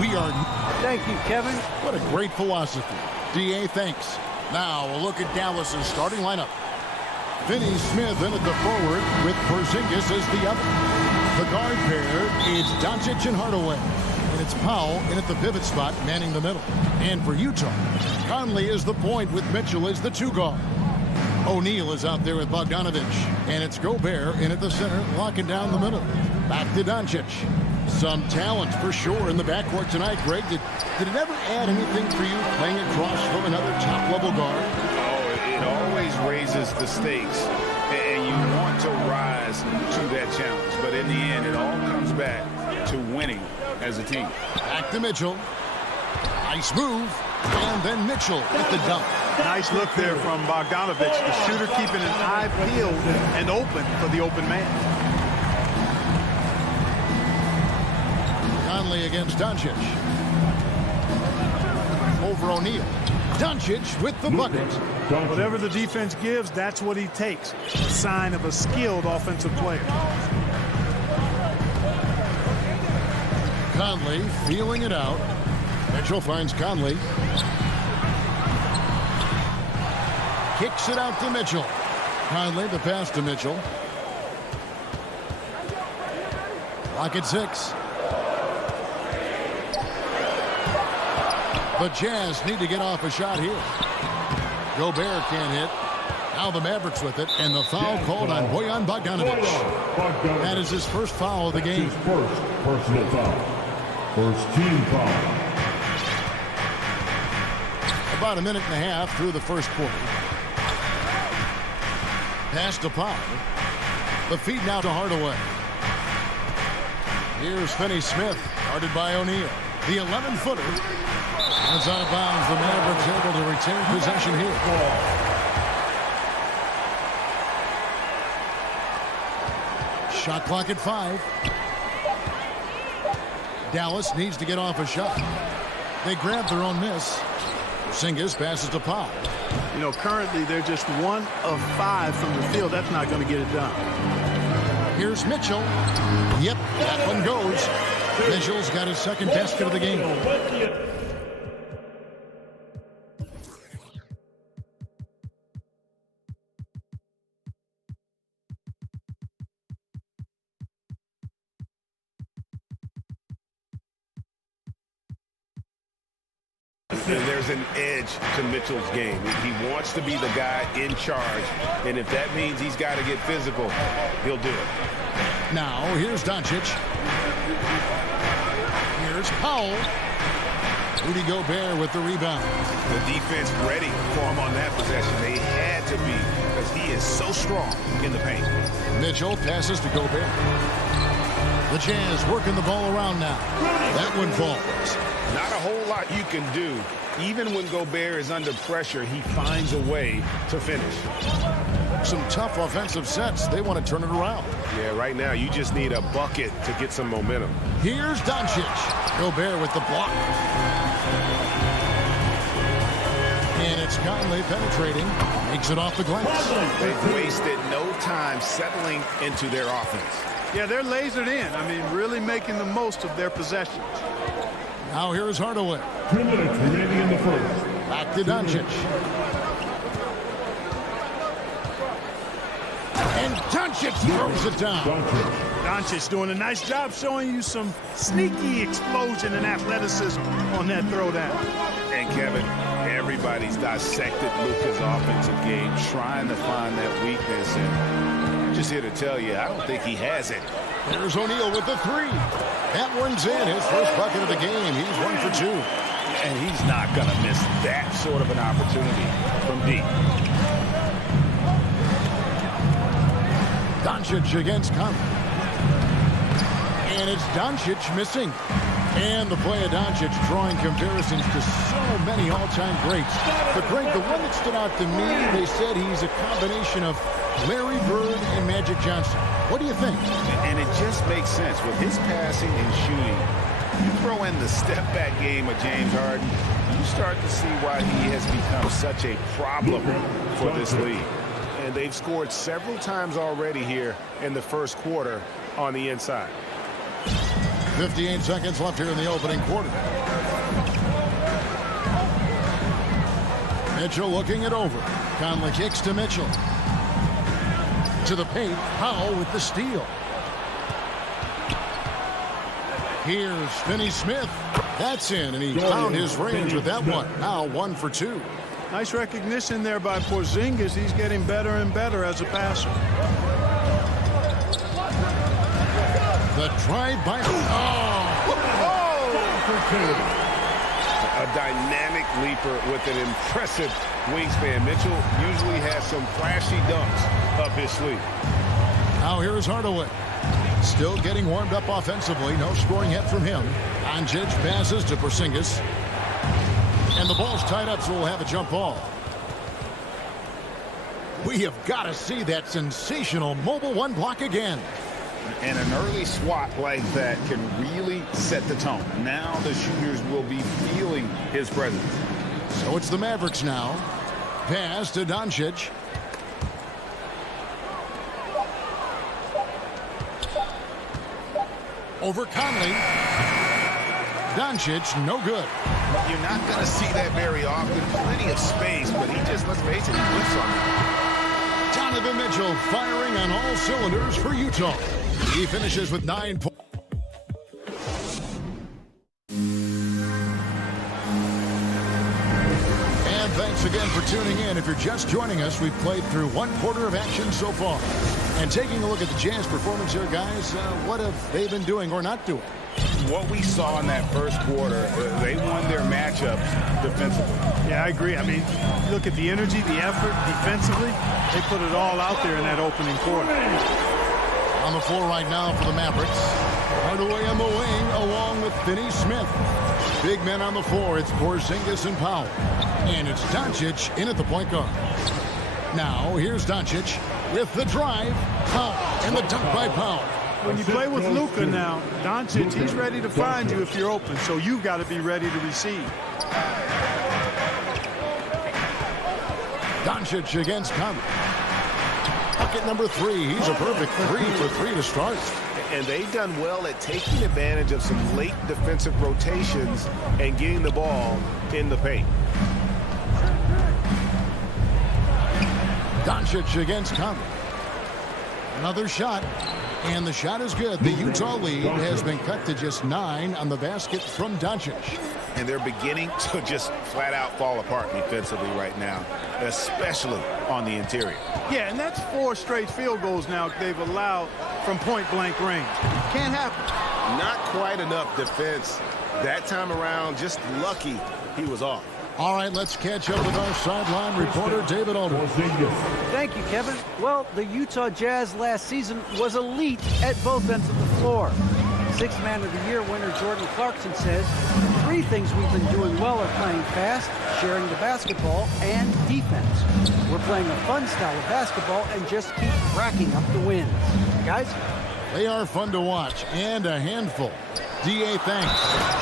We are... Thank you, Kevin. What a great philosophy. DA, thanks. Now, a look at Dallas's starting lineup. Finney Smith in at the forward with Porzingis as the other. The guard pair is Doncic and Hardaway. And it's Powell in at the pivot spot, manning the middle. And for Utah, Conley is the point with Mitchell as the two guard. O'Neal is out there with Bogdanovich. And it's Gobert in at the center, locking down the middle. Back to Doncic. Some talent for sure in the backcourt tonight, Greg. Did it ever add anything for you playing across from another top-level guard? Oh, it always raises the stakes, and you want to rise to that challenge. But in the end, it all comes back to winning as a team. Back to Mitchell. Nice move. And then Mitchell with the dunk. Nice look there from Bogdanovich, the shooter keeping an eye peeled and open for the open man. Conley against Doncic. Over O'Neal. Doncic with the bucket. Whatever the defense gives, that's what he takes. A sign of a skilled offensive player. Conley feeling it out. Mitchell finds Conley. Kicks it out to Mitchell. Conley the pass to Mitchell. Clock at 6. The Jazz need to get off a shot here. Gobert can't hit. Now the Mavericks with it, and the foul called on Bojan Bogdanovich. That is his first foul of the game. His first personal foul. First team foul. About a minute and a half through the first quarter. Pass to Powell. The feed now to Hardaway. Here's Finney-Smith, guarded by O'Neal. The 11-footer. It's out of bounds. The Mavericks able to retain possession here. Shot clock at 5. Dallas needs to get off a shot. They grab their own miss. Porzingis passes to Powell. You know, currently they're just 1 of 5 from the field. That's not going to get it done. Here's Mitchell. Yep, that one goes. Mitchell's got his second basket of the game. There's an edge to Mitchell's game. He wants to be the guy in charge, and if that means he's got to get physical, he'll do it. Now, here's Doncic. Here's Powell. Rudy Gobert with the rebound. The defense ready for him on that possession. They had to be, because he is so strong in the paint. Mitchell passes to Gobert. The Jazz working the ball around now. That one falls. Not a whole lot you can do. Even when Gobert is under pressure, he finds a way to finish. Some tough offensive sets. They want to turn it around. Yeah, right now you just need a bucket to get some momentum. Here's Doncic. Gobert with the block. And it's Conley penetrating. Makes it off the glass. They've wasted no time settling into their offense. Yeah, they're lasered in. I mean, really making the most of their possessions. Now here's Hardaway. 2 minutes remaining in the first. Back to Doncic. And Doncic throws it down. Doncic doing a nice job showing you some sneaky explosion and athleticism on that throwdown. And Kevin, everybody's dissected Luka's offensive game, trying to find that weakness. And I'm just here to tell you, I don't think he has it. There's O'Neal with the 3. That one's in. His first bucket of the game. He's 1 for 2. And he's not going to miss that sort of an opportunity from deep. Doncic against Conley. And it's Doncic missing. And the play of Doncic drawing comparisons to so many all-time greats. But Greg, the one that stood out to me, they said he's a combination of Larry Bird and Magic Johnson. What do you think? And it just makes sense. With his passing and shooting, you throw in the step-back game of James Harden, you start to see why he has become such a problem for this league. And they've scored several times already here in the first quarter on the inside. 58 seconds left here in the opening quarter. Mitchell looking it over. Conley kicks to Mitchell. To the paint. Powell with the steal. Here's Finney-Smith. That's in, and he found his range with that one. Now 1 for 2. Nice recognition there by Porzingis. He's getting better and better as a passer. The drive by... A dynamic leaper with an impressive wingspan. Mitchell usually has some flashy dunks up his sleeve. Now here's Hardaway. Still getting warmed up offensively. No scoring yet from him. Doncic passes to Porzingis. And the ball's tied up, so we'll have a jump ball. We have got to see that sensational mobile 1 block again. And an early swat like that can really set the tone. Now the shooters will be feeling his presence. So it's the Mavericks now. Pass to Doncic. Over Conley. Doncic, no good. You're not going to see that very often. Plenty of space, but he just, let's face it, he whiffs on it. Donovan Mitchell firing on all cylinders for Utah. He finishes with 9 points. And thanks again for tuning in. If you're just joining us, we've played through 1 quarter of action so far. And taking a look at the Jazz performance here, guys, what have they been doing or not doing? what we saw in that first quarter. They won their matchups defensively. Yeah, I agree. I mean, look at the energy, the effort defensively. They put it all out there in that opening quarter. On the floor right now for the Mavericks. Hardaway on the wing along with Finney Smith. Big men on the floor. It's Porzingis and Powell. And it's Doncic in at the point guard. Now, here's Doncic with the drive. Powell and the dunk by Powell. When you play with Luka now, Doncic, he's ready to find you if you're open. So you've got to be ready to receive. Doncic against Conley. Bucket number 3. He's a perfect 3 for 3 to start. And they've done well at taking advantage of some late defensive rotations and getting the ball in the paint. Doncic against Conley. Another shot. And the shot is good. The Utah lead has been cut to just 9 on the basket from Doncic. And they're beginning to just flat out fall apart defensively right now, especially on the interior. Yeah, and that's 4 straight field goals now they've allowed from point-blank range. Can't happen. Not quite enough defense that time around. Just lucky he was off. All right, let's catch up with our sideline reporter, David Aldridge. Thank you, Kevin. Well, the Utah Jazz last season was elite at both ends of the floor. Sixth Man of the Year winner Jordan Clarkson says 3 things we've been doing well are playing fast, sharing the basketball, and defense. We're playing a fun style of basketball and just keep racking up the wins. Guys? They are fun to watch and a handful. D.A. thanks.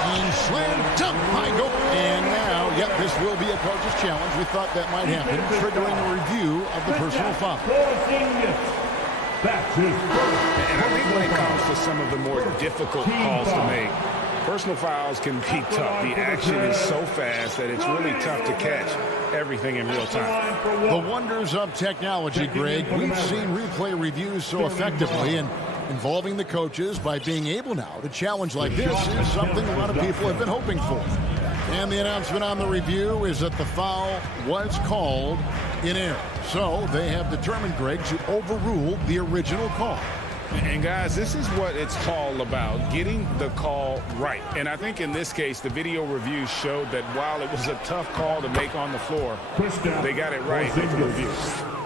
And slam dunk by Go. And now, yep, this will be a coach's challenge. We thought that might happen, triggering a review of the personal foul. And I think when it comes to some of the more difficult calls to make, personal fouls can be tough. The action is so fast that it's really tough to catch everything in real time. The wonders of technology, Greg. We've seen replay reviews so effectively, and involving the coaches by being able now to challenge like this is something a lot of people have been hoping for. And the announcement on the review is that the foul was called in error. So they have determined, Greg, to overrule the original call. And guys, this is what it's all about, getting the call right. And I think in this case, the video review showed that while it was a tough call to make on the floor, they got it right with the review.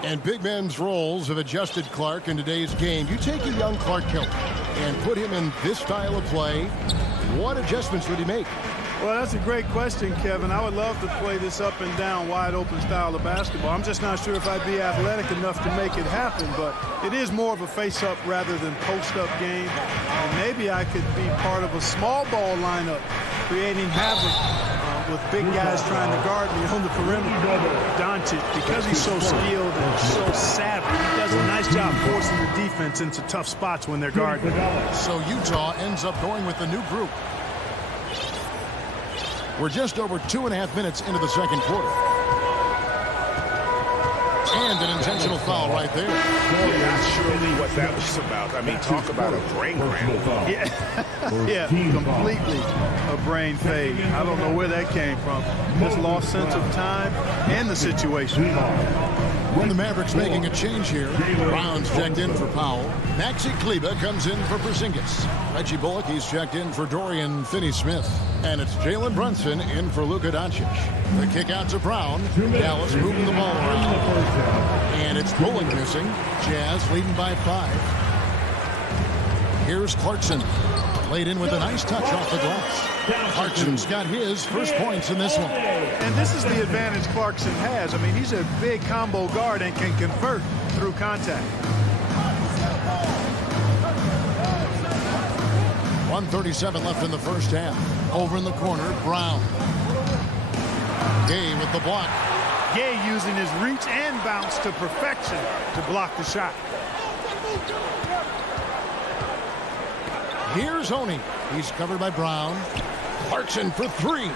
And big men's roles have adjusted Clark in today's game. You take a young Clark Killer and put him in this style of play. What adjustments would he make? Well, that's a great question, Kevin. I would love to play this up and down, wide open style of basketball. I'm just not sure if I'd be athletic enough to make it happen, but it is more of a face-up rather than post-up game. And maybe I could be part of a small ball lineup, creating havoc with big guys trying to guard me on the perimeter. Doncic, because he's so skilled and so savvy, he does a nice job forcing the defense into tough spots when they're guarding. So Utah ends up going with the new group. We're just over 2.5 minutes into the second quarter. And an intentional foul right there. Not surely what that was about. I mean, talk about a brain cramp. Yeah, completely a brain fade. I don't know where that came from. Just lost sense of time and the situation. When the Mavericks making a change here. Brown's checked in for Powell. Maxi Kleber comes in for Porzingis. Reggie Bullock, he's checked in for Dorian Finney-Smith. And it's Jalen Brunson in for Luka Doncic. The kick out to Brown. Dallas moving the ball around. And it's Bullock missing. Jazz leading by 5. Here's Clarkson. Laid in with a nice touch off the glass. Clarkson's got his first points in this one. And this is the advantage Clarkson has. I mean, he's a big combo guard and can convert through contact. 1:37 left in the first half. Over in the corner, Brown. Gay with the block. Gay using his reach and bounce to perfection to block the shot. Here's Oney. He's covered by Brown. Clarkson for 3.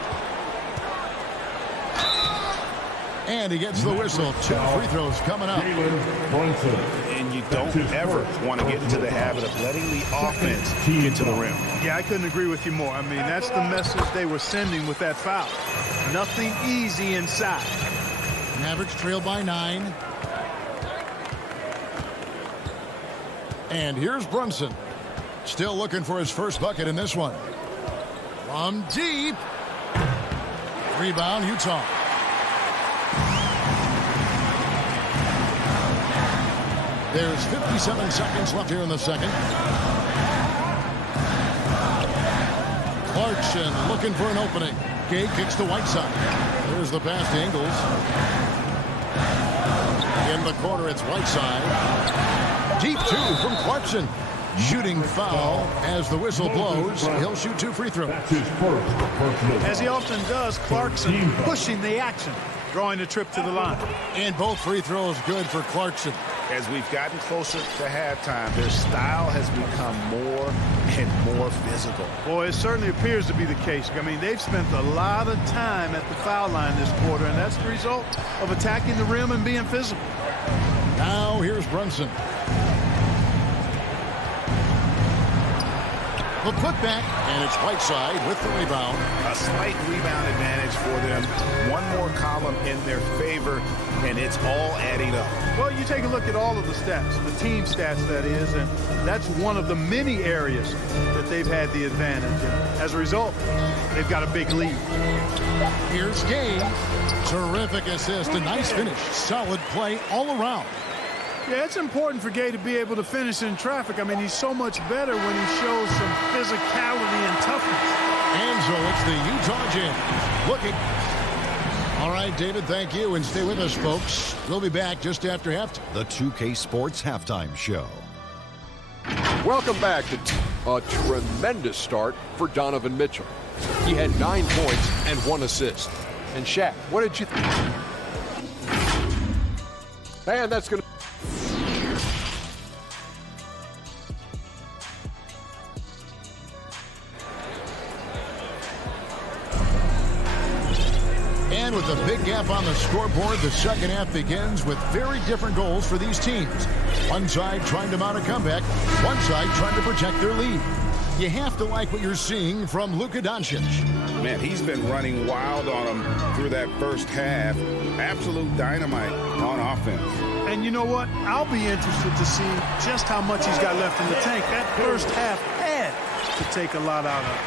And he gets the whistle. 2 free throws coming up. And you don't ever want to get into the habit of letting the offense get to the rim. Yeah, I couldn't agree with you more. I mean, that's the message they were sending with that foul. Nothing easy inside. Mavericks trail by 9. And here's Brunson. Still looking for his first bucket in this one. From deep. Rebound, Utah. There's 57 seconds left here in the second. Clarkson looking for an opening. Gay kicks to Whiteside. There's the pass to Ingles. In the corner, it's Whiteside. Deep two from Clarkson. Shooting foul as the whistle blows. He'll shoot 2 free throws. As he often does, Clarkson pushing the action, drawing the trip to the line. And both free throws good for Clarkson. As we've gotten closer to halftime, their style has become more and more physical. Boy, it certainly appears to be the case. I mean, they've spent a lot of time at the foul line this quarter, and that's the result of attacking the rim and being physical. Now here's Brunson. The putback, and it's Whiteside with the rebound. A slight rebound advantage for them. One more column in their favor, and it's all adding up. Well, you take a look at all of the stats, the team stats, that is, and that's one of the many areas that they've had the advantage. And as a result, they've got a big lead. Here's Gay. Terrific assist, a nice finish. Solid play all around. Yeah, it's important for Gay to be able to finish in traffic. I mean, he's so much better when he shows some physicality and toughness. And so it's the Utah Jazz looking. All right, David, thank you. And stay with us, folks. We'll be back just after halftime. The 2K Sports Halftime Show. Welcome back to a tremendous start for Donovan Mitchell. He had 9 points and 1 assist. And Shaq, what did you think? And that's going to... And with a big gap on the scoreboard, the second half begins with very different goals for these teams. One side trying to mount a comeback, one side trying to protect their lead. You have to like what you're seeing from Luka Doncic. Man, he's been running wild on them through that first half. Absolute dynamite on offense. And you know what? I'll be interested to see just how much he's got left in the tank. That first half had to take a lot out of it.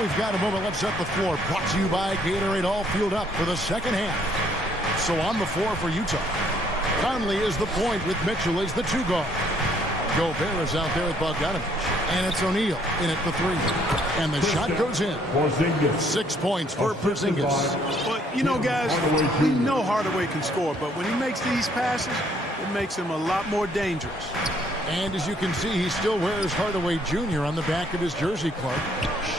We've got a moment. Let's set the floor. Brought to you by Gatorade. All fueled up for the second half. So on the floor for Utah. Conley is the point with Mitchell as the 2 guard. Gobert is out there with Bogdanovich. And it's O'Neal in at the 3. And the shot goes in. 6 points for Porzingis. But, you know, guys, we know Hardaway can score. But when he makes these passes, it makes him a lot more dangerous. And as you can see, he still wears Hardaway Jr. on the back of his jersey, Clark.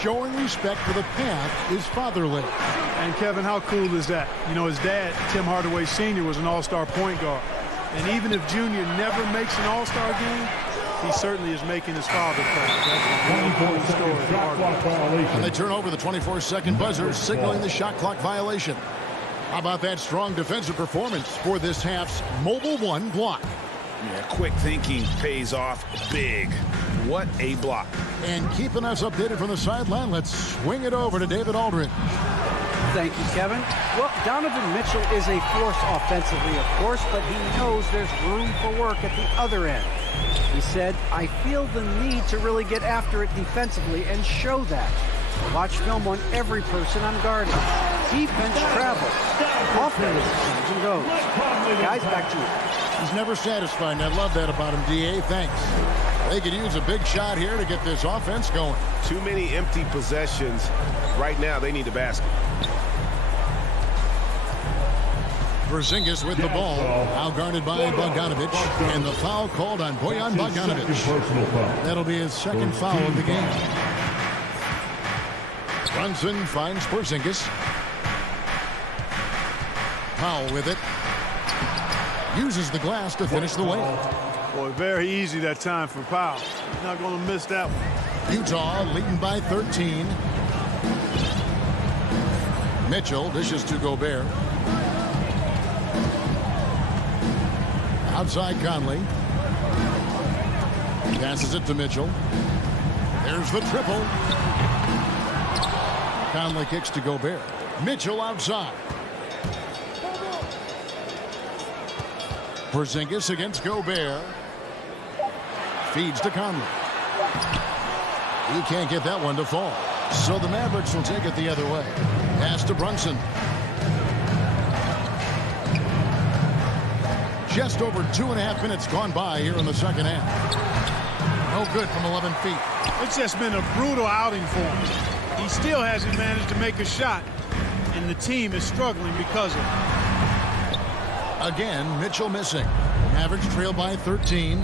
Showing respect for the path is fatherly. And, Kevin, how cool is that? You know, his dad, Tim Hardaway Sr., was an all-star point guard. And even if Junior never makes an all-star game, he certainly is making his father proud. That's a really cool story. And they turn over the 24-second buzzer, signaling the shot clock violation. How about that strong defensive performance for this half's Mobile One block? Yeah, quick thinking pays off big. What a block. And keeping us updated from the sideline, let's swing it over to David Aldridge. Thank you, Kevin. Well, Donovan Mitchell is a force offensively, of course, but he knows there's room for work at the other end. He said, I feel the need to really get after it defensively and show that. I watch film on every person I'm guarding. Defense travel. Offense comes and goes. Guys, back to you. He's never satisfied, and I love that about him, D.A. Thanks. They could use a big shot here to get this offense going. Too many empty possessions. Right now, they need the basket. Porzingis with the ball. Now guarded by Bogdanovich. And the foul called on Bojan Bogdanovich. That'll be his second foul of the game. Brunson finds Porzingis. Powell with it. Uses the glass to finish the layup. Boy, very easy that time for Powell. He's not going to miss that one. Utah leading by 13. Mitchell dishes to Gobert. Outside Conley. Passes it to Mitchell. There's the triple. Conley kicks to Gobert. Mitchell outside. Porzingis against Gobert. Feeds to Conley. He can't get that one to fall. So the Mavericks will take it the other way. Pass to Brunson. Just over 2.5 minutes gone by here in the second half. No good from 11 feet. It's just been a brutal outing for him. He still hasn't managed to make a shot, and the team is struggling because of it. Again, Mitchell missing. Mavericks trail by 13.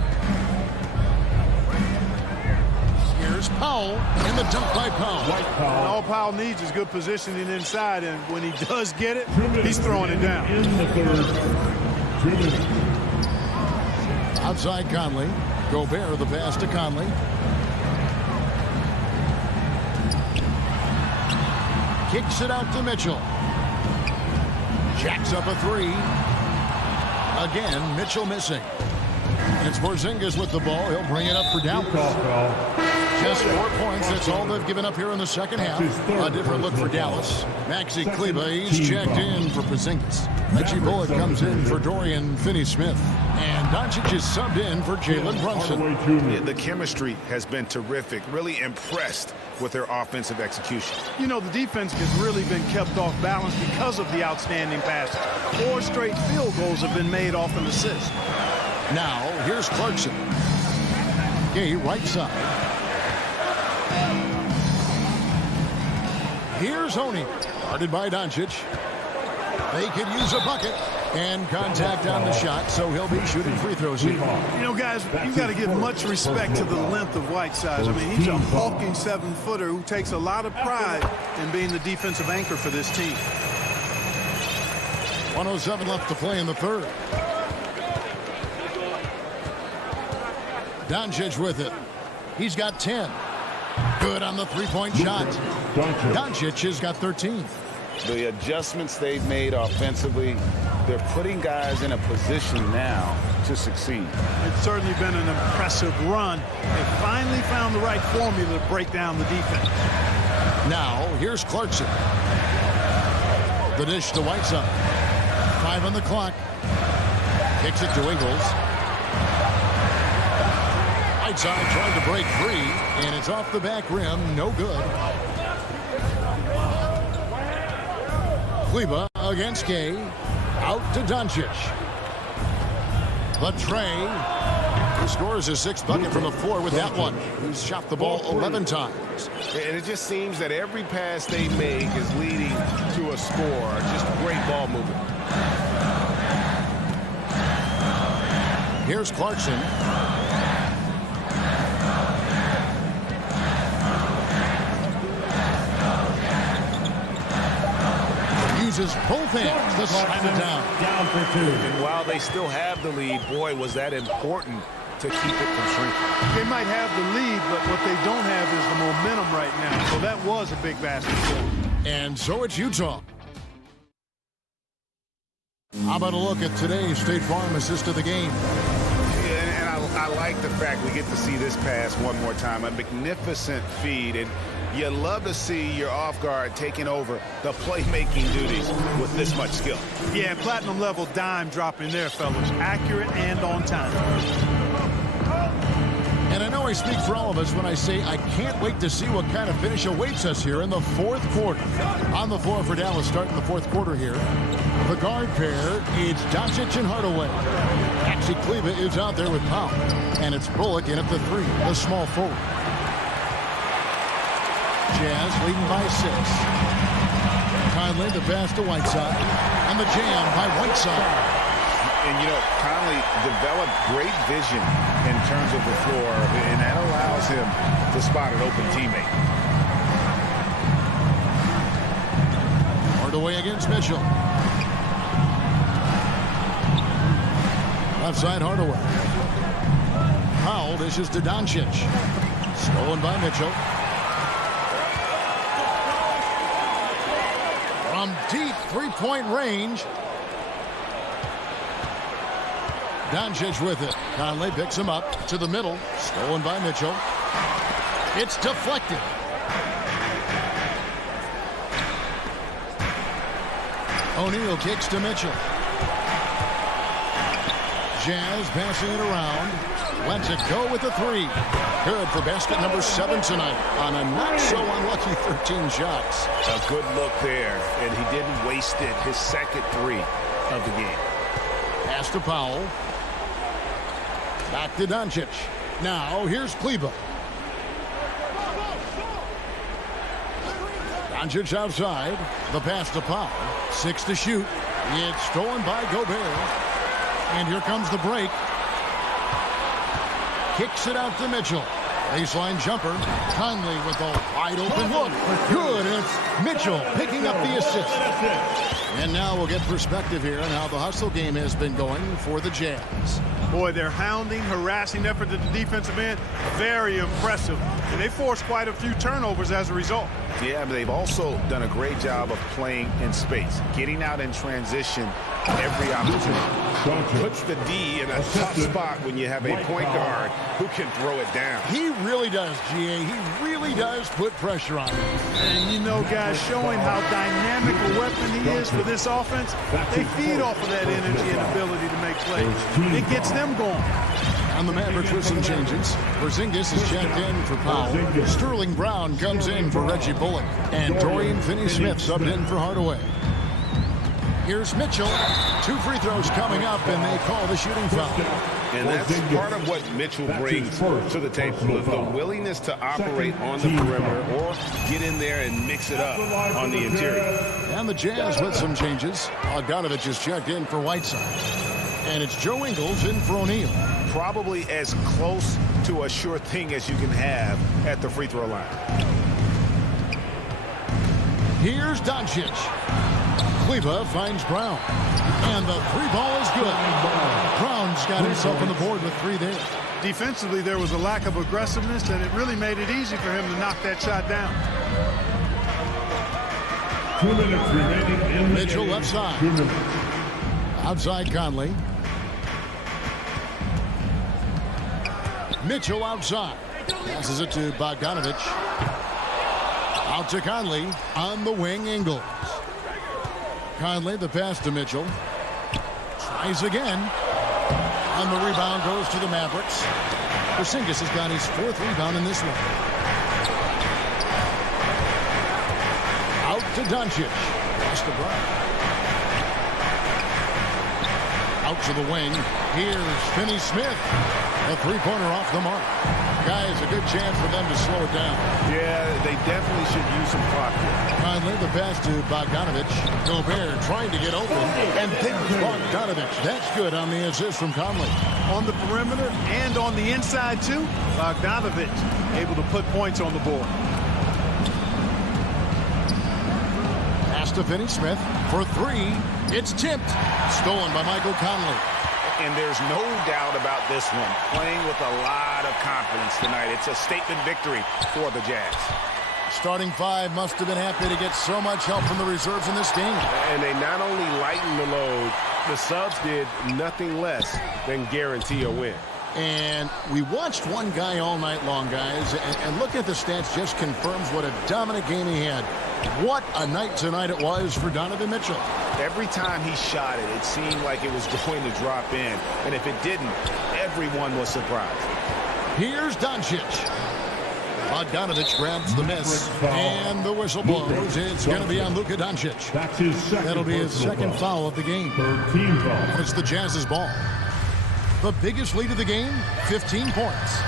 Here's Powell, and the dunk by Powell. And all Powell needs is good positioning inside, and when he does get it, he's throwing it down. In the third, 2 minutes. Outside Conley. Gobert the pass to Conley. Kicks it out to Mitchell. Jacks up a three. Again, Mitchell missing. It's Porzingis with the ball. He'll bring it up for Dallas. Just 4 points. That's all they've given up here in the second half. A different look for Dallas. Maxi Kleber, he's checked in for Porzingis. Reggie Bullock comes in for Dorian Finney-Smith. And Doncic is subbed in for Jalen Brunson. Yeah, the chemistry has been terrific. Really impressed with their offensive execution. You know, the defense has really been kept off balance because of the outstanding passes. 4 straight field goals have been made off an assist. Now, here's Clarkson. Gay, right side. Here's Honey. Guarded by Doncic. They could use a bucket. And contact on the shot, so he'll be shooting free throws here. You know, guys, you got to give much respect to the length of Whiteside. I mean, he's a hulking 7-footer who takes a lot of pride in being the defensive anchor for this team. 1:07 left to play in the third. Doncic with it. He's got 10. Good on the three-point shot. Doncic has got 13. The adjustments they've made offensively, they're putting guys in a position now to succeed. It's certainly been an impressive run. They finally found the right formula to break down the defense. Now, here's Clarkson. The dish to Whiteside. 5 on the clock. Kicks it to Ingles. Whiteside trying to break free, and it's off the back rim. No good. Kleber against Gay. Out to Doncic. Latrey, who scores his 6th bucket from the floor with that one. He's shot the ball 11 times. And it just seems that every pass they make is leading to a score. Just great ball movement. Here's Clarkson. Uses both hands to slam it down. Down for 2. And while they still have the lead, boy, was that important to keep it from shrinking. They might have the lead, but what they don't have is the momentum right now. So that was a big basket for them. And so it's Utah. How about a look at today's State Farm assist of the game? Yeah, and I like the fact we get to see this pass one more time. A magnificent feed, and you love to see your off guard taking over the playmaking duties with this much skill. Yeah, platinum level dime dropping there, fellas. Accurate and on time. And I know I speak for all of us when I say I can't wait to see what kind of finish awaits us here in the fourth quarter. On the floor for Dallas starting the fourth quarter here. The guard pair, it's Doncic and Hardaway. Maxi Kleber is out there with Powell. And it's Bullock in at the 3, the small forward. Jazz leading by 6. Conley the pass to Whiteside. And the jam by Whiteside. And, you know, Conley developed great vision in terms of the floor, and that allows him to spot an open teammate. Hardaway against Mitchell. Left side Hardaway. Powell dishes to Doncic. Stolen by Mitchell. From deep three-point range. Doncic with it. Conley picks him up to the middle. Stolen by Mitchell. It's deflected. O'Neal kicks to Mitchell. Jazz passing it around. Lets it go with the three. Good for basket number 7 tonight on a not-so-unlucky 13 shots. A good look there, and he didn't waste it. His second 3 of the game. Pass to Powell. Back to Doncic. Now here's Kleber. Doncic outside. The pass to Powell. 6 to shoot. It's stolen by Gobert. And here comes the break. Kicks it out to Mitchell. Baseline jumper. Conley with a wide open look. Good. And it's Mitchell picking up the assist. And now we'll get perspective here on how the hustle game has been going for the Jazz. Boy, their hounding, harassing effort at the defensive end, very impressive. And they forced quite a few turnovers as a result. Yeah, but they've also done a great job of playing in space, getting out in transition every opportunity. Puts the D in a tough spot when you have a point guard who can throw it down. He really does, GA. He really does put pressure on him. And you know, guys, showing how dynamic a weapon he is for this offense, they feed off of that energy and ability to make plays. It gets them going. On the Mavericks with some changes. Porzingis is checked in for Powell. Sterling Brown comes in for Reggie Bullock. And Dorian Finney-Smith subbed in for Hardaway. Here's Mitchell. 2 free throws coming up, and they call the shooting foul. And that's part of what Mitchell brings to the table. The willingness to operate on the perimeter or get in there and mix it up on the interior. And the Jazz with some changes. Bogdanovich is checked in for Whiteside. And it's Joe Ingles in for O'Neal. Probably as close to a sure thing as you can have at the free throw line. Here's Doncic. Kleber finds Brown. And the 3-ball is good. Brown's got himself on the board with 3 there. Defensively, there was a lack of aggressiveness, and it really made it easy for him to knock that shot down. 2 minutes remaining in the Mitchell game. left side. 2 minutes. Outside Conley. Mitchell outside. Passes it to Bogdanovich. Out to Conley. On the wing, Ingles. Conley, the pass to Mitchell. Tries again. On the rebound goes to the Mavericks. Porzingis has got his 4th rebound in this one. Out to Doncic. Pass to Brown. Out to the wing. Here's Finney-Smith. A 3-pointer off the mark. Guys, a good chance for them to slow it down. Yeah, they definitely should use some clock here. Conley, the pass to Bogdanovich. Gobert trying to get open. And then Bogdanovich. That's good on the assist from Conley. On the perimeter and on the inside, too, Bogdanovich able to put points on the board. Pass to Finney-Smith for 3. It's tipped. Stolen by Michael Conley. And there's no doubt about this one. Playing with a lot of confidence tonight. It's a statement victory for the Jazz. Starting 5 must have been happy to get so much help from the reserves in this game. And they not only lightened the load, the subs did nothing less than guarantee a win. And we watched one guy all night long, guys, and look at the stats just confirms what a dominant game he had. What a night tonight it was for Donovan Mitchell. Every time he shot it, it seemed like it was going to drop in. And if it didn't, everyone was surprised. Here's Doncic. Bogdanovich grabs the miss, and the whistle blows. It's going to be on Luka Doncic. That's his second. That'll be his second foul of the game. 13 foul. And it's the Jazz's ball. The biggest lead of the game, 15 points.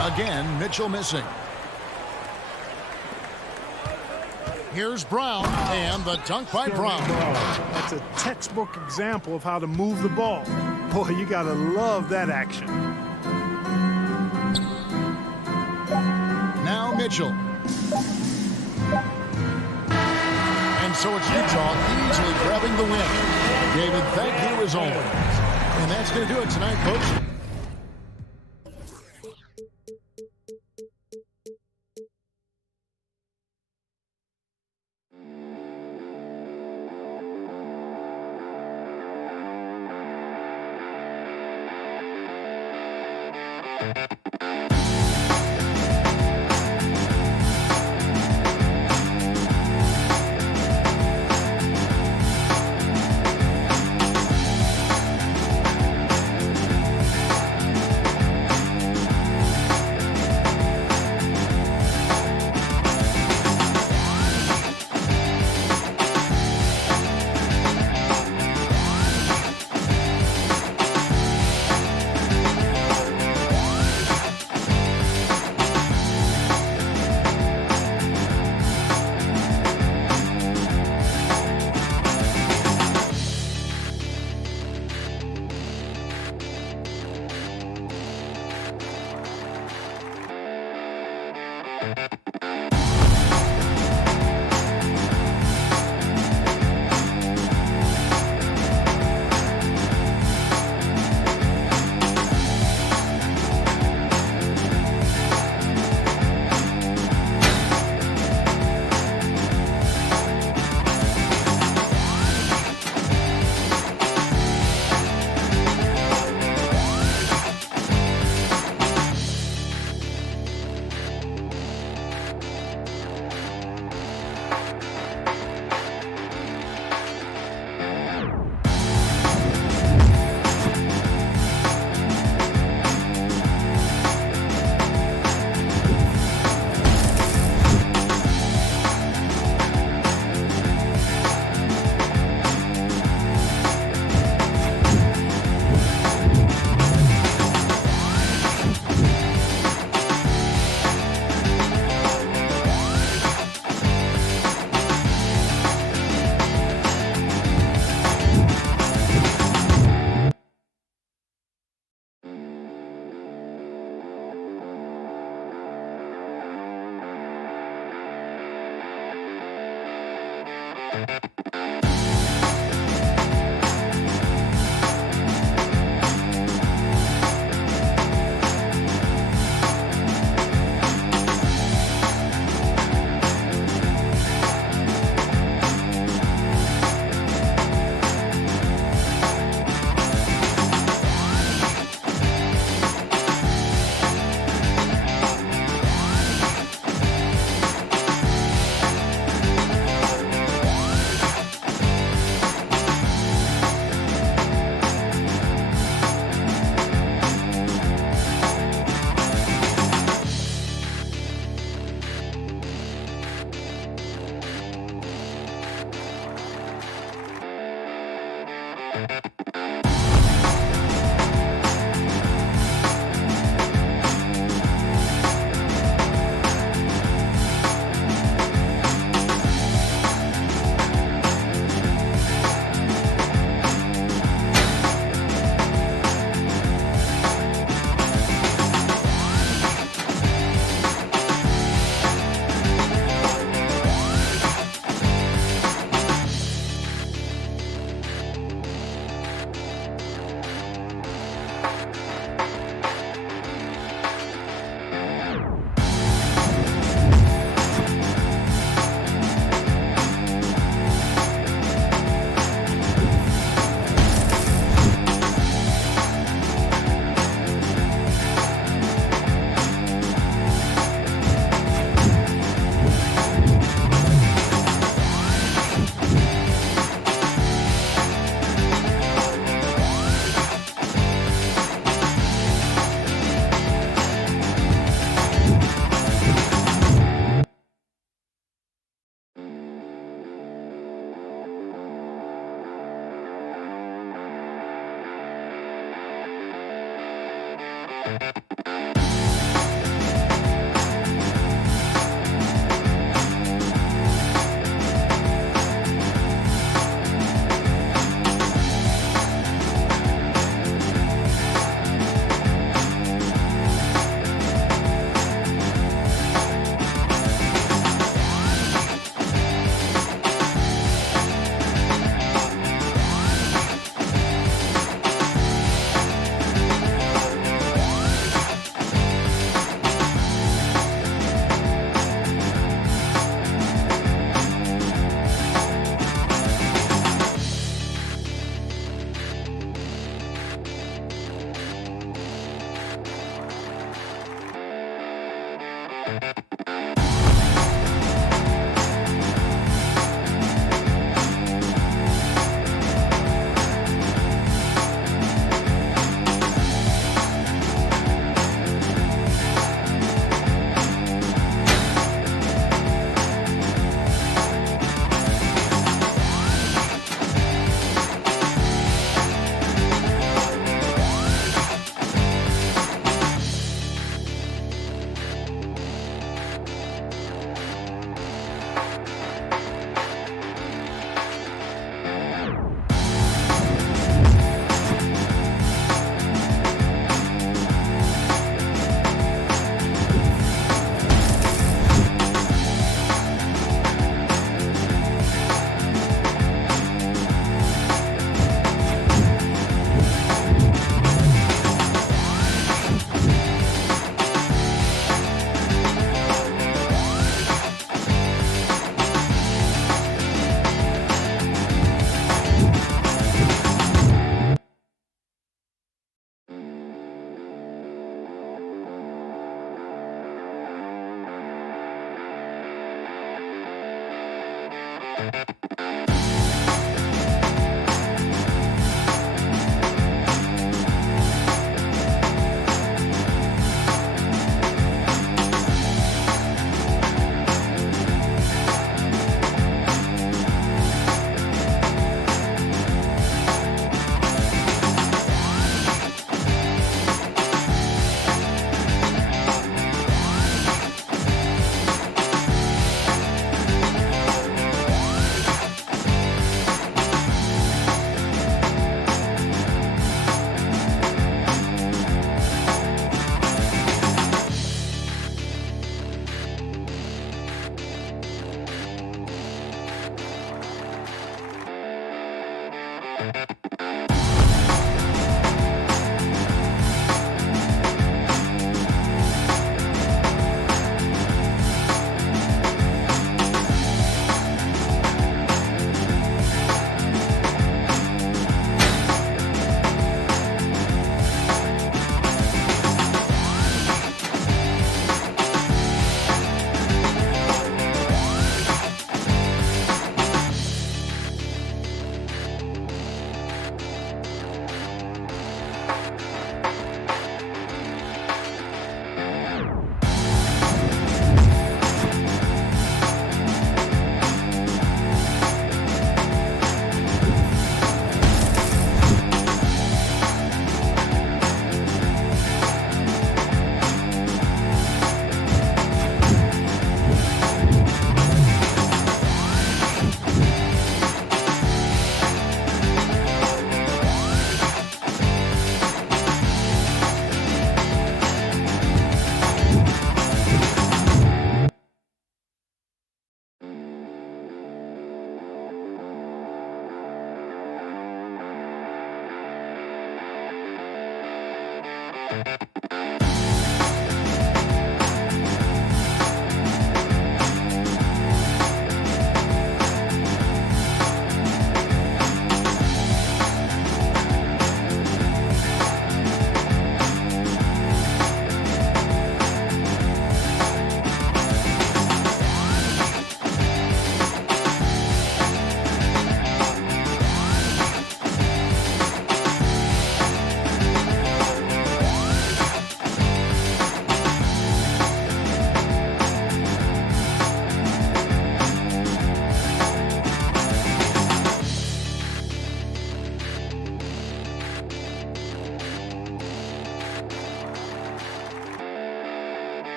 Again, Mitchell missing. Here's Brown, and the dunk by Brown. That's a textbook example of how to move the ball. Boy, you got to love that action. Now Mitchell. And so it's Utah easily grabbing the win. David, thank you as always. And that's going to do it tonight, folks.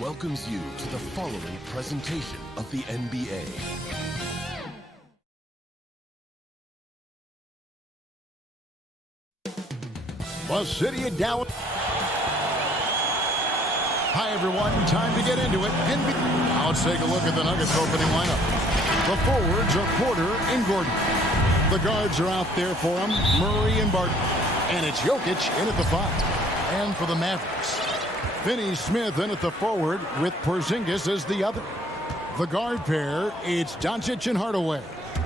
Welcomes you to the following presentation of the NBA. The city of Dallas. Hi, everyone. Time to get into it. Now let's take a look at the Nuggets opening lineup. The forwards are Porter and Gordon. The guards are out there for them, Murray and Barton. And it's Jokic in at the 5. And for the Mavericks, Finney-Smith in at the forward with Porzingis as the other. The guard pair, it's Doncic and Hardaway.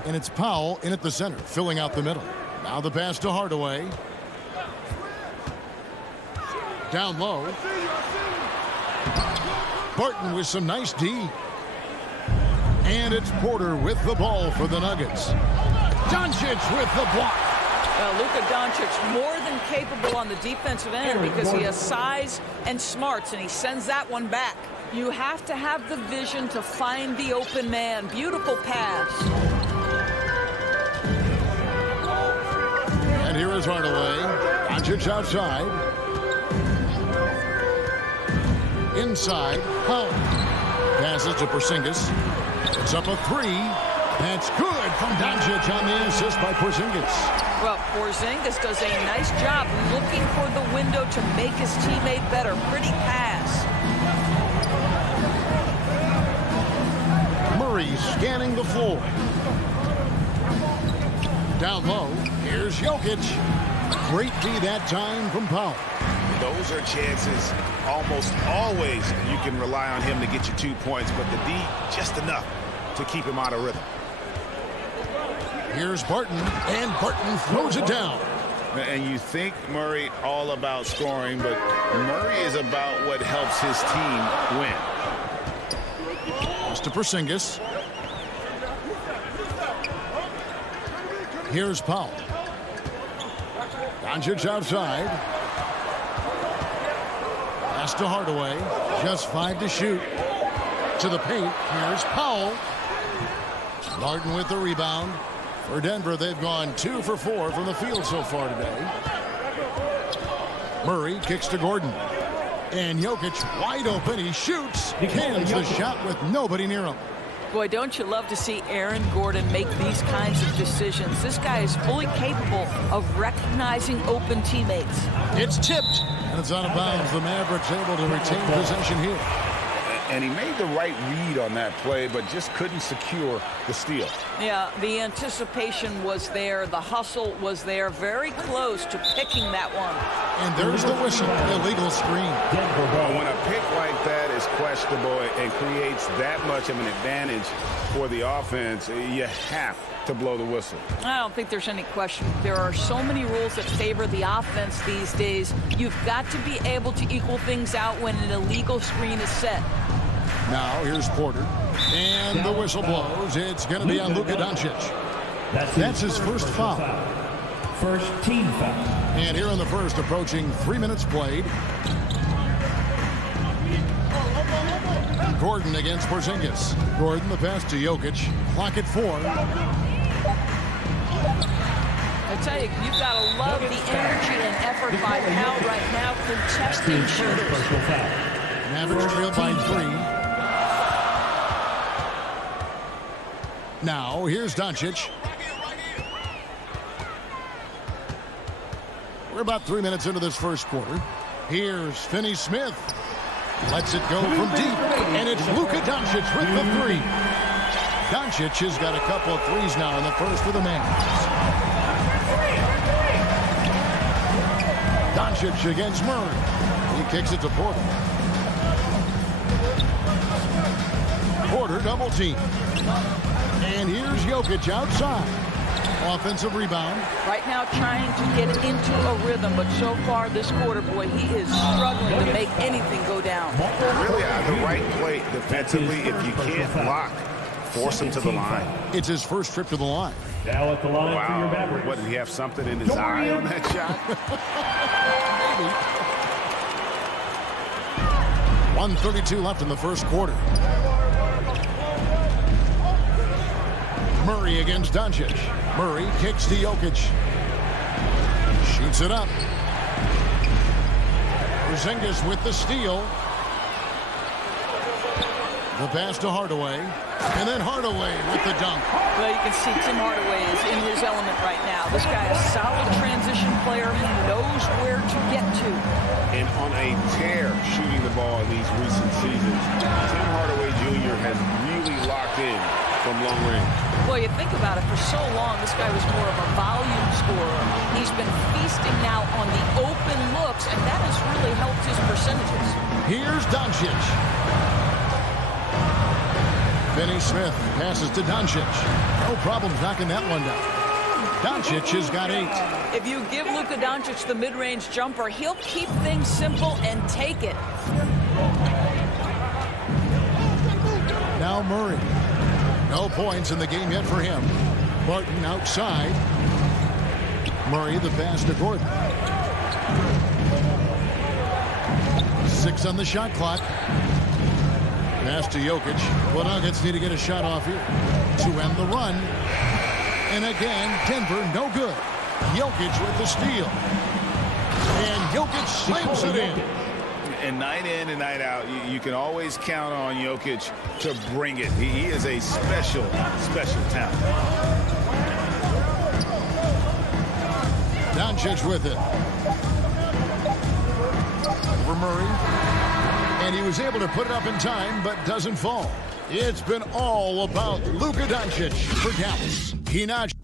And it's Powell in at the center, filling out the middle. Now the pass to Hardaway. Down low. Barton with some nice D. And it's Porter with the ball for the Nuggets. Doncic with the block. Luka Doncic more than capable on the defensive end because he has size and smarts, and he sends that one back. You have to have the vision to find the open man. Beautiful pass. And here is Hardaway. Doncic outside. Inside. Powell. Passes to Porzingis. It's up a 3. That's good from Doncic on the assist by Porzingis. Well, Porzingis does a nice job looking for the window to make his teammate better. Pretty pass. Murray scanning the floor. Down low. Here's Jokic. Great D that time from Powell. Those are chances almost always you can rely on him to get you 2 points, but the D just enough to keep him out of rhythm. Here's Barton, and Barton throws it down. And you think Murray all about scoring, but Murray is about what helps his team win. Just to Porzingis. Here's Powell. Doncic outside. Pass to Hardaway. Just 5 to shoot. To the paint. Here's Powell. Barton with the rebound. For Denver, they've gone 2 for 4 from the field so far today. Murray kicks to Gordon. And Jokic wide open. He shoots. Cans the shot with nobody near him. Boy, don't you love to see Aaron Gordon make these kinds of decisions. This guy is fully capable of recognizing open teammates. It's tipped. And it's out of bounds. The Mavericks able to retain possession here. And he made the right read on that play, but just couldn't secure the steal. Yeah, the anticipation was there. The hustle was there. Very close to picking that one. And there's the whistle. Illegal screen. When a pick like that is questionable and creates that much of an advantage for the offense, you have to blow the whistle. I don't think there's any question. There are so many rules that favor the offense these days. You've got to be able to equal things out when an illegal screen is set. Now here's Porter. And the whistle blows. It's going to be on Luka Doncic. That's his first foul. First team foul. And here in the first, approaching 3 minutes played. Gordon against Porzingis. Gordon the pass to Jokic. Clock at 4. I tell you, you've got to love the energy and effort by Powell right now contesting shooters. Mavericks trail by 3. Now, here's Doncic. We're about 3 minutes into this first quarter. Here's Finney-Smith. Lets it go from deep, and it's Luka Doncic with the three. Doncic has got a couple of threes now in the first for the Mavs. Doncic against Murray. He kicks it to Porter. Porter double team. And here's Jokic outside. Offensive rebound. Right now trying to get into a rhythm, but so far this quarter, boy, he is struggling to make anything go down. Really out of the right play defensively. If you can't block, force him to the line. It's his first trip to the line. Now at the line for your Mavericks. What, did he have something in his eye on that shot? Maybe. 1:32 left in the first quarter. Murray against Doncic. Murray kicks to Jokic. Shoots it up. Porzingis with the steal. The pass to Hardaway. And then Hardaway with the dunk. Well, you can see Tim Hardaway is in his element right now. This guy is a solid transition player. He knows where to get to. And on a tear shooting the ball in these recent seasons, Tim Hardaway Jr. has really locked in from long range. Well, you think about it, for so long, this guy was more of a volume scorer. He's been feasting now on the open looks, and that has really helped his percentages. Here's Doncic. Finney-Smith passes to Doncic. No problems knocking that one down. Doncic has got 8. If you give Luka Doncic the mid-range jumper, he'll keep things simple and take it. Now Murray. No points in the game yet for him. Barton outside. Murray the pass to Gordon. 6 on the shot clock. Pass to Jokic. Well, Nuggets need to get a shot off here to end the run. And again, Denver no good. Jokic with the steal. And Jokic slams it in. And night in and night out, you can always count on Jokic to bring it. He is a special, special talent. Doncic with it. Over Murray. And he was able to put it up in time, but doesn't fall. It's been all about Luka Doncic for Dallas. He notched.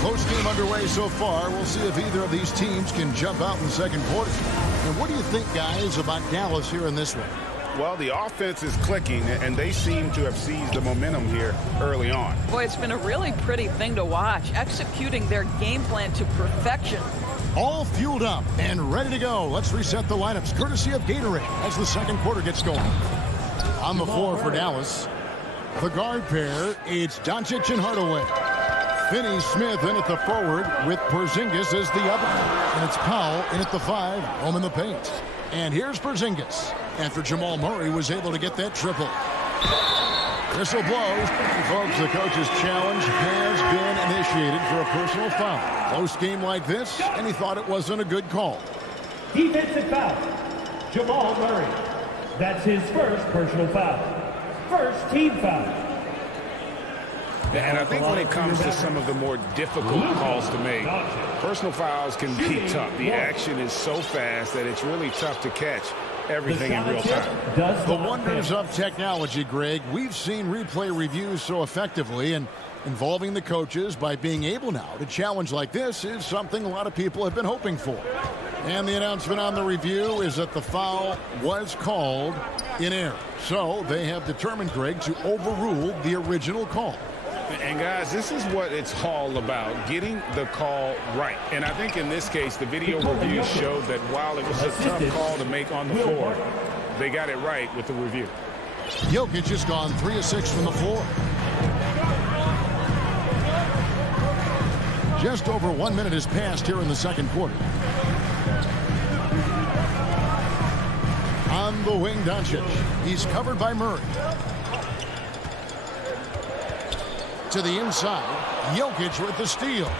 Close game underway so far. We'll see if either of these teams can jump out in the second quarter. And what do you think, guys, about Dallas here in this one? Well, the offense is clicking, and they seem to have seized the momentum here early on. Boy, it's been a really pretty thing to watch, executing their game plan to perfection. All fueled up and ready to go. Let's reset the lineups, courtesy of Gatorade, as the second quarter gets going. On the floor for Dallas, the guard pair, it's Doncic and Hardaway. Finney-Smith in at the forward with Porzingis as the other. And it's Powell in at the 5, home in the paint. And here's Porzingis after Jamal Murray was able to get that triple. Whistle blows. Folks, the coach's challenge has been initiated for a personal foul. Close game like this, and he thought it wasn't a good call. Defensive foul. Jamal Murray. That's his first personal foul. First team foul. And I think when it comes to some of the more difficult calls to make, personal fouls can be tough. The action is so fast that it's really tough to catch everything in real time. The wonders of technology, Greg. We've seen replay reviews so effectively, and involving the coaches by being able now to challenge like this is something a lot of people have been hoping for. And the announcement on the review is that the foul was called in error. So they have determined, Greg, to overrule the original call. And guys, this is what it's all about, getting the call right. And I think in this case, the video review showed that while it was a tough call to make on the floor, they got it right with the review. Jokic has gone 3 of 6 from the floor. Just over 1 minute has passed here in the second quarter. On the wing, Doncic. He's covered by Murray. To the inside, Jokic with the steal.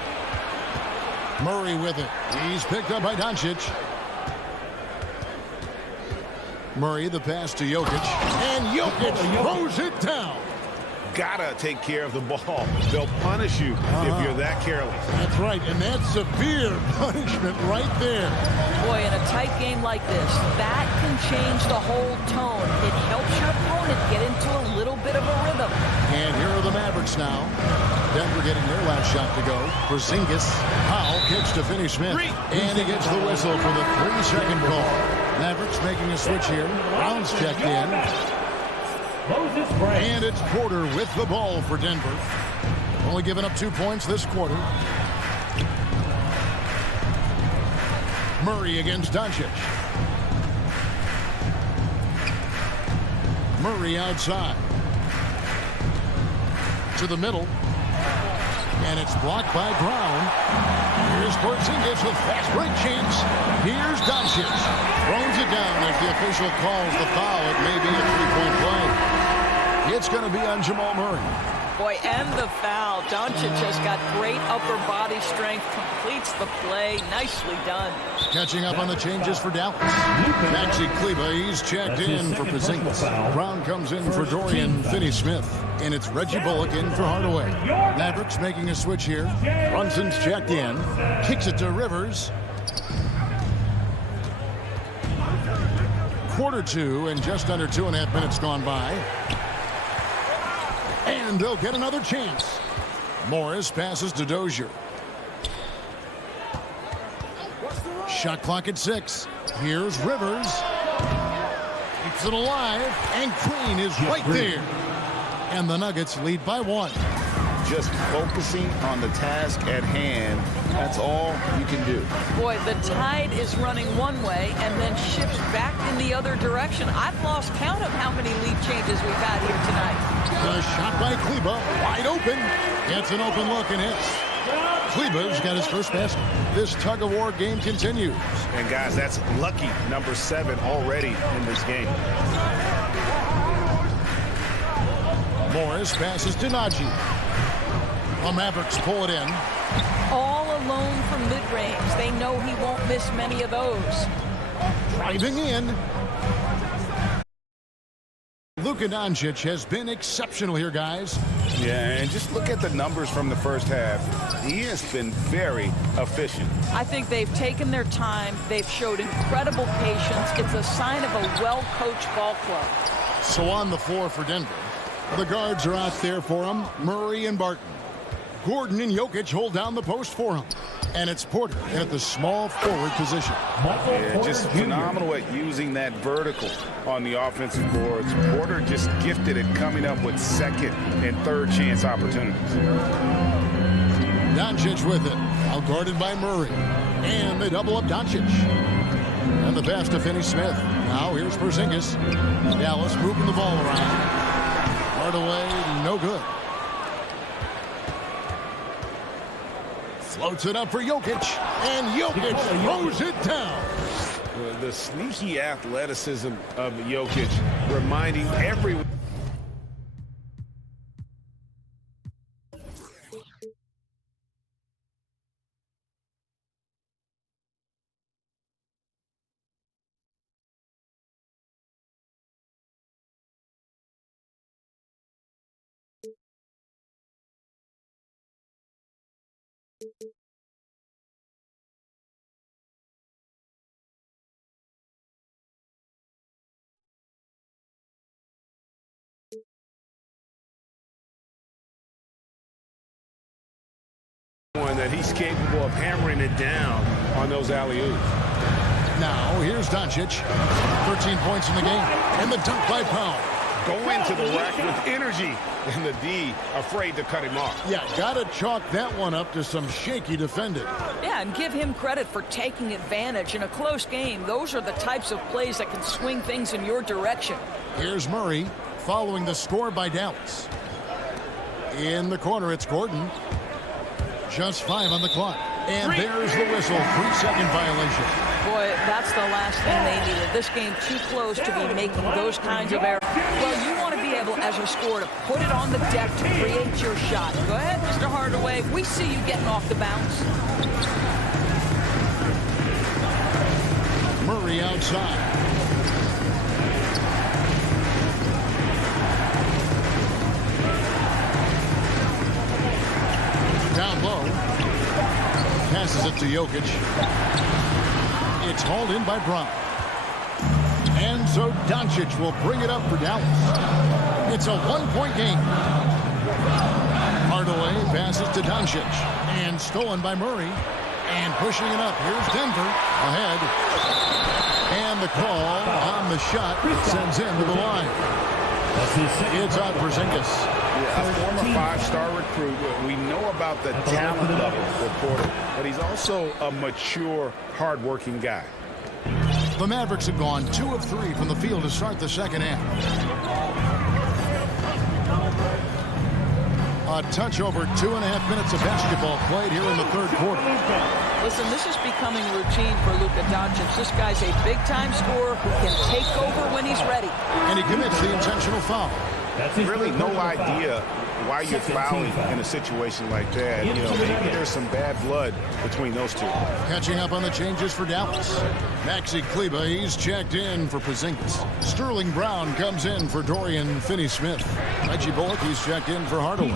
Murray with it. He's picked up by Doncic. Murray the pass to Jokic. And Jokic throws it down. gotta take care of the ball. They'll punish you if you're that careless. That's right, and that's severe punishment right there. Boy, in a tight game like this, that can change the whole tone. It helps your opponent get into a little bit of a rhythm. And here are the Mavericks now. Denver getting their last shot to go. Porzingis, Powell kicks to Finney Smith. And he gets the whistle for the 3-second call. Mavericks making a switch here. Brown's checked in. And it's Porter with the ball for Denver. Only giving up 2 points this quarter. Murray against Doncic. Murray outside. To the middle. And it's blocked by Brown. Here's Porzingis with fast break chance. Here's Doncic. Throws it down as the official calls the foul. It may be a 3-point play. It's going to be on Jamal Murray. Boy, and the foul. Doncic has got great upper body strength. Completes the play. Nicely done. Catching up on the changes for Dallas. Maxi Kleber, he's checked in for Porzingis. Brown comes in for Dorian Finney-Smith. And it's Reggie Bullock in for Hardaway. Mavericks making a switch here. Brunson's checked in. Kicks it to Rivers. Quarter 2 and just under 2.5 minutes gone by. And they'll get another chance. Morris passes to Dozier. Shot clock at 6. Here's Rivers. Keeps it alive. And Green is right there. And the Nuggets lead by 1. Just focusing on the task at hand. That's all you can do. Boy, the tide is running one way and then shifts back in the other direction. I've lost count of how many lead changes we've had here tonight. A shot by Kleber, wide open. Gets an open look and hits. Kleber's got his first basket. This tug-of-war game continues. And guys, that's lucky number 7 already in this game. Morris passes to Najee. The Mavericks pull it in. All alone from mid-range. They know he won't miss many of those. Driving in. Luka Doncic has been exceptional here, guys. Yeah, and just look at the numbers from the first half. He has been very efficient. I think they've taken their time. They've showed incredible patience. It's a sign of a well-coached ball club. So on the floor for Denver, the guards are out there for him. Murray and Barton. Gordon and Jokic hold down the post for him. And it's Porter at the small forward position. Yeah, just phenomenal at using that vertical on the offensive boards. Porter just gifted at coming up with second and third chance opportunities. Doncic with it. Out guarded by Murray. And they double up Doncic. And the pass to Finney-Smith. Now here's Porzingis. Dallas moving the ball around. Hardaway, no good. Floats it up for Jokic, and Jokic throws it down. The sneaky athleticism of Jokic reminding everyone. That he's capable of hammering it down on those alley-oops. Now here's Doncic. 13 points in the game. And the dunk by Powell. Going to the rack with energy. And the D afraid to cut him off. Yeah, gotta chalk that one up to some shaky defending. Yeah, and give him credit for taking advantage in a close game. Those are the types of plays that can swing things in your direction. Here's Murray following the score by Dallas. In the corner, it's Gordon. Just 5 on the clock. And there's the whistle. 3-second violation. Boy, that's the last thing they needed. This game too close to be making those kinds of errors. Well, you want to be able, as a scorer, to put it on the deck to create your shot. Go ahead, Mr. Hardaway. We see you getting off the bounce. Murray outside. it to Jokic. It's hauled in by Brown. And so Doncic will bring it up for Dallas. It's a one-point game. Hardaway passes to Doncic. And stolen by Murray. And pushing it up. Here's Denver ahead. And the call on the shot sends him to the line. It's on Porzingis. Yeah, a former five-star recruit. We know about the talent level with Porter, but he's also a mature, hard-working guy. The Mavericks have gone 2 of 3 from the field to start the second half. A touch over 2.5 minutes of basketball played here in the third quarter. Listen, this is becoming routine for Luka Doncic. This guy's a big-time scorer who can take over when he's ready. And he commits the intentional foul. Really no idea why you're fouling in a situation like that. You know, maybe there's some bad blood between those two. Catching up on the changes for Dallas. Maxi Kleber, he's checked in for Porzingis. Sterling Brown comes in for Dorian Finney-Smith. Reggie Bullock, he's checked in for Hardaway.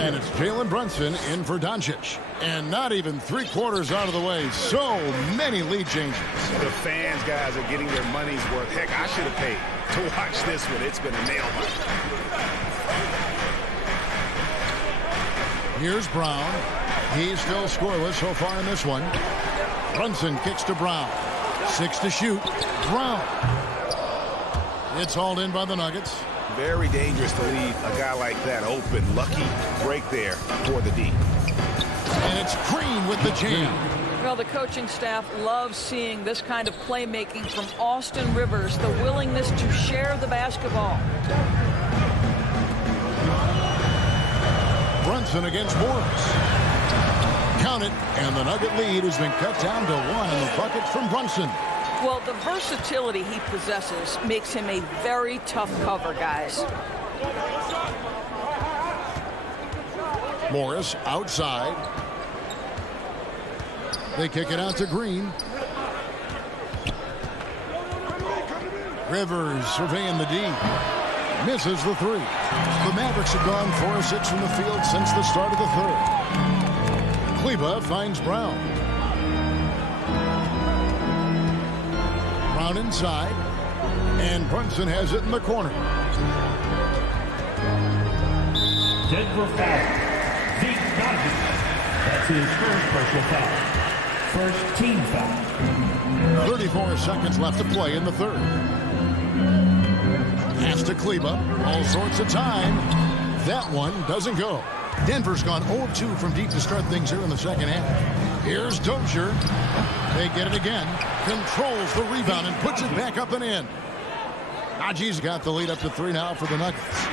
And it's Jalen Brunson in for Doncic. And not even 3/4 out of the way. So many lead changes. The fans, guys, are getting their money's worth. Heck, I should have paid to watch this one. It's been a nail biter. Here's Brown. He's still scoreless so far in this one. Brunson kicks to Brown. 6 to shoot. Brown. It's hauled in by the Nuggets. Very dangerous to leave a guy like that open. Lucky break there for the D. And it's Green with the jam. Well, the coaching staff loves seeing this kind of playmaking from Austin Rivers, the willingness to share the basketball. Brunson against Morris. Count it, and the Nugget lead has been cut down to 1 in the bucket from Brunson. Well, the versatility he possesses makes him a very tough cover, guys. Morris outside. They kick it out to Green. Rivers surveying the D. Misses the 3. The Mavericks have gone 4 of 6 from the field since the start of the third. Kleber finds Brown. Brown inside. And Brunson has it in the corner. Denver foul. Zeke Doncic. That's his first personal foul. First team foul. 34 seconds left to play in the third. Pass to Kleber. All sorts of time. That one doesn't go. Denver's gone 0-2 from deep to start things here in the second half. Here's Dozier. They get it again. Controls the rebound and puts it back up and in. Najee's got the lead up to 3 now for the Nuggets.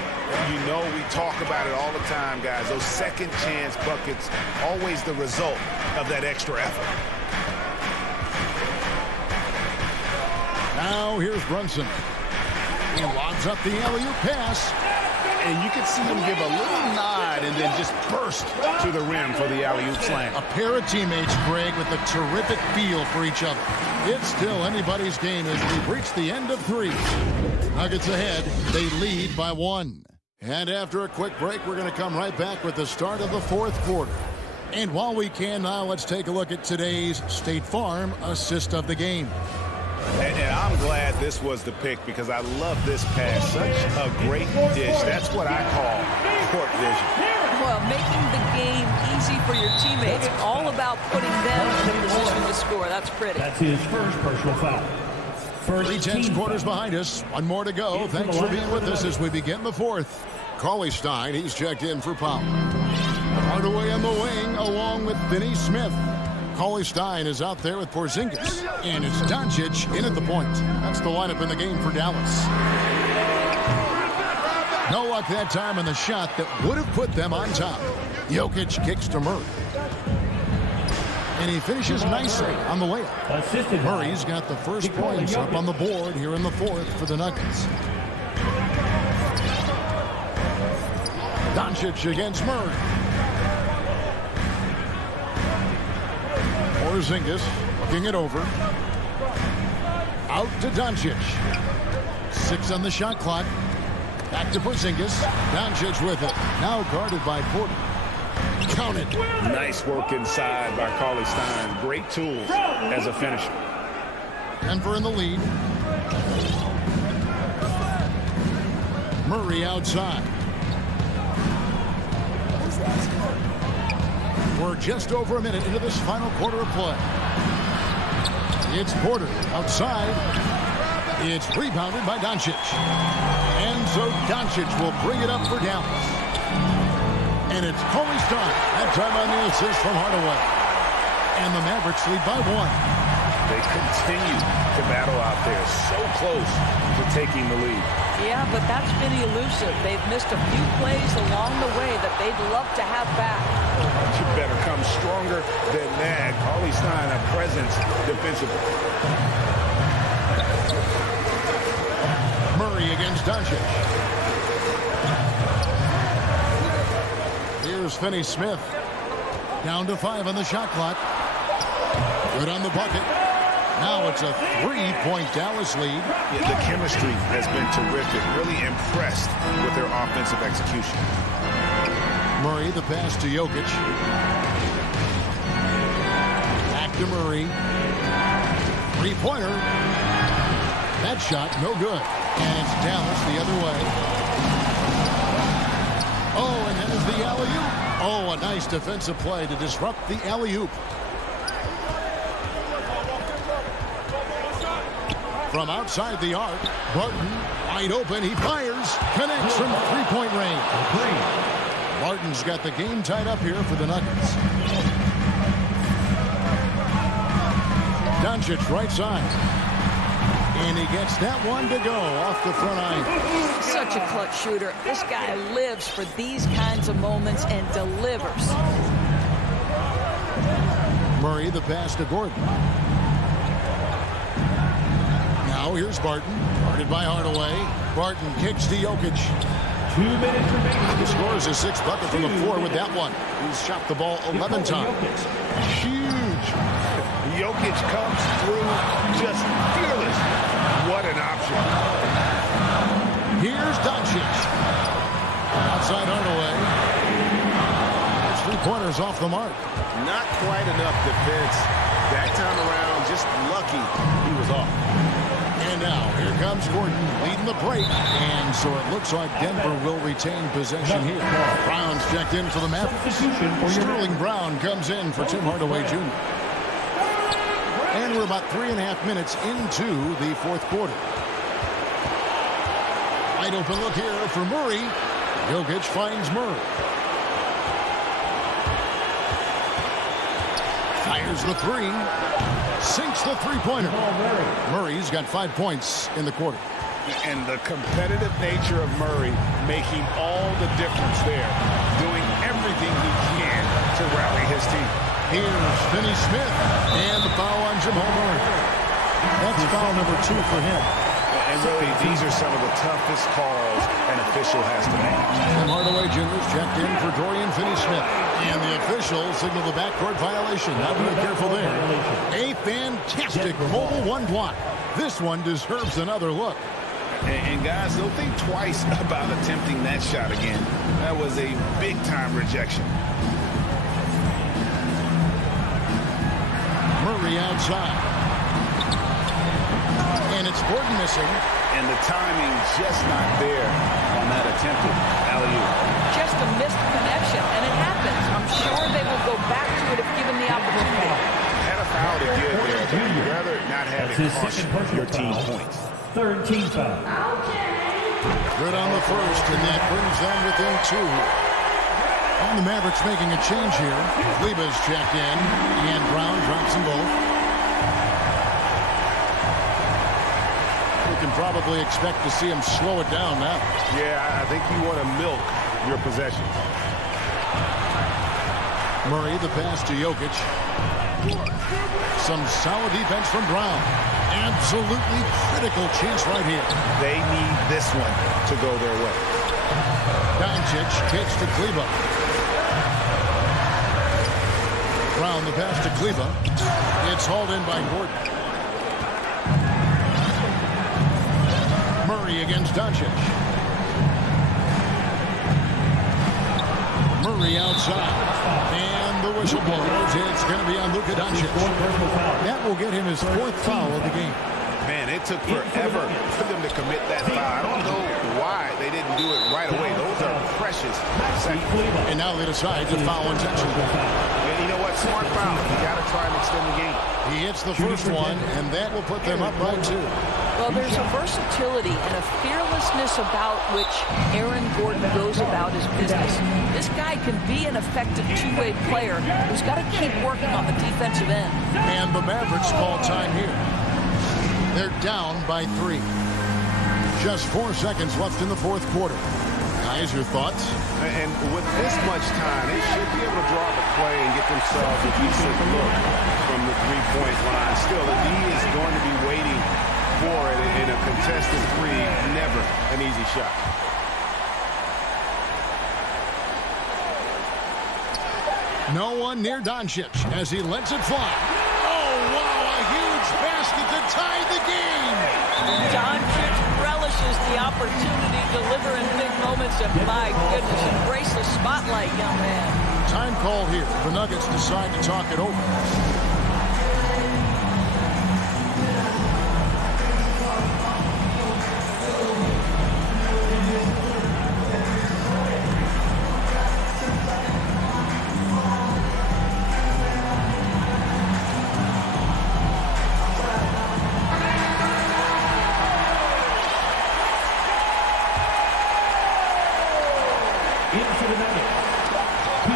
You know we talk about it all the time, guys. Those second chance buckets, always the result of that extra effort. Now here's Brunson. He lobs up the alley-oop pass. And you can see him give a little nod and then just burst to the rim for the alley-oop slam. A pair of teammates, Greg, with a terrific feel for each other. It's still anybody's game as we've reached the end of 3. Nuggets ahead. They lead by 1. And after a quick break, we're going to come right back with the start of the 4th quarter. And while we can now, let's take a look at today's State Farm assist of the game. And I'm glad this was the pick because I love this pass. Such a great dish. That's what I call court vision. Well, making the game easy for your teammates. All about putting them in a position to score. That's pretty. That's his first personal foul. First 3 tenths quarters behind us. 1 more to go. Thanks for being with us as we begin the 4th. Cauley Stein, he's checked in for Powell. Hardaway on the wing along with Finney-Smith. Cauley Stein is out there with Porzingis. And it's Doncic in at the point. That's the lineup in the game for Dallas. No luck that time on the shot that would have put them on top. Jokic kicks to Murray. And he finishes nicely on the layup. Murray's got the first points up on the board here in the 4th for the Nuggets. Doncic against Murray. Porzingis looking it over. Out to Doncic. 6 on the shot clock. Back to Porzingis. Doncic with it. Now guarded by Porter. Count it. Nice work inside by Carly Stein. Great tools as a finisher. Denver in the lead. Murray outside. We're just over a minute into this final quarter of play. It's Porter outside. It's rebounded by Doncic. And so Doncic will bring it up for Dallas. And it's Carly Stein. That time on the assist from Hardaway. And the Mavericks lead by 1. They continue to battle out there, so close to taking the lead. Yeah, but that's been elusive. They've missed a few plays along the way that they'd love to have back. You better come stronger than that. Carly Stein, a presence defensively. Murray against Doncic. Here's Finney-Smith. Down to 5 on the shot clock. Good on the bucket. Now it's a 3-point Dallas lead. Yeah, the chemistry has been terrific. Really impressed with their offensive execution. Murray, the pass to Jokic. Back to Murray. 3-pointer. That shot, no good. And it's Dallas the other way. Oh, and then is the alley-oop. Oh, a nice defensive play to disrupt the alley-oop. From outside the arc, Barton wide open. He fires, connects from 3-point range. Barton's got the game tied up here for the Nuggets. Doncic right side. And he gets that one to go off the front line. Such a clutch shooter. This guy lives for these kinds of moments and delivers. Murray, the pass to Gordon. Now here's Barton. Guarded by Hardaway. Barton kicks to Jokic. 2 minutes remaining. He scores his 6th bucket from the floor with that one. He's shot the ball 11 times. Huge. Jokic comes through just fearless. What an option. Here's Doncic. Outside Hardaway. His 3-pointers off the mark. Not quite enough defense. That time around, just lucky he was off. And now, here comes Gordon leading the break. And so it looks like Denver will retain possession here. Brown's checked in for the Mavericks. Sterling Brown comes in for Tim Hardaway Jr. And we're about 3.5 minutes into the 4th quarter. Wide open look here for Murray. Jokic finds Murray. Fires the 3. Sinks the 3-pointer. Murray's got 5 points in the quarter. And the competitive nature of Murray making all the difference there. Doing everything he can to rally his team. Here's Finney-Smith. And the foul on Jamal Murray. That's foul number 2 for him. And really, these are some of the toughest calls an official has to make. And Hardaway Jr.'s checked in for Dorian Finney-Smith. And the official signaled the backcourt violation. Now be careful there. A fantastic mobile 1 block. This one deserves another look. And guys, don't think twice about attempting that shot again. That was a big-time rejection. Murray outside. And it's Gordon missing. And the timing just not there on that attempted alley-oop. Just a missed connection, and it happens. I'm sure they will go back to it if given the opportunity. Had a foul to give there, but you'd rather not have it cost your team points. 3rd team foul. Good on the first, and that brings them within 2. And the Mavericks making a change here. Kleba's checked in, and Brown drops them both. We can probably expect to see him slow it down now. Yeah, I think you want to milk your possessions. Murray, the pass to Jokic. Some solid defense from Brown. Absolutely critical chance right here. They need this one to go their way. Doncic kicks to Kleba. Brown, the pass to Kleba. It's hauled in by Gordon. Murray against Doncic. Murray Murray outside. And the whistle blows. It's going to be on Luka Doncic. That will get him his 4th foul of the game. Man, it took forever for them to commit that foul. I don't know why they didn't do it right away. Those are precious seconds. And now they decide to foul intentionally. You know what? Smart foul. You got to try and extend the game. He hits the first one, and that will put them up by 2. Well, there's a versatility and a fearlessness about which Aaron Gordon goes about his business. This guy can be an effective two-way player who's got to keep working on the defensive end. And the Mavericks call time here. They're down by 3. Just 4 seconds left in the 4th quarter. Guys, your thoughts? And with this much time, they should be able to draw the play and get themselves a decent look from the three-point line. Still, if he is going to be waiting for it in a contested three, never an easy shot. No one near Doncic as he lets it fly. Oh, wow, a huge basket to tie the game. Doncic relishes the opportunity to deliver in big moments, and my goodness, embrace the spotlight, young man. Time call here. The Nuggets decide to talk it over.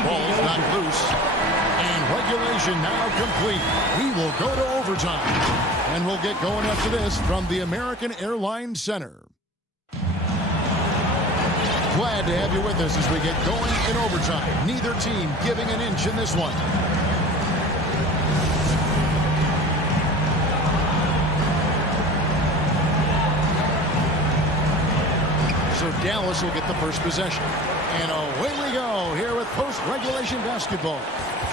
Ball's not loose. And regulation now complete. We will go to overtime. And we'll get going after this from the American Airlines Center. Glad to have you with us as we get going in overtime. Neither team giving an inch in this one. So Dallas will get the first possession. And away we go here with post-regulation basketball.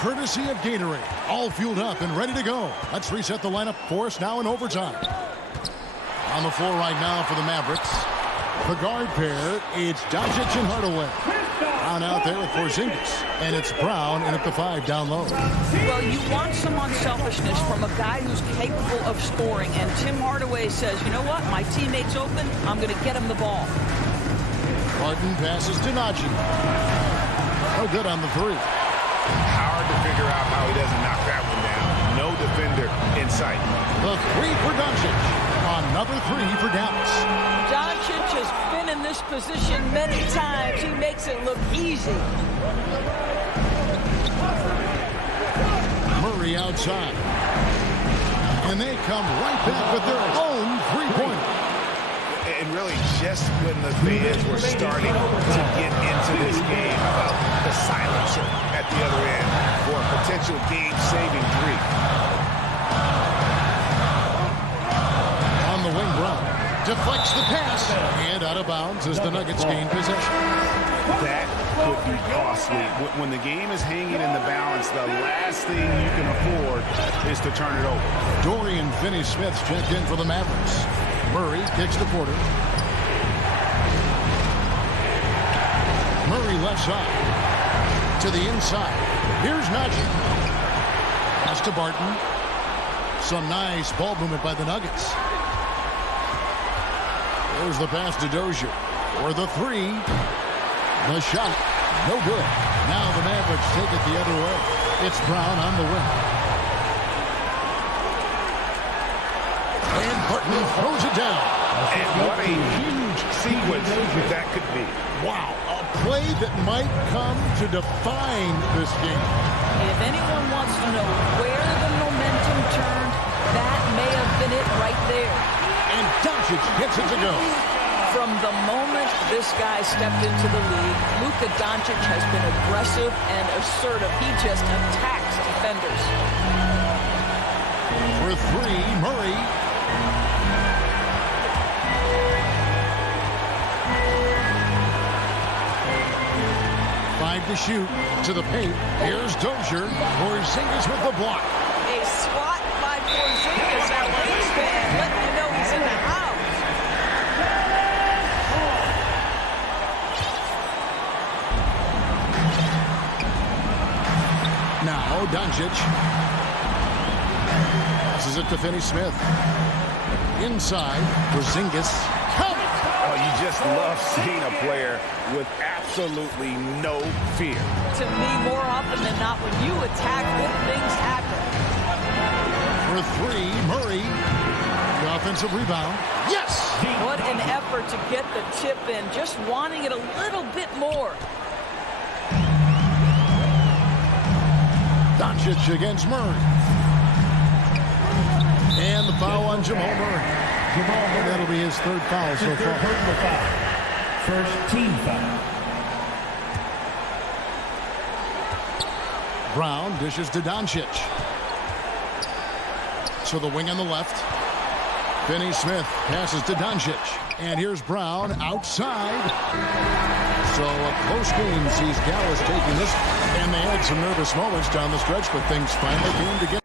Courtesy of Gatorade. All fueled up and ready to go. Let's reset the lineup for us now in overtime. On the floor right now for the Mavericks. The guard pair, it's Doncic and Hardaway. Brown out there with Porzingis. And it's Brown in at the 5 down low. Well, you want some unselfishness from a guy who's capable of scoring. And Tim Hardaway says, you know what? My teammate's open. I'm going to get him the ball. Martin passes to Najee. No good on the 3. Hard to figure out how he doesn't knock that one down. No defender in sight. The 3 for Doncic. Another 3 for Dallas. Doncic has been in this position many times. He makes it look easy. Murray outside. And they come right back with their own 3-pointer. And really, just when the fans were starting to get into this game, how about the silencer at the other end for a potential game-saving 3. On the wing, Brown deflects the pass and out of bounds as the Nuggets gain possession. That could be costly. When the game is hanging in the balance, the last thing you can afford is to turn it over. Dorian Finney-Smith checked in for the Mavericks. Murray kicks to Porter. Murray left side. To the inside. Here's Najee. Pass to Barton. Some nice ball movement by the Nuggets. There's the pass to Dozier. For the 3. The shot. No good. Now the Mavericks take it the other way. It's Brown on the wing. And Barton throws it down. And what a huge sequence that could be. Wow, a play that might come to define this game. If anyone wants to know where the momentum turned, that may have been it right there. And Doncic gets it to go. From the moment this guy stepped into the league, Luka Doncic has been aggressive and assertive. He just attacks defenders. For 3, Murray. To shoot to the paint. Here's Dozier. Porzingis with the block. A swat by Porzingis. That Lakers fan letting you know he's in the house. Now Doncic. Passes it to Finney-Smith. Inside, Porzingis. Count it! Oh, you just love seeing a player with absolutely no fear. To me, more often than not, when you attack, good things happen. For three, Murray. The offensive rebound. Yes! What an effort to get the tip in, just wanting it a little bit more. Doncic against Murray. And the foul on Jamal Murray. And that'll be his third foul so far. First team foul. Brown dishes to Doncic. So the wing on the left. Finney-Smith passes to Doncic. And here's Brown outside. So a close game sees Dallas taking this. And they had some nervous moments down the stretch, but things finally came together.